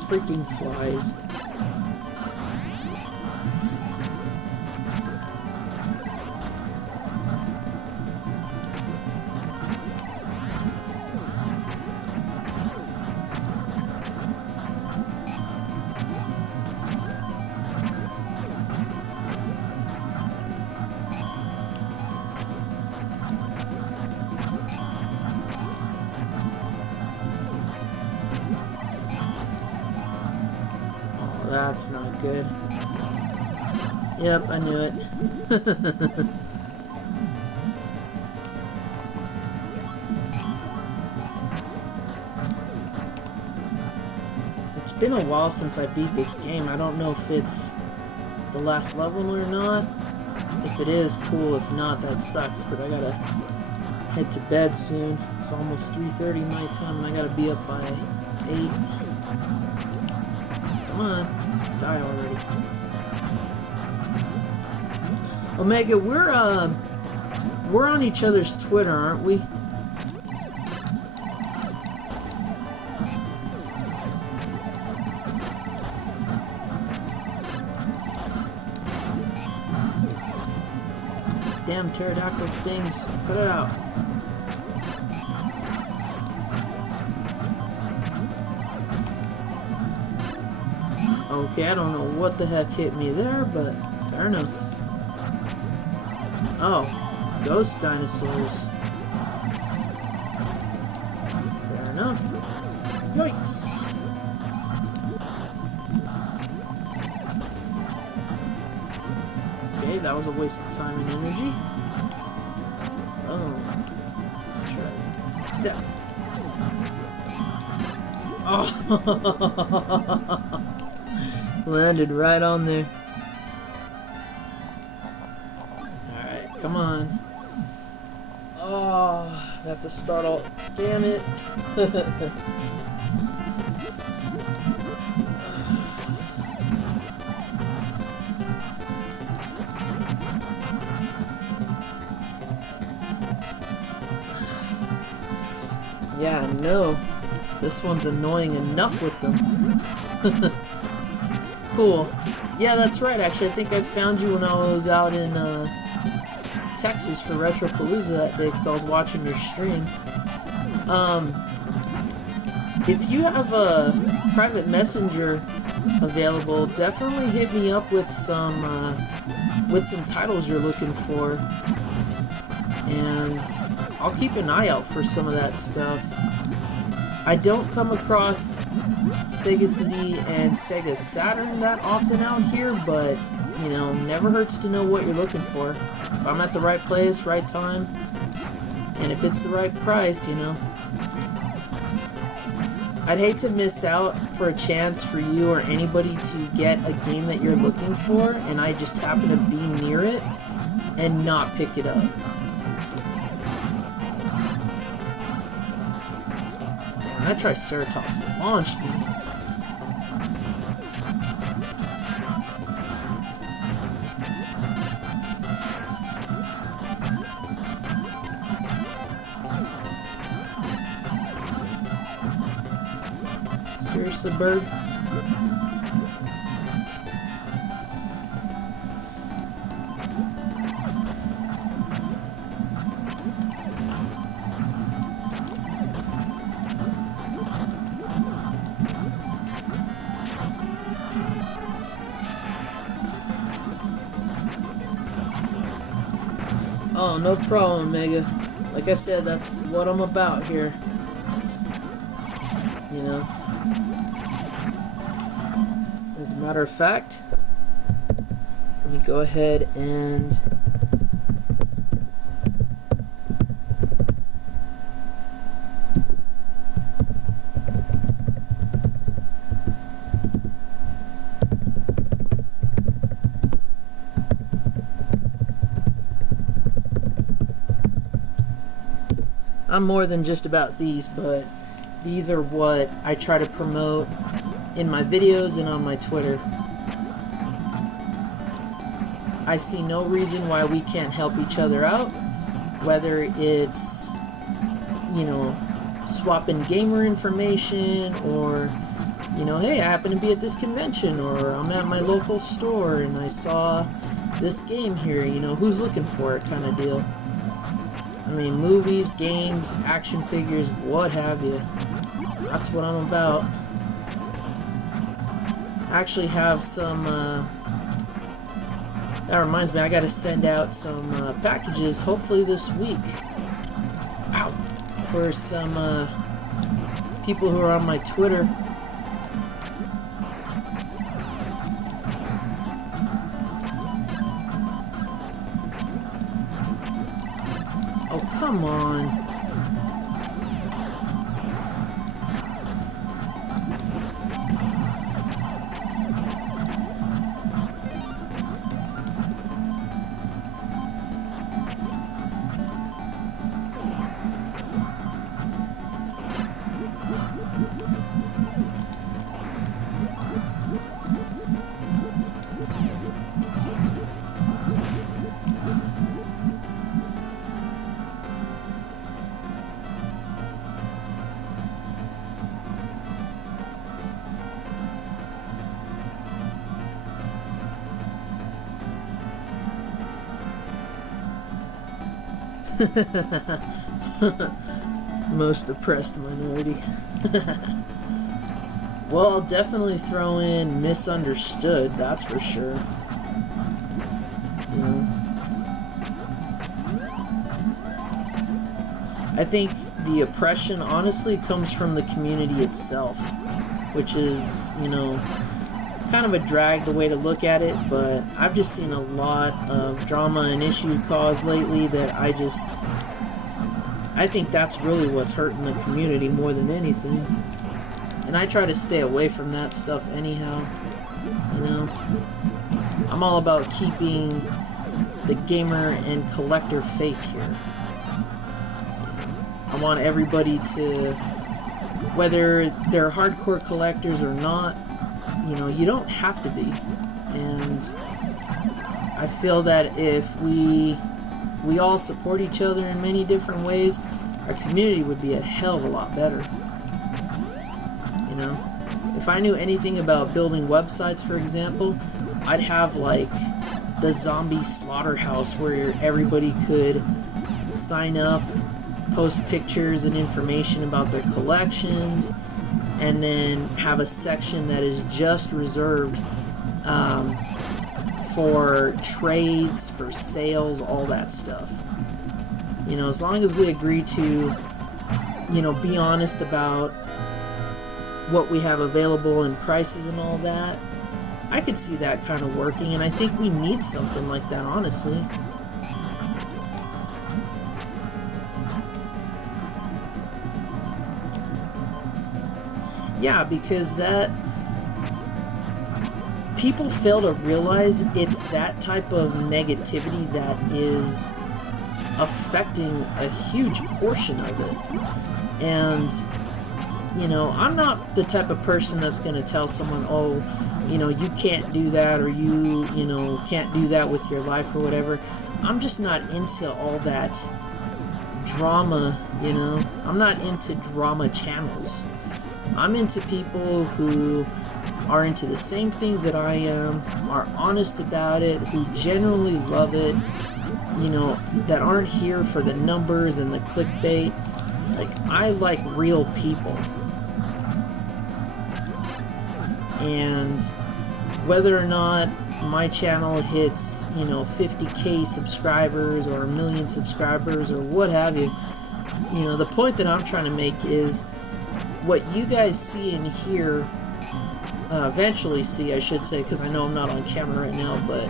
Freaking flies. That's not good. Yep, I knew it. It's been a while since I beat this game. I don't know if it's the last level or not. If it is, cool. If not, that sucks, because I gotta head to bed soon. It's almost 3:30 my time, and I gotta be up by 8. Come on. Die already. Omega, we're on each other's Twitter, aren't we? Damn pterodactyl things. Put it out. Okay, I don't know what the heck hit me there, but fair enough. Oh, ghost dinosaurs. Fair enough. Yikes. Okay, that was a waste of time and energy. Oh, let's try that. Oh, landed right on there. Alright, come on. Oh, I have to start all. Damn it. Yeah, I know. This one's annoying enough with them. Cool. Yeah, that's right, actually. I think I found you when I was out in Texas for Retropalooza that day, because I was watching your stream. If you have a private messenger available, definitely hit me up with some titles you're looking for. And I'll keep an eye out for some of that stuff. I don't come across Sega CD and Sega Saturn that often out here, but, you know, never hurts to know what you're looking for. If I'm at the right place, right time, and if it's the right price, you know. I'd hate to miss out for a chance for you or anybody to get a game that you're looking for, and I just happen to be near it and not pick it up. That Triceratops launched me. Seriously, bird? Oh, no problem, Omega. Like I said, that's what I'm about here. You know? As a matter of fact, let me go ahead and I'm more than just about these, but these are what I try to promote in my videos and on my Twitter. I see no reason why we can't help each other out, whether it's, you know, swapping gamer information, or, you know, hey, I happen to be at this convention, or I'm at my local store and I saw this game here, you know, who's looking for it kind of deal. I mean, movies, games, action figures, what have you. That's what I'm about. I actually have some, that reminds me, I gotta send out some packages, hopefully this week. Ow! For some people who are on my Twitter. come on. Most oppressed minority. Well, I'll definitely throw in misunderstood, that's for sure. You know? I think the oppression honestly comes from the community itself, which is, you know, kind of a drag the way to look at it, but I've just seen a lot of drama and issue caused lately that I think that's really what's hurting the community more than anything. And I try to stay away from that stuff anyhow, you know. I'm all about keeping the gamer and collector faith here. I want everybody to, whether they're hardcore collectors or not, you know, you don't have to be. And I feel that if we all support each other in many different ways, our community would be a hell of a lot better. You know? If I knew anything about building websites, for example, I'd have like the zombie slaughterhouse where everybody could sign up, post pictures and information about their collections, and then have a section that is just reserved for trades, for sales, all that stuff. You know, as long as we agree to, you know, be honest about what we have available and prices and all that, I could see that kind of working, and I think we need something like that, honestly. Yeah, because that people fail to realize it's that type of negativity that is affecting a huge portion of it. And, you know, I'm not the type of person that's going to tell someone, oh, you know, you can't do that, or you know, can't do that with your life or whatever. I'm just not into all that drama, you know. I'm not into drama channels. I'm into people who are into the same things that I am, are honest about it, who genuinely love it, you know, that aren't here for the numbers and the clickbait. Like, I like real people. And whether or not my channel hits, you know, 50k subscribers or 1 million subscribers or what have you, you know, the point that I'm trying to make is what you guys see and hear, eventually see, I should say, because I know I'm not on camera right now, but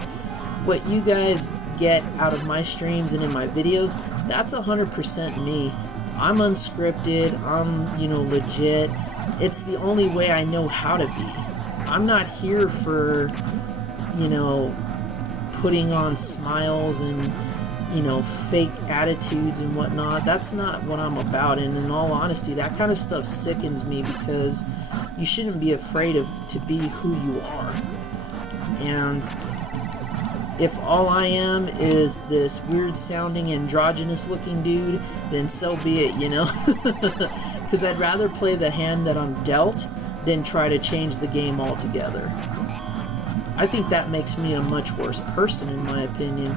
what you guys get out of my streams and in my videos, that's 100% me. I'm unscripted, I'm, you know, legit. It's the only way I know how to be. I'm not here for, you know, putting on smiles and, you know, fake attitudes and whatnot. That's not what I'm about, and in all honesty, that kind of stuff sickens me, because you shouldn't be afraid to be who you are. And if all I am is this weird sounding androgynous looking dude, then so be it, you know. Because I'd rather play the hand that I'm dealt than try to change the game altogether. I think that makes me a much worse person, in my opinion.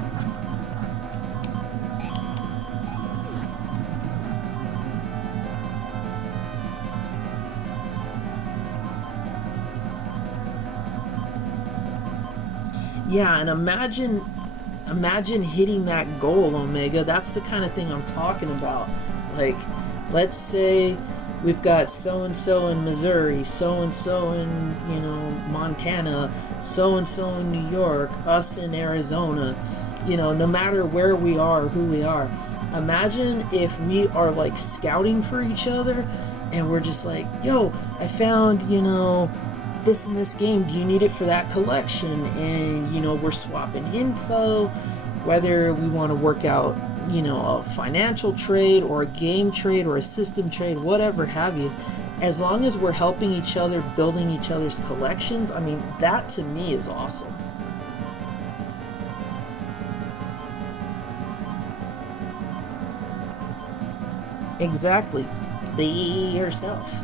Yeah, and imagine hitting that goal, Omega. That's the kind of thing I'm talking about. Like, let's say we've got so-and-so in Missouri, so-and-so in, you know, Montana, so-and-so in New York, us in Arizona. You know, no matter where we are, who we are, Imagine if we are like scouting for each other and we're just like, yo, I found, this in this game. Do you need it for that collection? And, we're swapping info, whether we want to work out, a financial trade or a game trade or a system trade, whatever have you. As long as we're helping each other, building each other's collections, I mean, that to me is awesome. Exactly. Be yourself.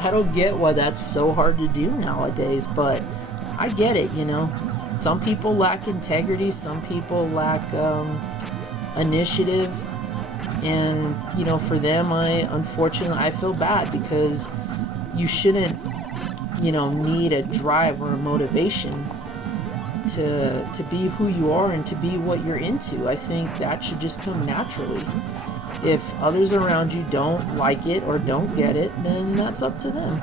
I don't get why that's so hard to do nowadays, but I get it, Some people lack integrity, some people lack initiative, and, for them, unfortunately, I feel bad because you shouldn't, need a drive or a motivation to be who you are and to be what you're into. I think that should just come naturally. If others around you don't like it or don't get it, then that's up to them.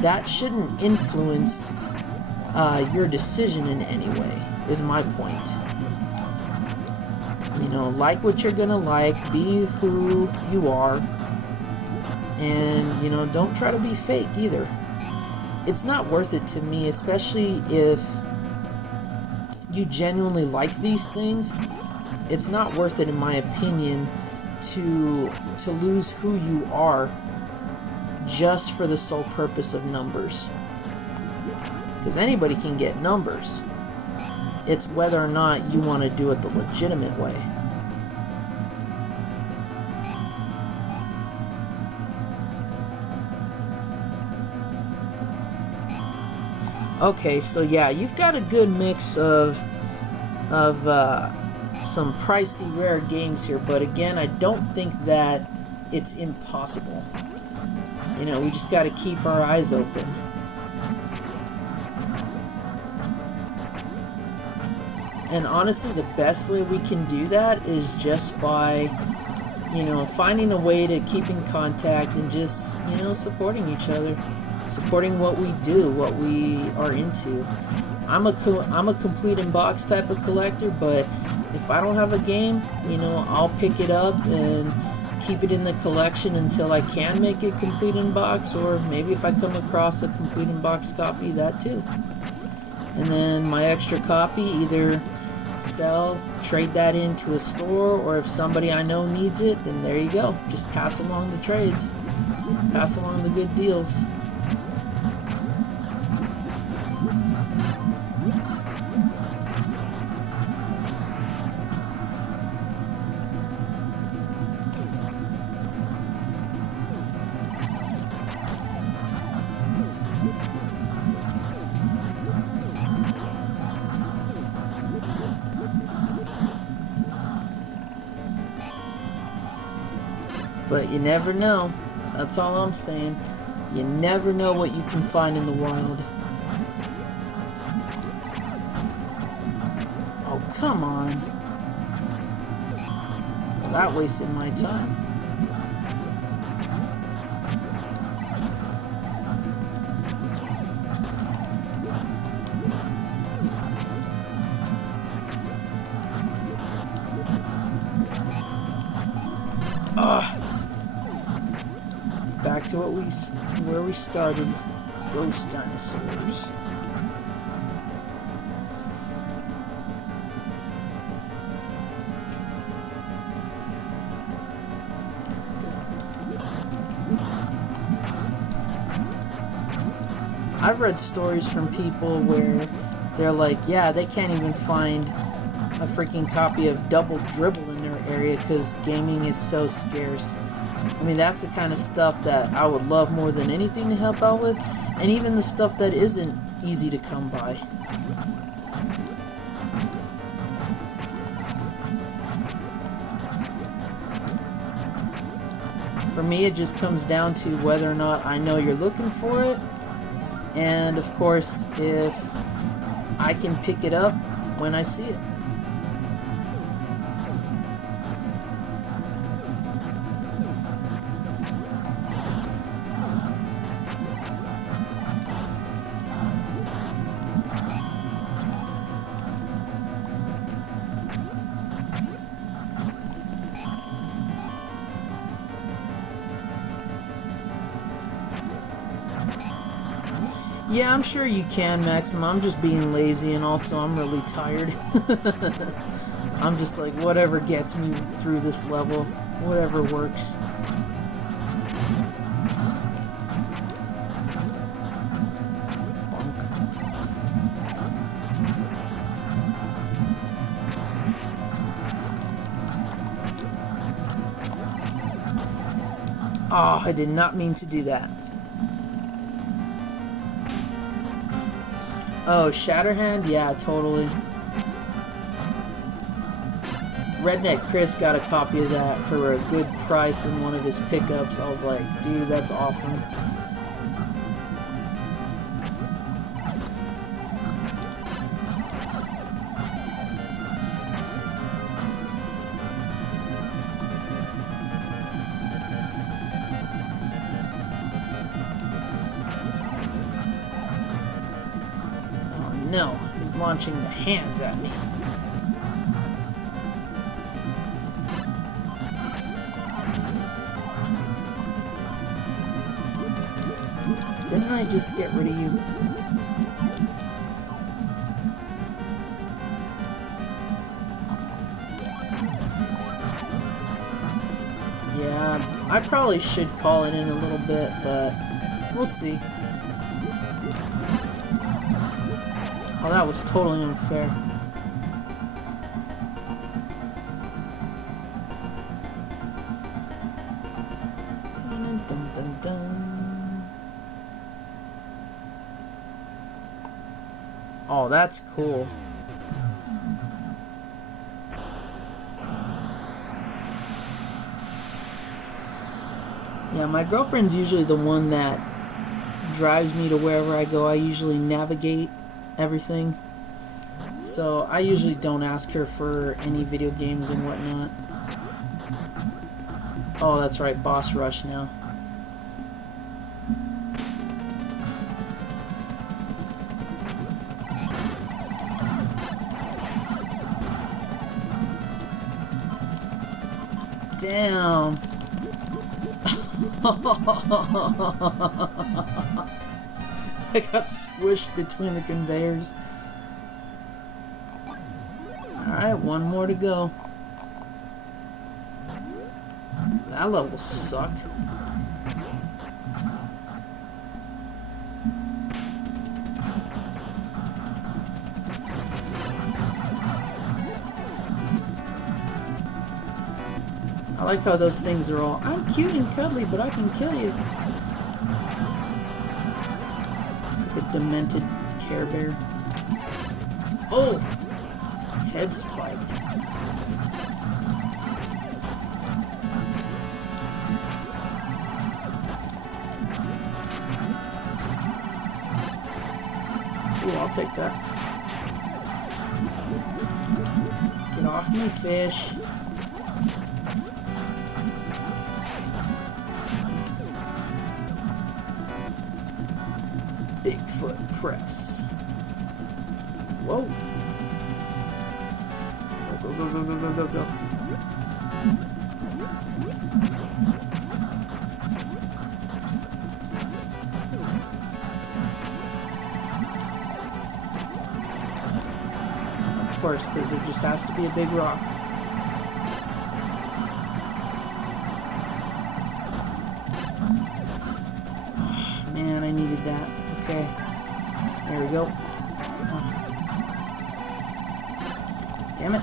That shouldn't influence your decision in any way, is my point. Like what you're gonna like, be who you are, and, don't try to be fake either. It's not worth it to me, especially if you genuinely like these things. It's not worth it, in my opinion, to lose who you are just for the sole purpose of numbers. Because anybody can get numbers. It's whether or not you want to do it the legitimate way. Okay, so yeah, you've got a good mix of some pricey, rare games here, but again, I don't think that it's impossible. We just got to keep our eyes open. And honestly, the best way we can do that is just by, finding a way to keep in contact and just, supporting each other, supporting what we do, what we are into. I'm a complete in box type of collector, but if I don't have a game, I'll pick it up and keep it in the collection until I can make it complete in box, or maybe if I come across a complete in box copy, that too. And then my extra copy, either sell, trade that into a store, or if somebody I know needs it, then there you go. Just pass along the trades, pass along the good deals. But you never know. That's all I'm saying. You never know what you can find in the wild. Oh, come on. Well, that wasted my time. Back to where we started. Ghost dinosaurs. I've read stories from people where they're like, yeah, they can't even find a freaking copy of Double Dribble in their area because gaming is so scarce. I mean, that's the kind of stuff that I would love more than anything to help out with, and even the stuff that isn't easy to come by. For me, it just comes down to whether or not I know you're looking for it, and of course, if I can pick it up when I see it. Yeah, I'm sure you can, Maxim. I'm just being lazy, and also I'm really tired. I'm just like, whatever gets me through this level, whatever works. Oh, I did not mean to do that. Oh, Shatterhand? Yeah, totally. Redneck Chris got a copy of that for a good price in one of his pickups. I was like, dude, that's awesome. No, he's launching the hands at me. Didn't I just get rid of you? Yeah, I probably should call it in a little bit, but we'll see. Oh, that was totally unfair. Dun, dun, dun, dun. Oh, that's cool. Yeah, my girlfriend's usually the one that drives me to wherever I go. I usually navigate everything. So I usually don't ask her for any video games and whatnot. Oh, that's right, boss rush now. Damn. I got squished between the conveyors. Alright, one more to go. That level sucked. I like how those things are all, I'm cute and cuddly, but I can kill you. It's like a demented Care Bear. Oh! Head spiked. Ooh, I'll take that. Get off me, fish. Bigfoot press. Whoa. Go, go, go, go, go, go, go. Of course, because there just has to be a big rock. Oh, man, I needed that. Okay. There we go. Oh. Damn it.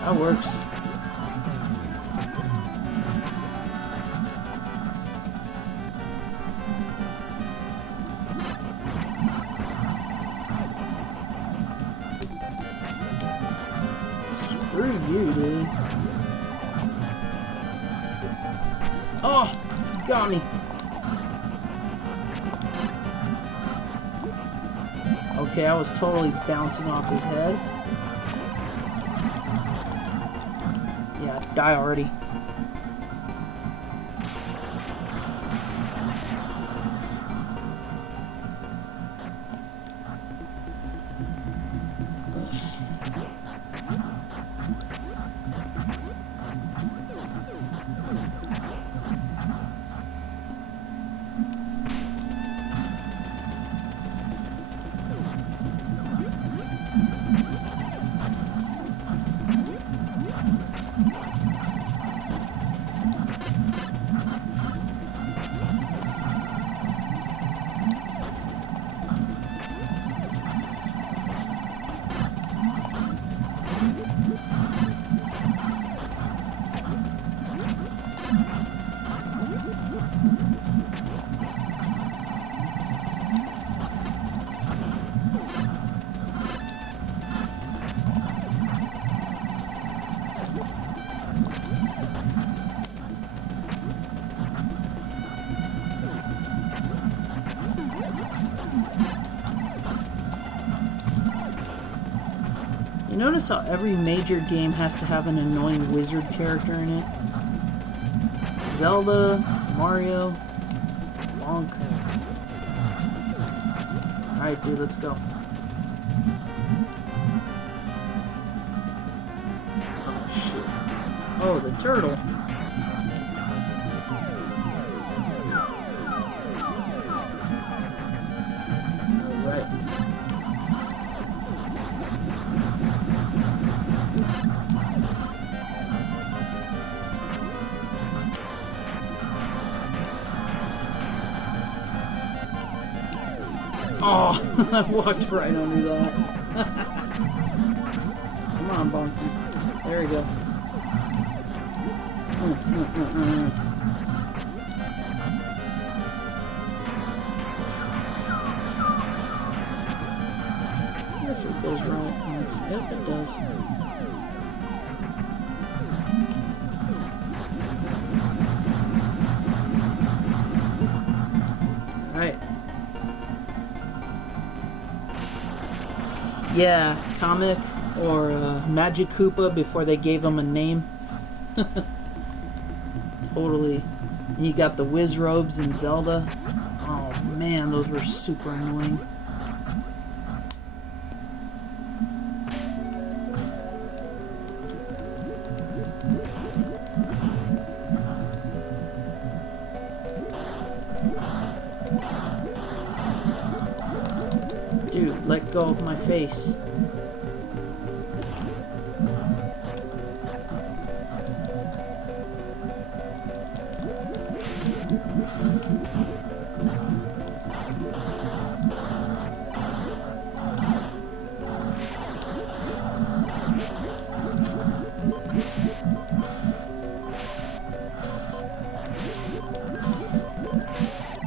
That works. Screw you, dude. Oh, got me. Okay, I was totally bouncing off his head. Yeah, die already. You notice how every major game has to have an annoying wizard character in it? Zelda, Mario, Bonk. Alright, dude, let's go. Oh, shit. Oh, the turtle. Alright. Oh, I walked right under that. Come on, Bonky. There we go. If it goes right, yep, it does. Alright. Yeah, Comic or Magic Koopa before they gave him a name. Totally. And you got the Wiz Robes in Zelda. Oh man, those were super annoying. Dude, let go of my face.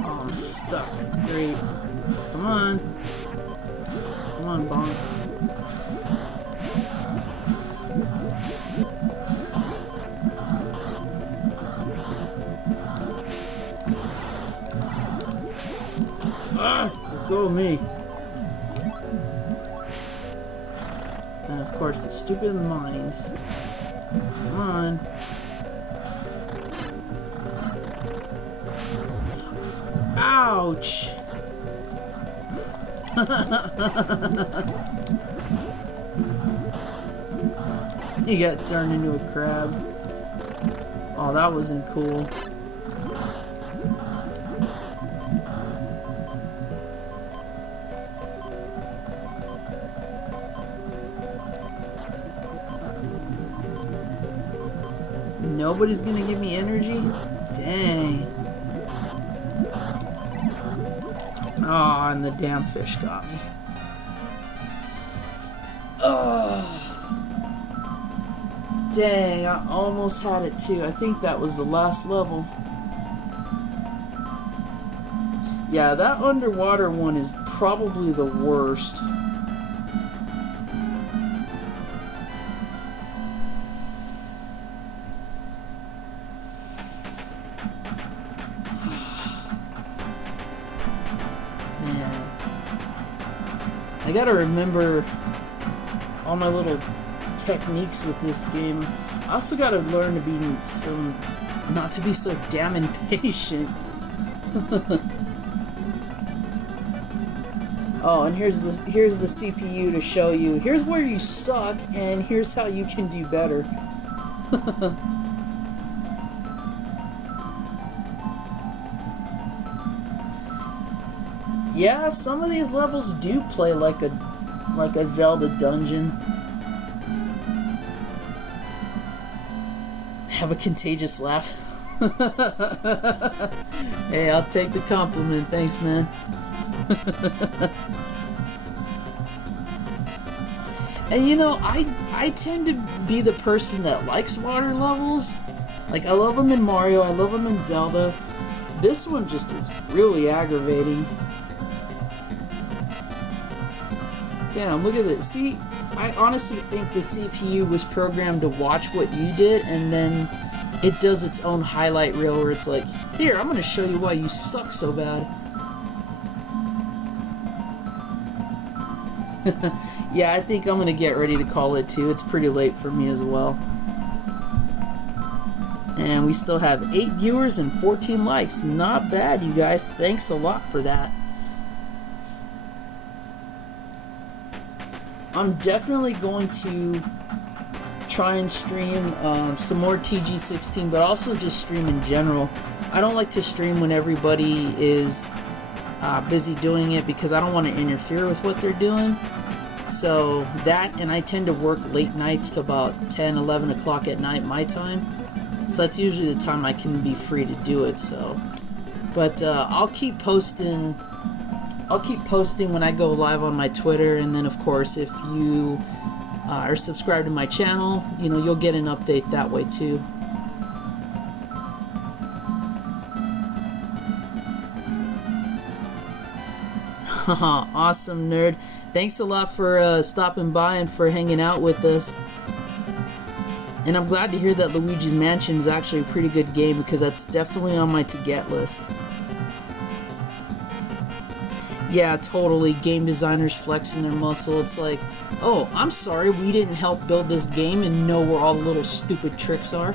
Oh, I'm stuck. Great. Come on. Come on, Bonk. Ah! Go me. And of course, the stupid mines. Come on. Ouch! He got turned into a crab. Oh, that wasn't cool. Nobody's gonna give me energy? Dang. Oh, and the damn fish got me. Oh. Dang, I almost had it too. I think that was the last level. Yeah, that underwater one is probably the worst. Man. I gotta remember all my little techniques with this game. I also gotta learn to be not to be so damn impatient. Oh, and here's the CPU to show you. Here's where you suck, and here's how you can do better. Yeah, some of these levels do play like a Zelda dungeon. Have a contagious laugh. Hey, I'll take the compliment. Thanks, man. And you know, I tend to be the person that likes water levels. Like, I love them in Mario, I love them in Zelda. This one just is really aggravating. Damn, look at this. See, I honestly think the CPU was programmed to watch what you did, and then it does its own highlight reel where it's like, here, I'm gonna show you why you suck so bad. Yeah, I think I'm gonna get ready to call it too. It's pretty late for me as well. And we still have 8 viewers and 14 likes. Not bad, you guys. Thanks a lot for that. I'm definitely going to try and stream some more TG16, but also just stream in general. I don't like to stream when everybody is busy doing it because I don't want to interfere with what they're doing. So that, and I tend to work late nights to about 10, 11 o'clock at night my time. So that's usually the time I can be free to do it. So, but I'll keep posting. I'll keep posting when I go live on my Twitter, and then of course if you are subscribed to my channel, you know, you'll get an update that way too. Awesome, nerd. Thanks a lot for stopping by and for hanging out with us. And I'm glad to hear that Luigi's Mansion is actually a pretty good game, because that's definitely on my to-get list. Yeah, totally. Game designers flexing their muscle. It's like, oh, I'm sorry, we didn't help build this game and know where all the little stupid tricks are.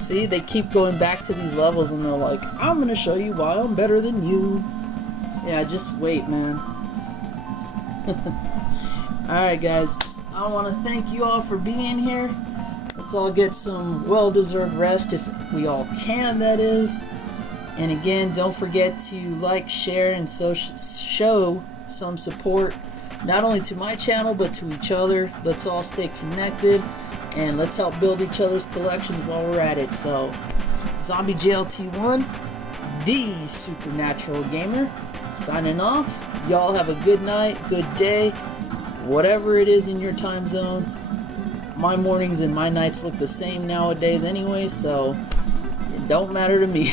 See, they keep going back to these levels and they're like, I'm gonna show you why I'm better than you. Yeah, just wait, man. Alright, guys. I want to thank you all for being here. Let's all get some well-deserved rest, if we all can, that is. And again, don't forget to like, share, and show some support, not only to my channel, but to each other. Let's all stay connected, and let's help build each other's collections while we're at it. So, Zombie JLT1, the Supernatural Gamer, signing off. Y'all have a good night, good day, whatever it is in your time zone. My mornings and my nights look the same nowadays anyway, so it don't matter to me.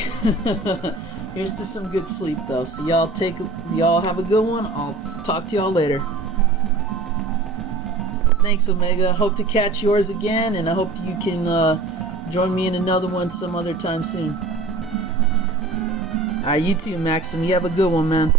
Here's to some good sleep though. So y'all have a good one. I'll talk to y'all later. Thanks, Omega. Hope to catch yours again, and I hope you can join me in another one some other time soon. Alright, you too, Maxim. You have a good one, man.